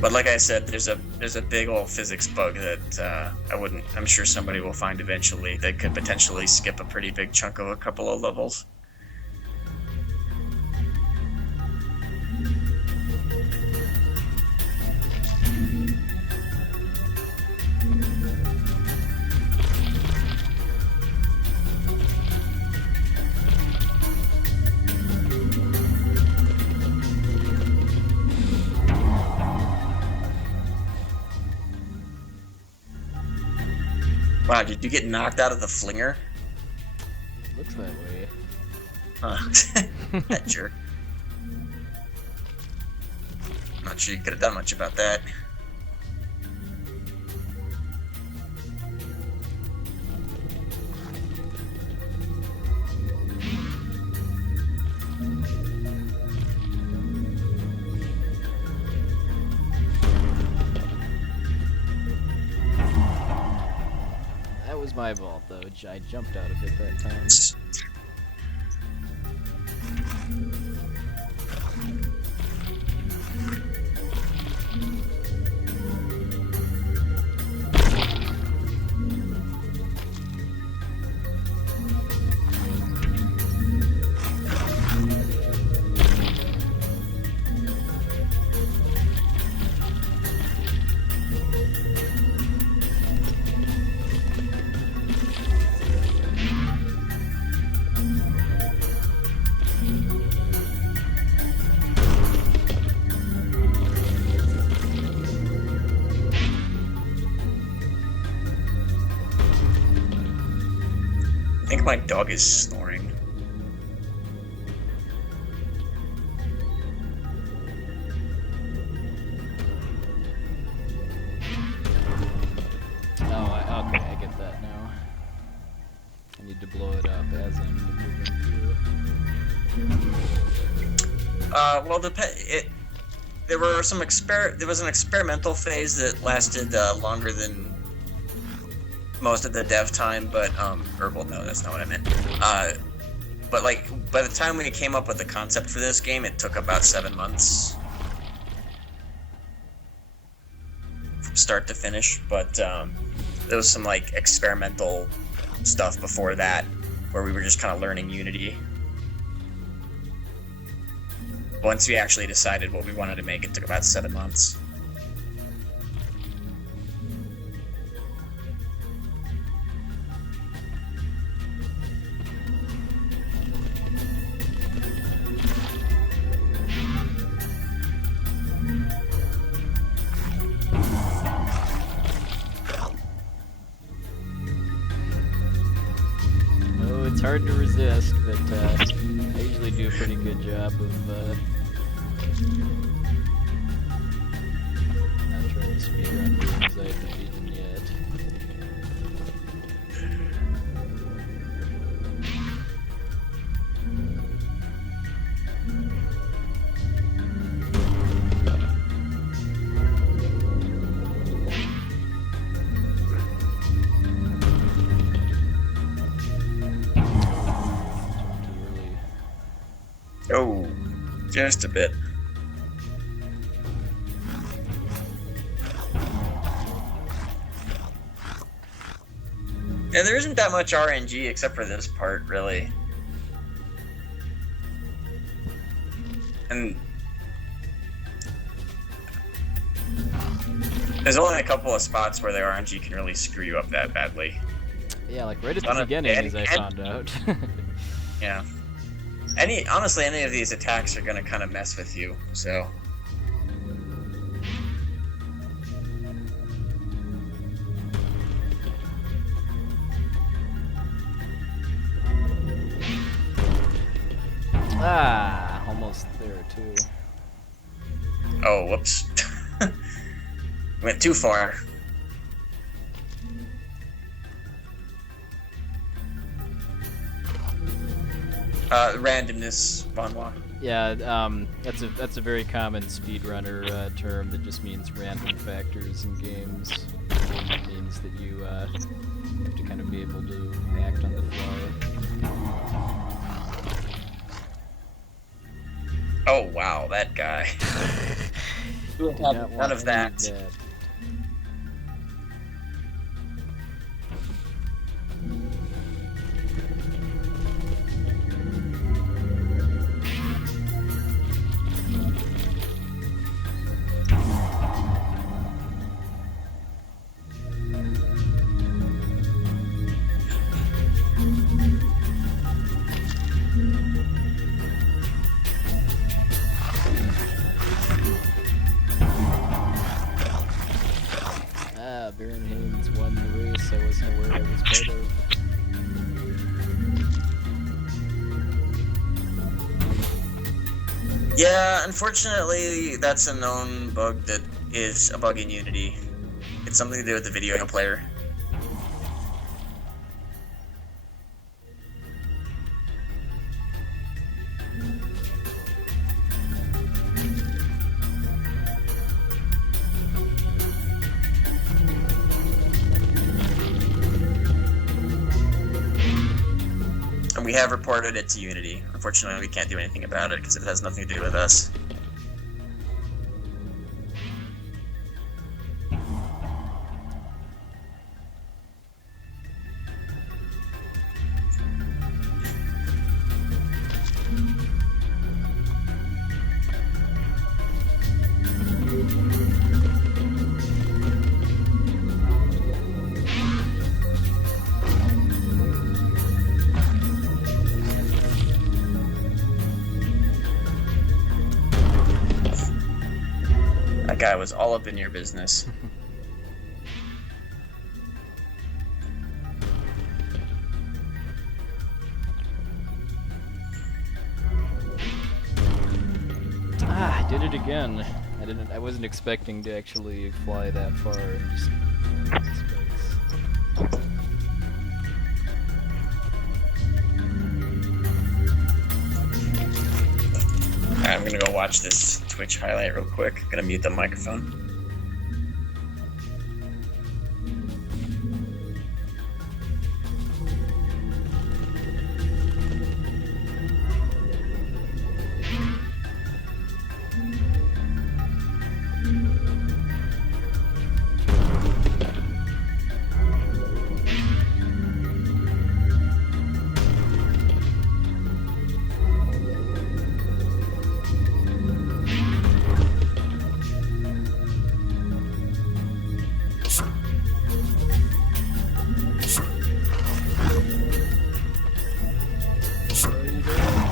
But like I said, there's a big old physics bug that I'm sure somebody will find eventually that could potentially skip a pretty big chunk of a couple of levels. Wow, did you get knocked out of the flinger? Looks that way. Huh. That jerk. Not sure you could have done much about that. That was my fault, though. I jumped out of it that time. I think my dog is snoring. Oh, okay, I get that now. I need to blow it up as I'm moving through. Well, there were some there was an experimental phase that lasted longer than most of the dev time, but or well, no, that's not what I meant. But like by the time we came up with the concept for this game, it took about 7 months from start to finish. But there was some like experimental stuff before that where we were just kind of learning Unity. Once we actually decided what we wanted to make, it took about 7 months. Oh, it's hard to resist, but I usually do a pretty good job of not trying to speedrun games I've beaten yet. Oh, just a bit. Yeah, there isn't that much RNG except for this part, really. And there's only a couple of spots where the RNG can really screw you up that badly. Yeah, like right at the beginning, as I found out. Yeah. Honestly, any of these attacks are gonna kind of mess with you, so. Ah, almost there too. Oh, whoops. Went too far. Randomness, Vanwa. Yeah, that's a very common speedrunner term that just means random factors in games. It means that you have to kind of be able to act on the fly. Oh wow, that guy. None of that. Baron Haynes won the race I wasn't aware I was part of. Yeah, unfortunately, that's a known bug that is a bug in Unity. It's something to do with the video player. And we have reported it to Unity. Unfortunately, we can't do anything about it because it has nothing to do with us. That guy was all up in your business. Ah, I did it again. I wasn't expecting to actually fly that far and just spikes. Alright, I'm gonna go watch this Twitch highlight real quick. Gonna mute the microphone.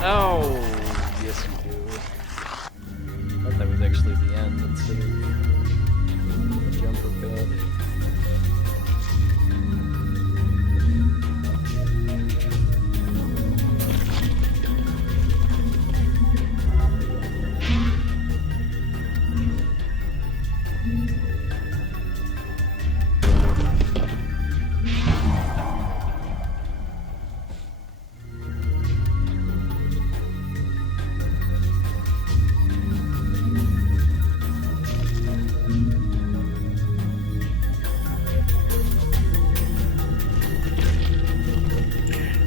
Oh, yes you do. I thought that was actually the end instead of the jumper pad.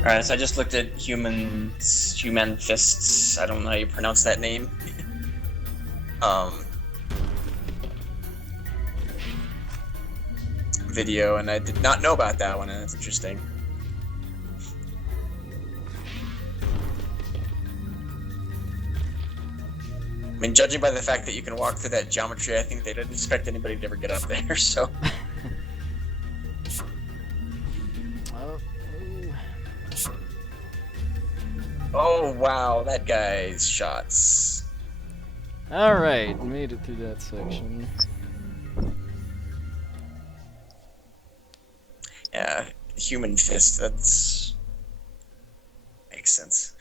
Alright, so I just looked at Human Fists. I don't know how you pronounce that name. video, and I did not know about that one, and that's interesting. I mean, judging by the fact that you can walk through that geometry, I think they didn't expect anybody to ever get up there, so... Oh, wow, that guy's shots. Alright, made it through that section. Yeah, human fist, that's... makes sense.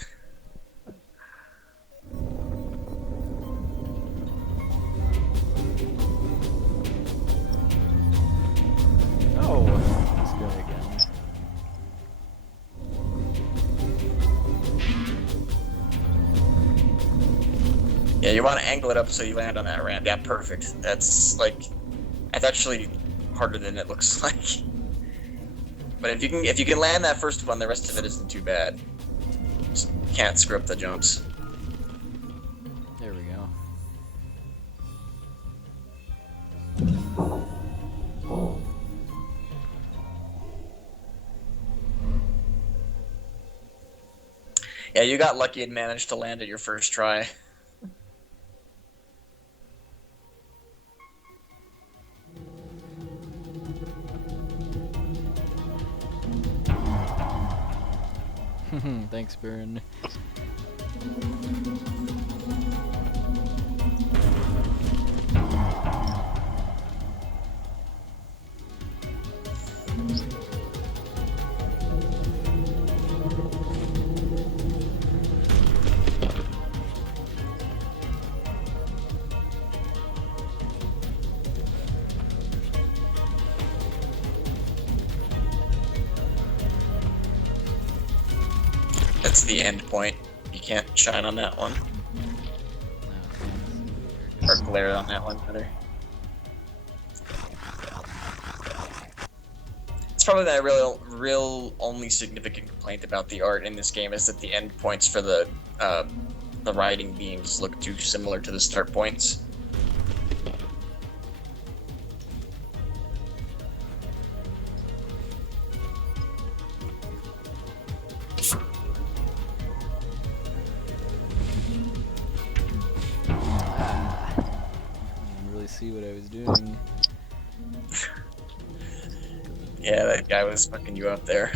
Oh, this guy again. Yeah, you want to angle it up so you land on that ramp. Yeah, perfect. That's like, that's actually harder than it looks like. But if you can land that first one, the rest of it isn't too bad. Just can't screw up the jumps. There we go. Yeah, you got lucky and managed to land it your first try. Thanks, Baron. That's the end point. You can't shine on that one. Or glare on that one, rather. It's probably the real only significant complaint about the art in this game is that the end points for the riding beams look too similar to the start points. See what I was doing. Yeah, that guy was fucking you up there.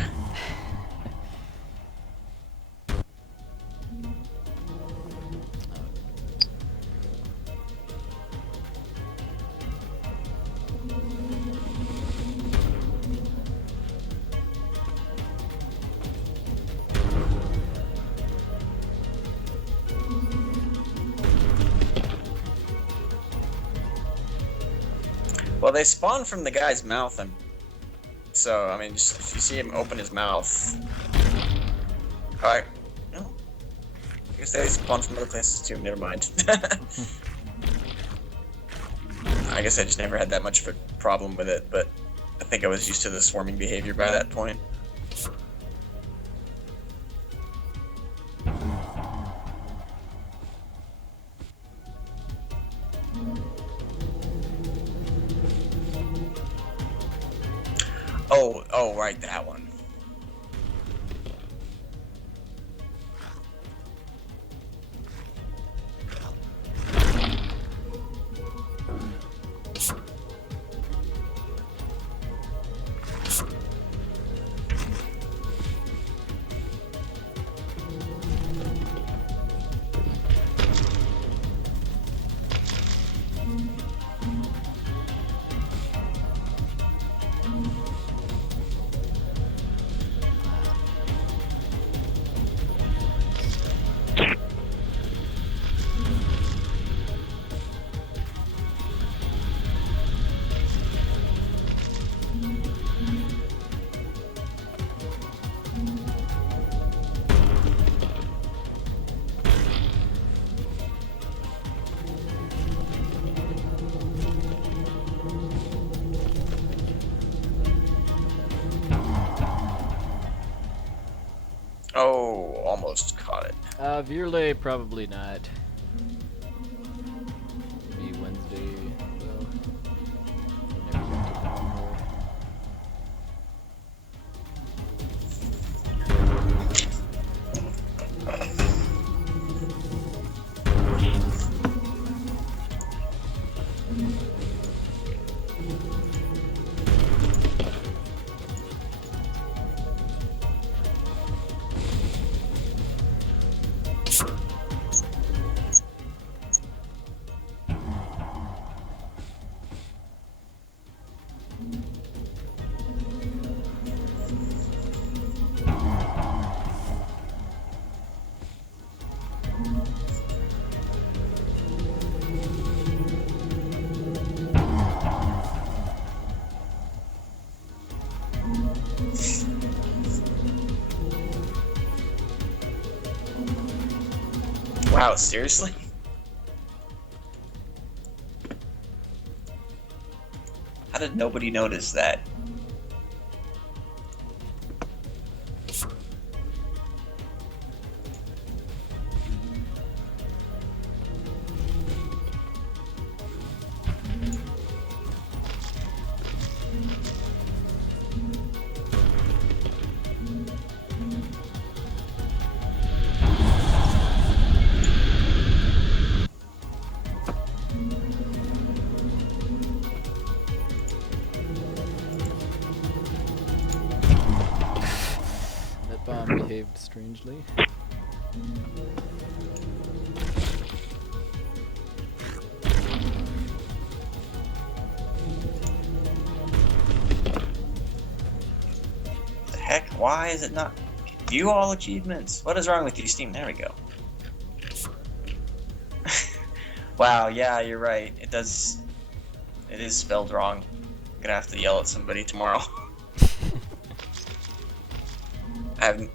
Well, they spawn from the guy's mouth, so I mean, just if you see him open his mouth, alright. No, I guess they spawn from other places too. Never mind. I guess I just never had that much of a problem with it, but I think I was used to the swarming behavior by that point. Oh, right, that one. Oh, almost caught it. Virley, probably not. Maybe Wednesday, though. Never got to that one Wow, seriously? How did nobody notice that? That bomb behaved strangely. The heck? Why is it not? View all achievements. What is wrong with you, Steam? There we go. Wow, yeah, you're right. It does. It is spelled wrong. I'm gonna have to yell at somebody tomorrow. I'm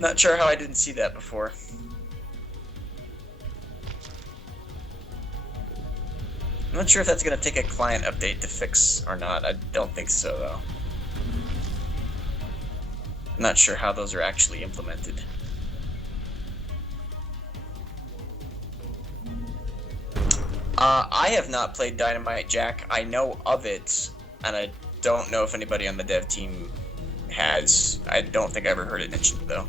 not sure how I didn't see that before. I'm not sure if that's gonna take a client update to fix or not. I don't think so, though. I'm not sure how those are actually implemented. I have not played Dynamite Jack. I know of it, and I don't know if anybody on the dev team has. I don't think I ever heard it mentioned, though.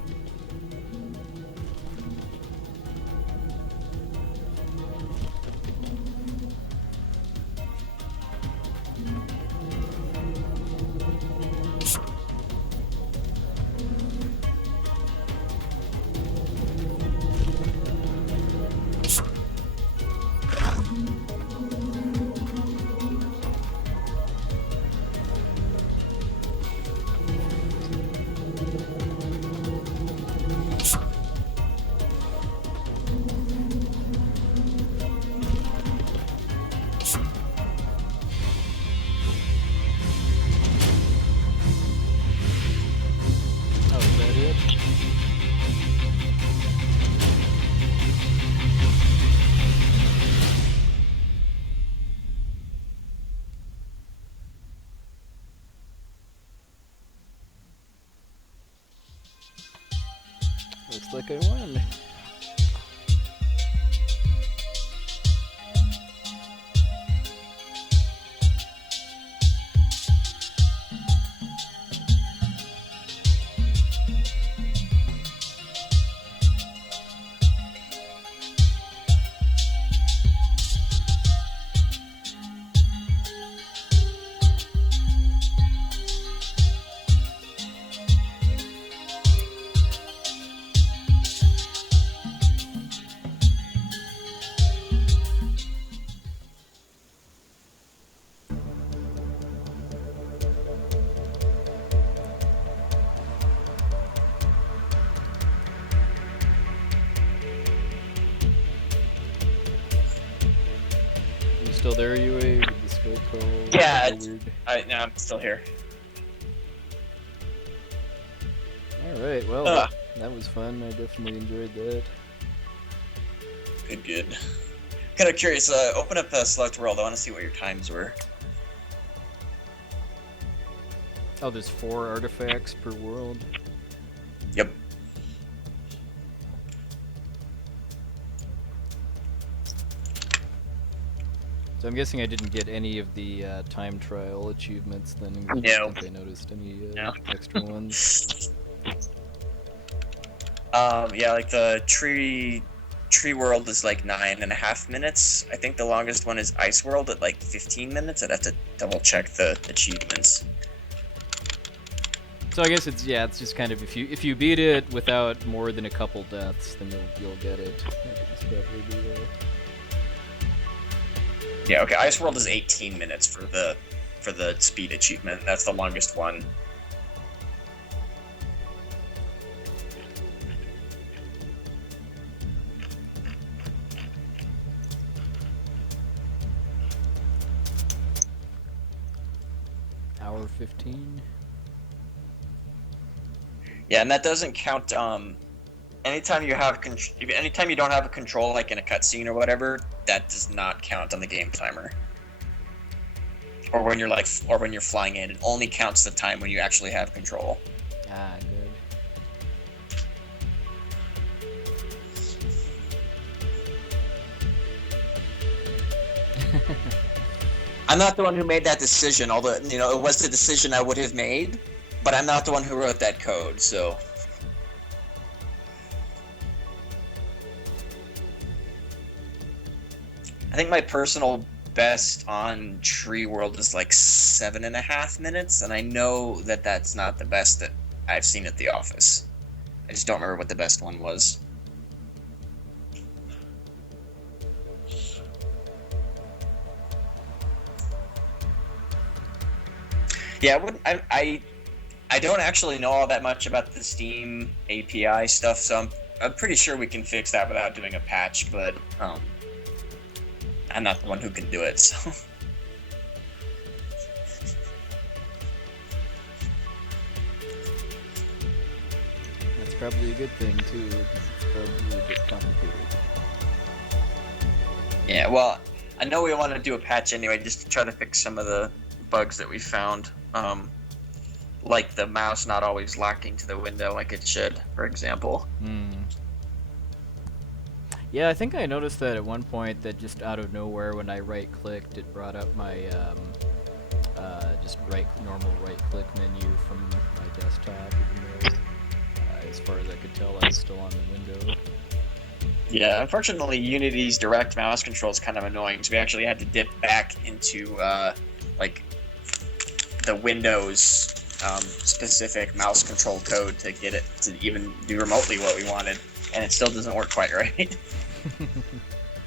Oh, is that it? Looks like I won. You still there, UA? Did the scope go Yeah, go weird? No, I'm still here. Alright, well, that was fun. I definitely enjoyed that. Good, good. Kind of curious. Open up Select World. I want to see what your times were. Oh, there's 4 artifacts per world. Yep. So I'm guessing I didn't get any of the time trial achievements then. No. I don't think I noticed any No. extra ones. Yeah, like the tree Tree World is like 9.5 minutes. I think the longest one is Ice World at like 15 minutes. I'd have to double check the achievements. So I guess it's just kind of if you beat it without more than a couple deaths, then you'll get it. I think it's probably Yeah, okay. Ice World is 18 minutes for the speed achievement. That's the longest one. hour 15. Yeah, and that doesn't count. Anytime you don't have a control, like in a cutscene or whatever, that does not count on the game timer. Or when you're flying in, it only counts the time when you actually have control. Ah, good. I'm not the one who made that decision, although it was the decision I would have made, but I'm not the one who wrote that code, so. I think my personal best on Tree World is like 7.5 minutes, and I know that that's not the best that I've seen at the office. I just don't remember what the best one was. Yeah, I don't actually know all that much about the Steam API stuff, so I'm pretty sure we can fix that without doing a patch, but I'm not the one who can do it, so. That's probably a good thing too, because it's probably a bit complicated. Yeah, well, I know we want to do a patch anyway, just to try to fix some of the bugs that we found. Like the mouse not always locking to the window like it should, for example. Yeah, I think I noticed that at one point that just out of nowhere when I right-clicked, it brought up my just normal right-click menu from my desktop, even though as far as I could tell I was still on the window. Yeah, unfortunately Unity's direct mouse control is kind of annoying, so we actually had to dip back into like the Windows specific mouse control code to get it to even do remotely what we wanted, and it still doesn't work quite right.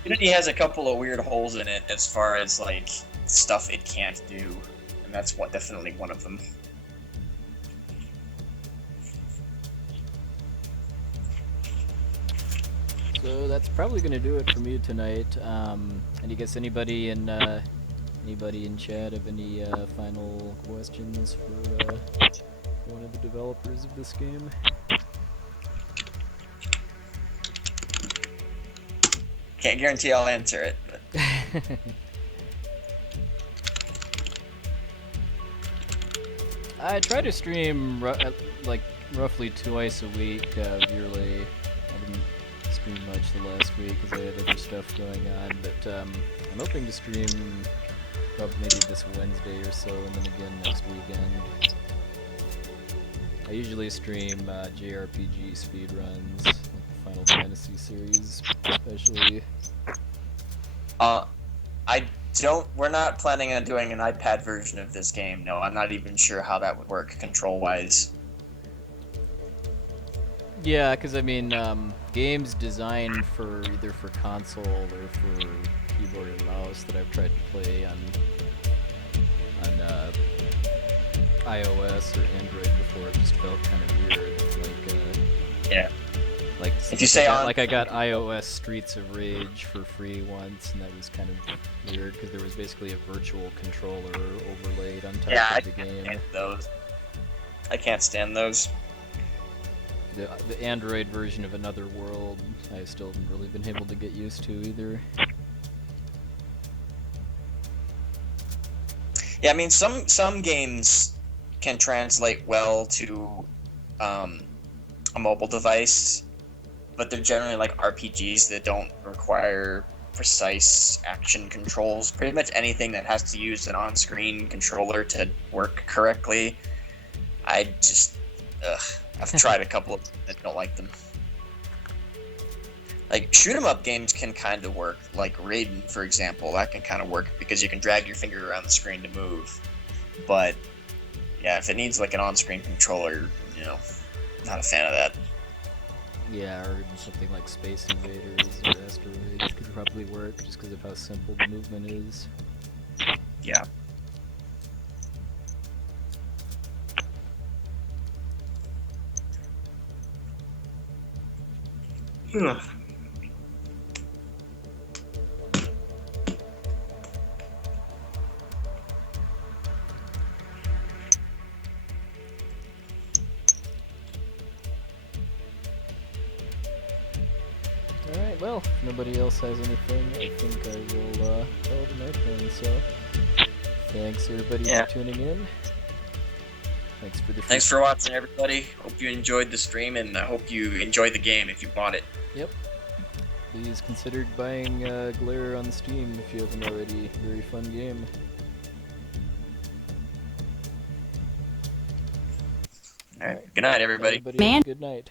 Unity has a couple of weird holes in it as far as like stuff it can't do, and that's definitely one of them. So that's probably gonna do it for me tonight. And I guess anybody in chat have any final questions for one of the developers of this game? Can't guarantee I'll answer it, but I try to stream like roughly twice a week yearly. I didn't stream much the last week because I had other stuff going on, but I'm hoping to stream probably maybe this Wednesday or so, and then again next weekend. I usually stream JRPG speedruns, like the Final Fantasy series, especially. We're not planning on doing an iPad version of this game. No, I'm not even sure how that would work control-wise. Yeah, because I mean, games designed for either for console or for keyboard and mouse that I've tried to play on iOS or Android before, it just felt kind of weird. Like, yeah. Like if you say I got iOS Streets of Rage for free once, and that was kind of weird because there was basically a virtual controller overlaid on top of the game. I can't stand those. The Android version of Another World, I still haven't really been able to get used to either. Yeah, I mean, some games can translate well to a mobile device, but they're generally like RPGs that don't require precise action controls. Pretty much anything that has to use an on-screen controller to work correctly, I've tried a couple of them that don't like them. Like shoot 'em up games can kind of work. Like Raiden, for example, that can kind of work because you can drag your finger around the screen to move. But yeah, if it needs like an on-screen controller, you know, not a fan of that. Yeah, or even something like Space Invaders or Asteroids could probably work just because of how simple the movement is. Yeah. Alright, well, if nobody else has anything, I think I will call it a night then, so thanks everybody for tuning in. Thanks for watching, everybody. Hope you enjoyed the stream, and I hope you enjoyed the game if you bought it. Yep. Please consider buying Glare on Steam if you haven't already. Very fun game. Alright, good night, everybody. Have a good night.